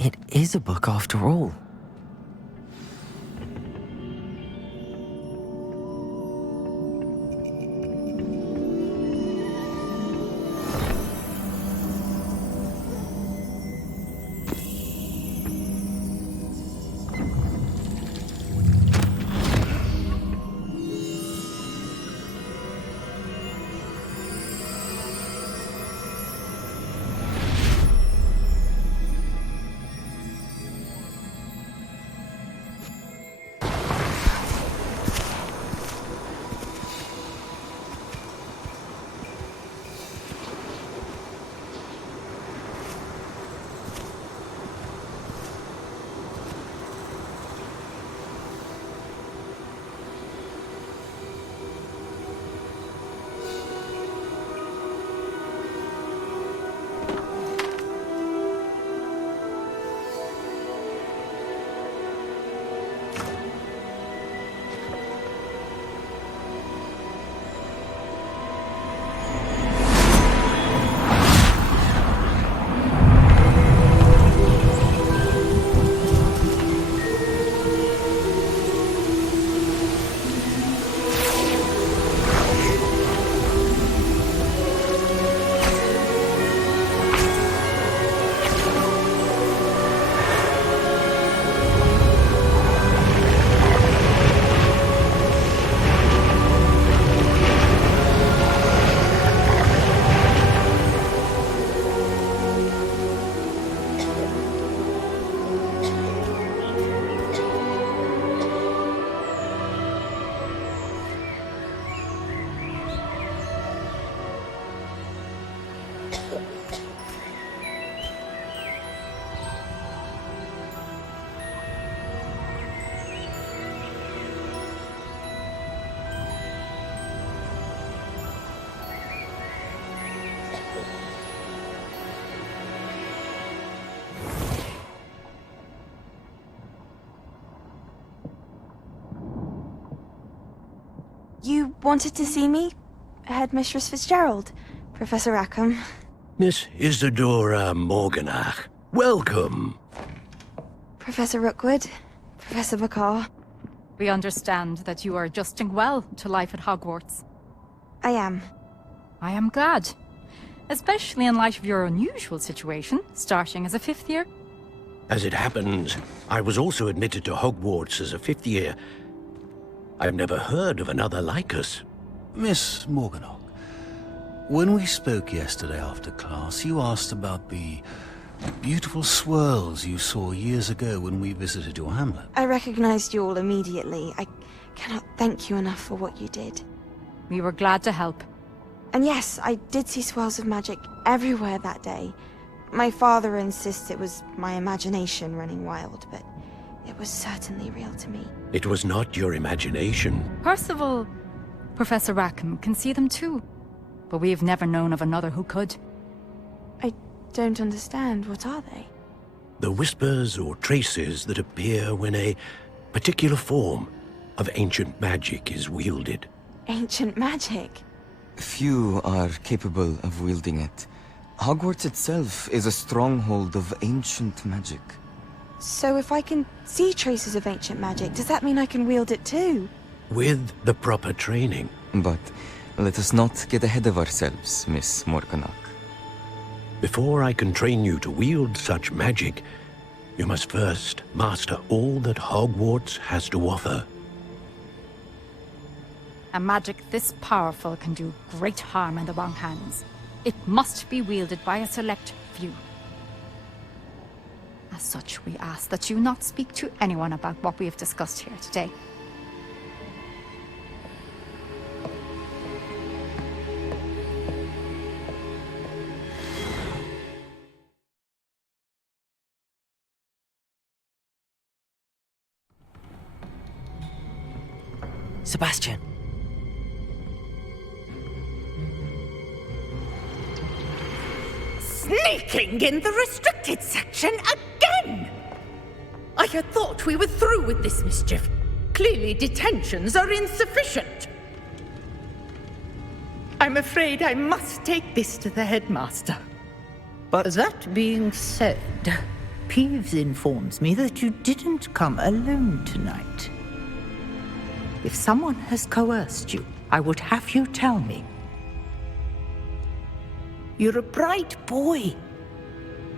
It is a book after all. You wanted to see me? Headmistress Fitzgerald, Professor Rackham. Miss Isadora Morganach, welcome. Professor Rookwood, Professor Bakar. We understand that you are adjusting well to life at Hogwarts. I am. I am glad. Especially in light of your unusual situation, starting as a 5th year. As it happens, I was also admitted to Hogwarts as a 5th year. I've never heard of another like us. Miss Morganach, when we spoke yesterday after class, you asked about the beautiful swirls you saw years ago when we visited your hamlet. I recognized you all immediately. I cannot thank you enough for what you did. We were glad to help. And yes, I did see swirls of magic everywhere that day. My father insists it was my imagination running wild, but it was certainly real to me. It was not your imagination. Percival, Professor Rackham can see them too. But we have never known of another who could. I don't understand. What are they? The whispers or traces that appear when a particular form of ancient magic is wielded. Ancient magic? Few are capable of wielding it. Hogwarts itself is a stronghold of ancient magic. So if I can see traces of ancient magic, does that mean I can wield it too? With the proper training. But let us not get ahead of ourselves, Miss Morganach. Before I can train you to wield such magic, you must first master all that Hogwarts has to offer. A magic this powerful can do great harm in the wrong hands. It must be wielded by a select few. As such, we ask that you not speak to anyone about what we have discussed here today. Sebastian. Sneaking in the restricted section again! I had thought we were through with this mischief. Clearly detentions are insufficient. I'm afraid I must take this to the headmaster. But that being said, Peeves informs me that you didn't come alone tonight. If someone has coerced you, I would have you tell me. You're a bright boy.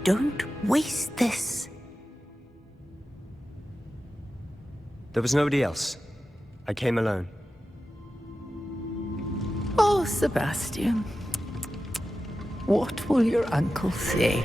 Don't waste this. There was nobody else. I came alone. Oh, Sebastian. What will your uncle say?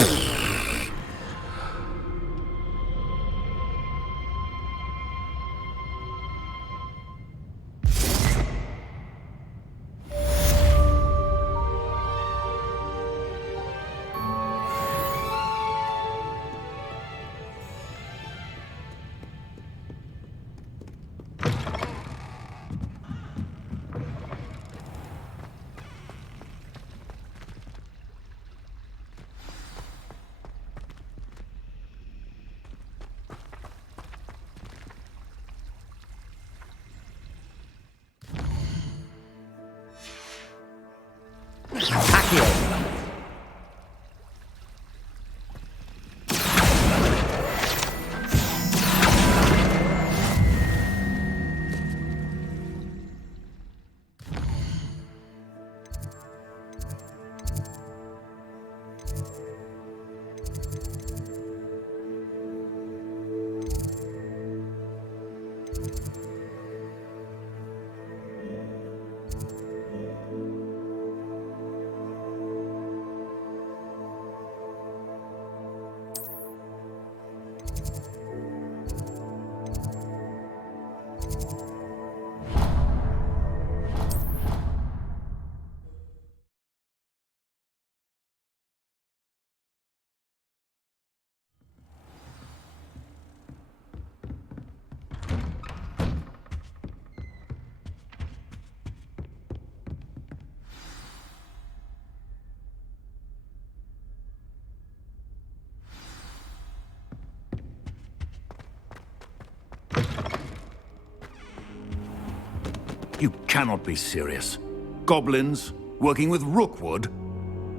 You cannot be serious. Goblins working with Rookwood?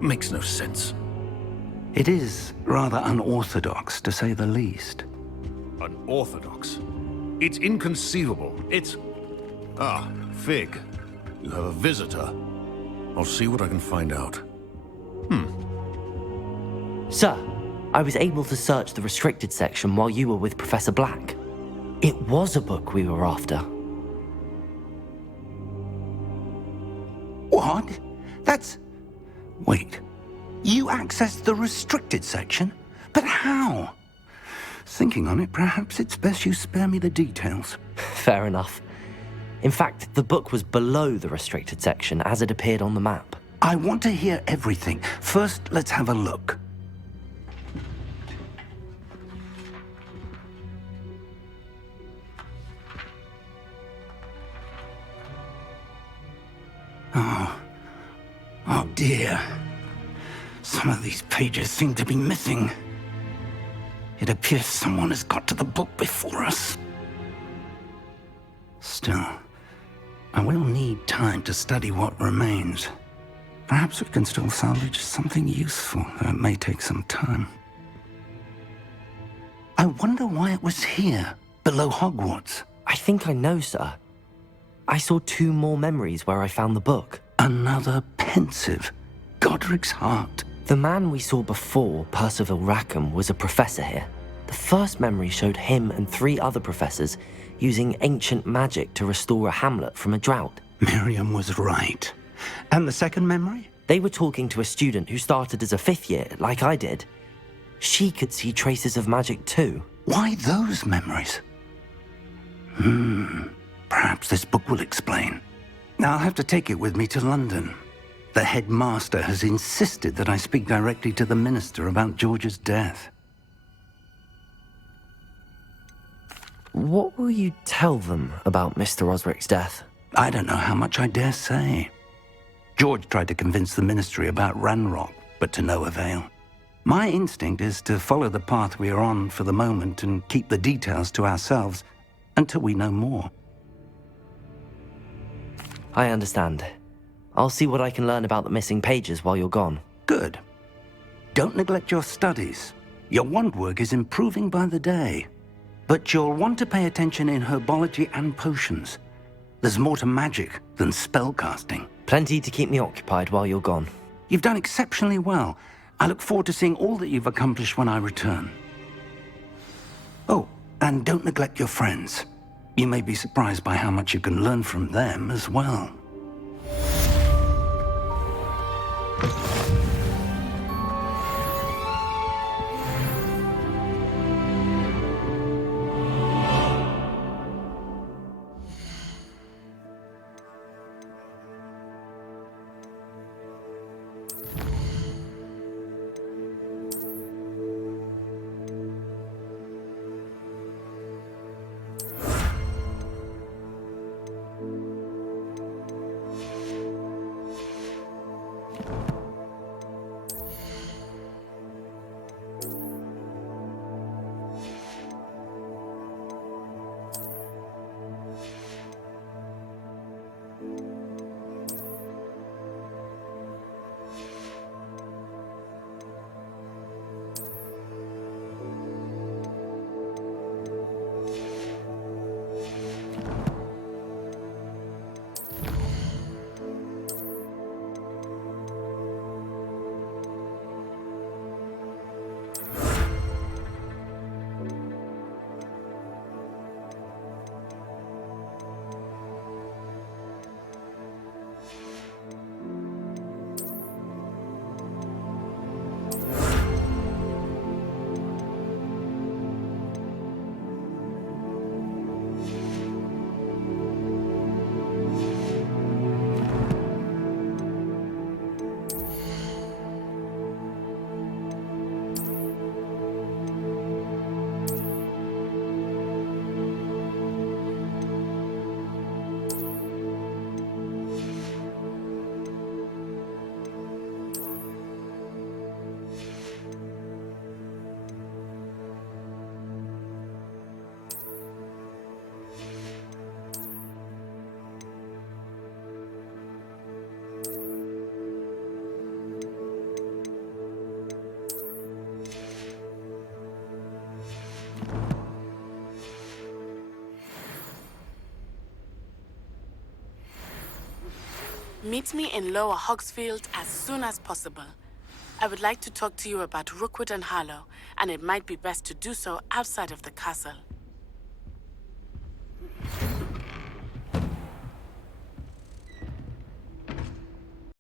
Makes no sense. It is rather unorthodox, to say the least. Unorthodox? It's inconceivable. It's... Ah, Fig. You have a visitor. I'll see what I can find out. Sir, I was able to search the restricted section while you were with Professor Black. It was a book we were after. What? That's... Wait. You accessed the restricted section? But how? Thinking on it, perhaps it's best you spare me the details. Fair enough. In fact, the book was below the restricted section as it appeared on the map. I want to hear everything. First, let's have a look. Oh dear. Some of these pages seem to be missing. It appears someone has got to the book before us. Still, I will need time to study what remains. Perhaps we can still salvage something useful, though it may take some time. I wonder why it was here, below Hogwarts. I think I know, sir. I saw 2 more memories where I found the book. Another pensive. Godric's heart. The man we saw before, Percival Rackham, was a professor here. The first memory showed him and 3 other professors using ancient magic to restore a hamlet from a drought. Miriam was right. And the second memory? They were talking to a student who started as a 5th year, like I did. She could see traces of magic too. Why those memories? Perhaps this book will explain. I'll have to take it with me to London. The headmaster has insisted that I speak directly to the minister about George's death. What will you tell them about Mr. Osric's death? I don't know how much I dare say. George tried to convince the ministry about Ranrok, but to no avail. My instinct is to follow the path we are on for the moment and keep the details to ourselves until we know more. I understand. I'll see what I can learn about the missing pages while you're gone. Good. Don't neglect your studies. Your wand work is improving by the day. But you'll want to pay attention in herbology and potions. There's more to magic than spellcasting. Plenty to keep me occupied while you're gone. You've done exceptionally well. I look forward to seeing all that you've accomplished when I return. Oh, and don't neglect your friends. You may be surprised by how much you can learn from them as well. Meet me in Lower Hogsfield as soon as possible. I would like to talk to you about Rookwood and Harlow, and it might be best to do so outside of the castle.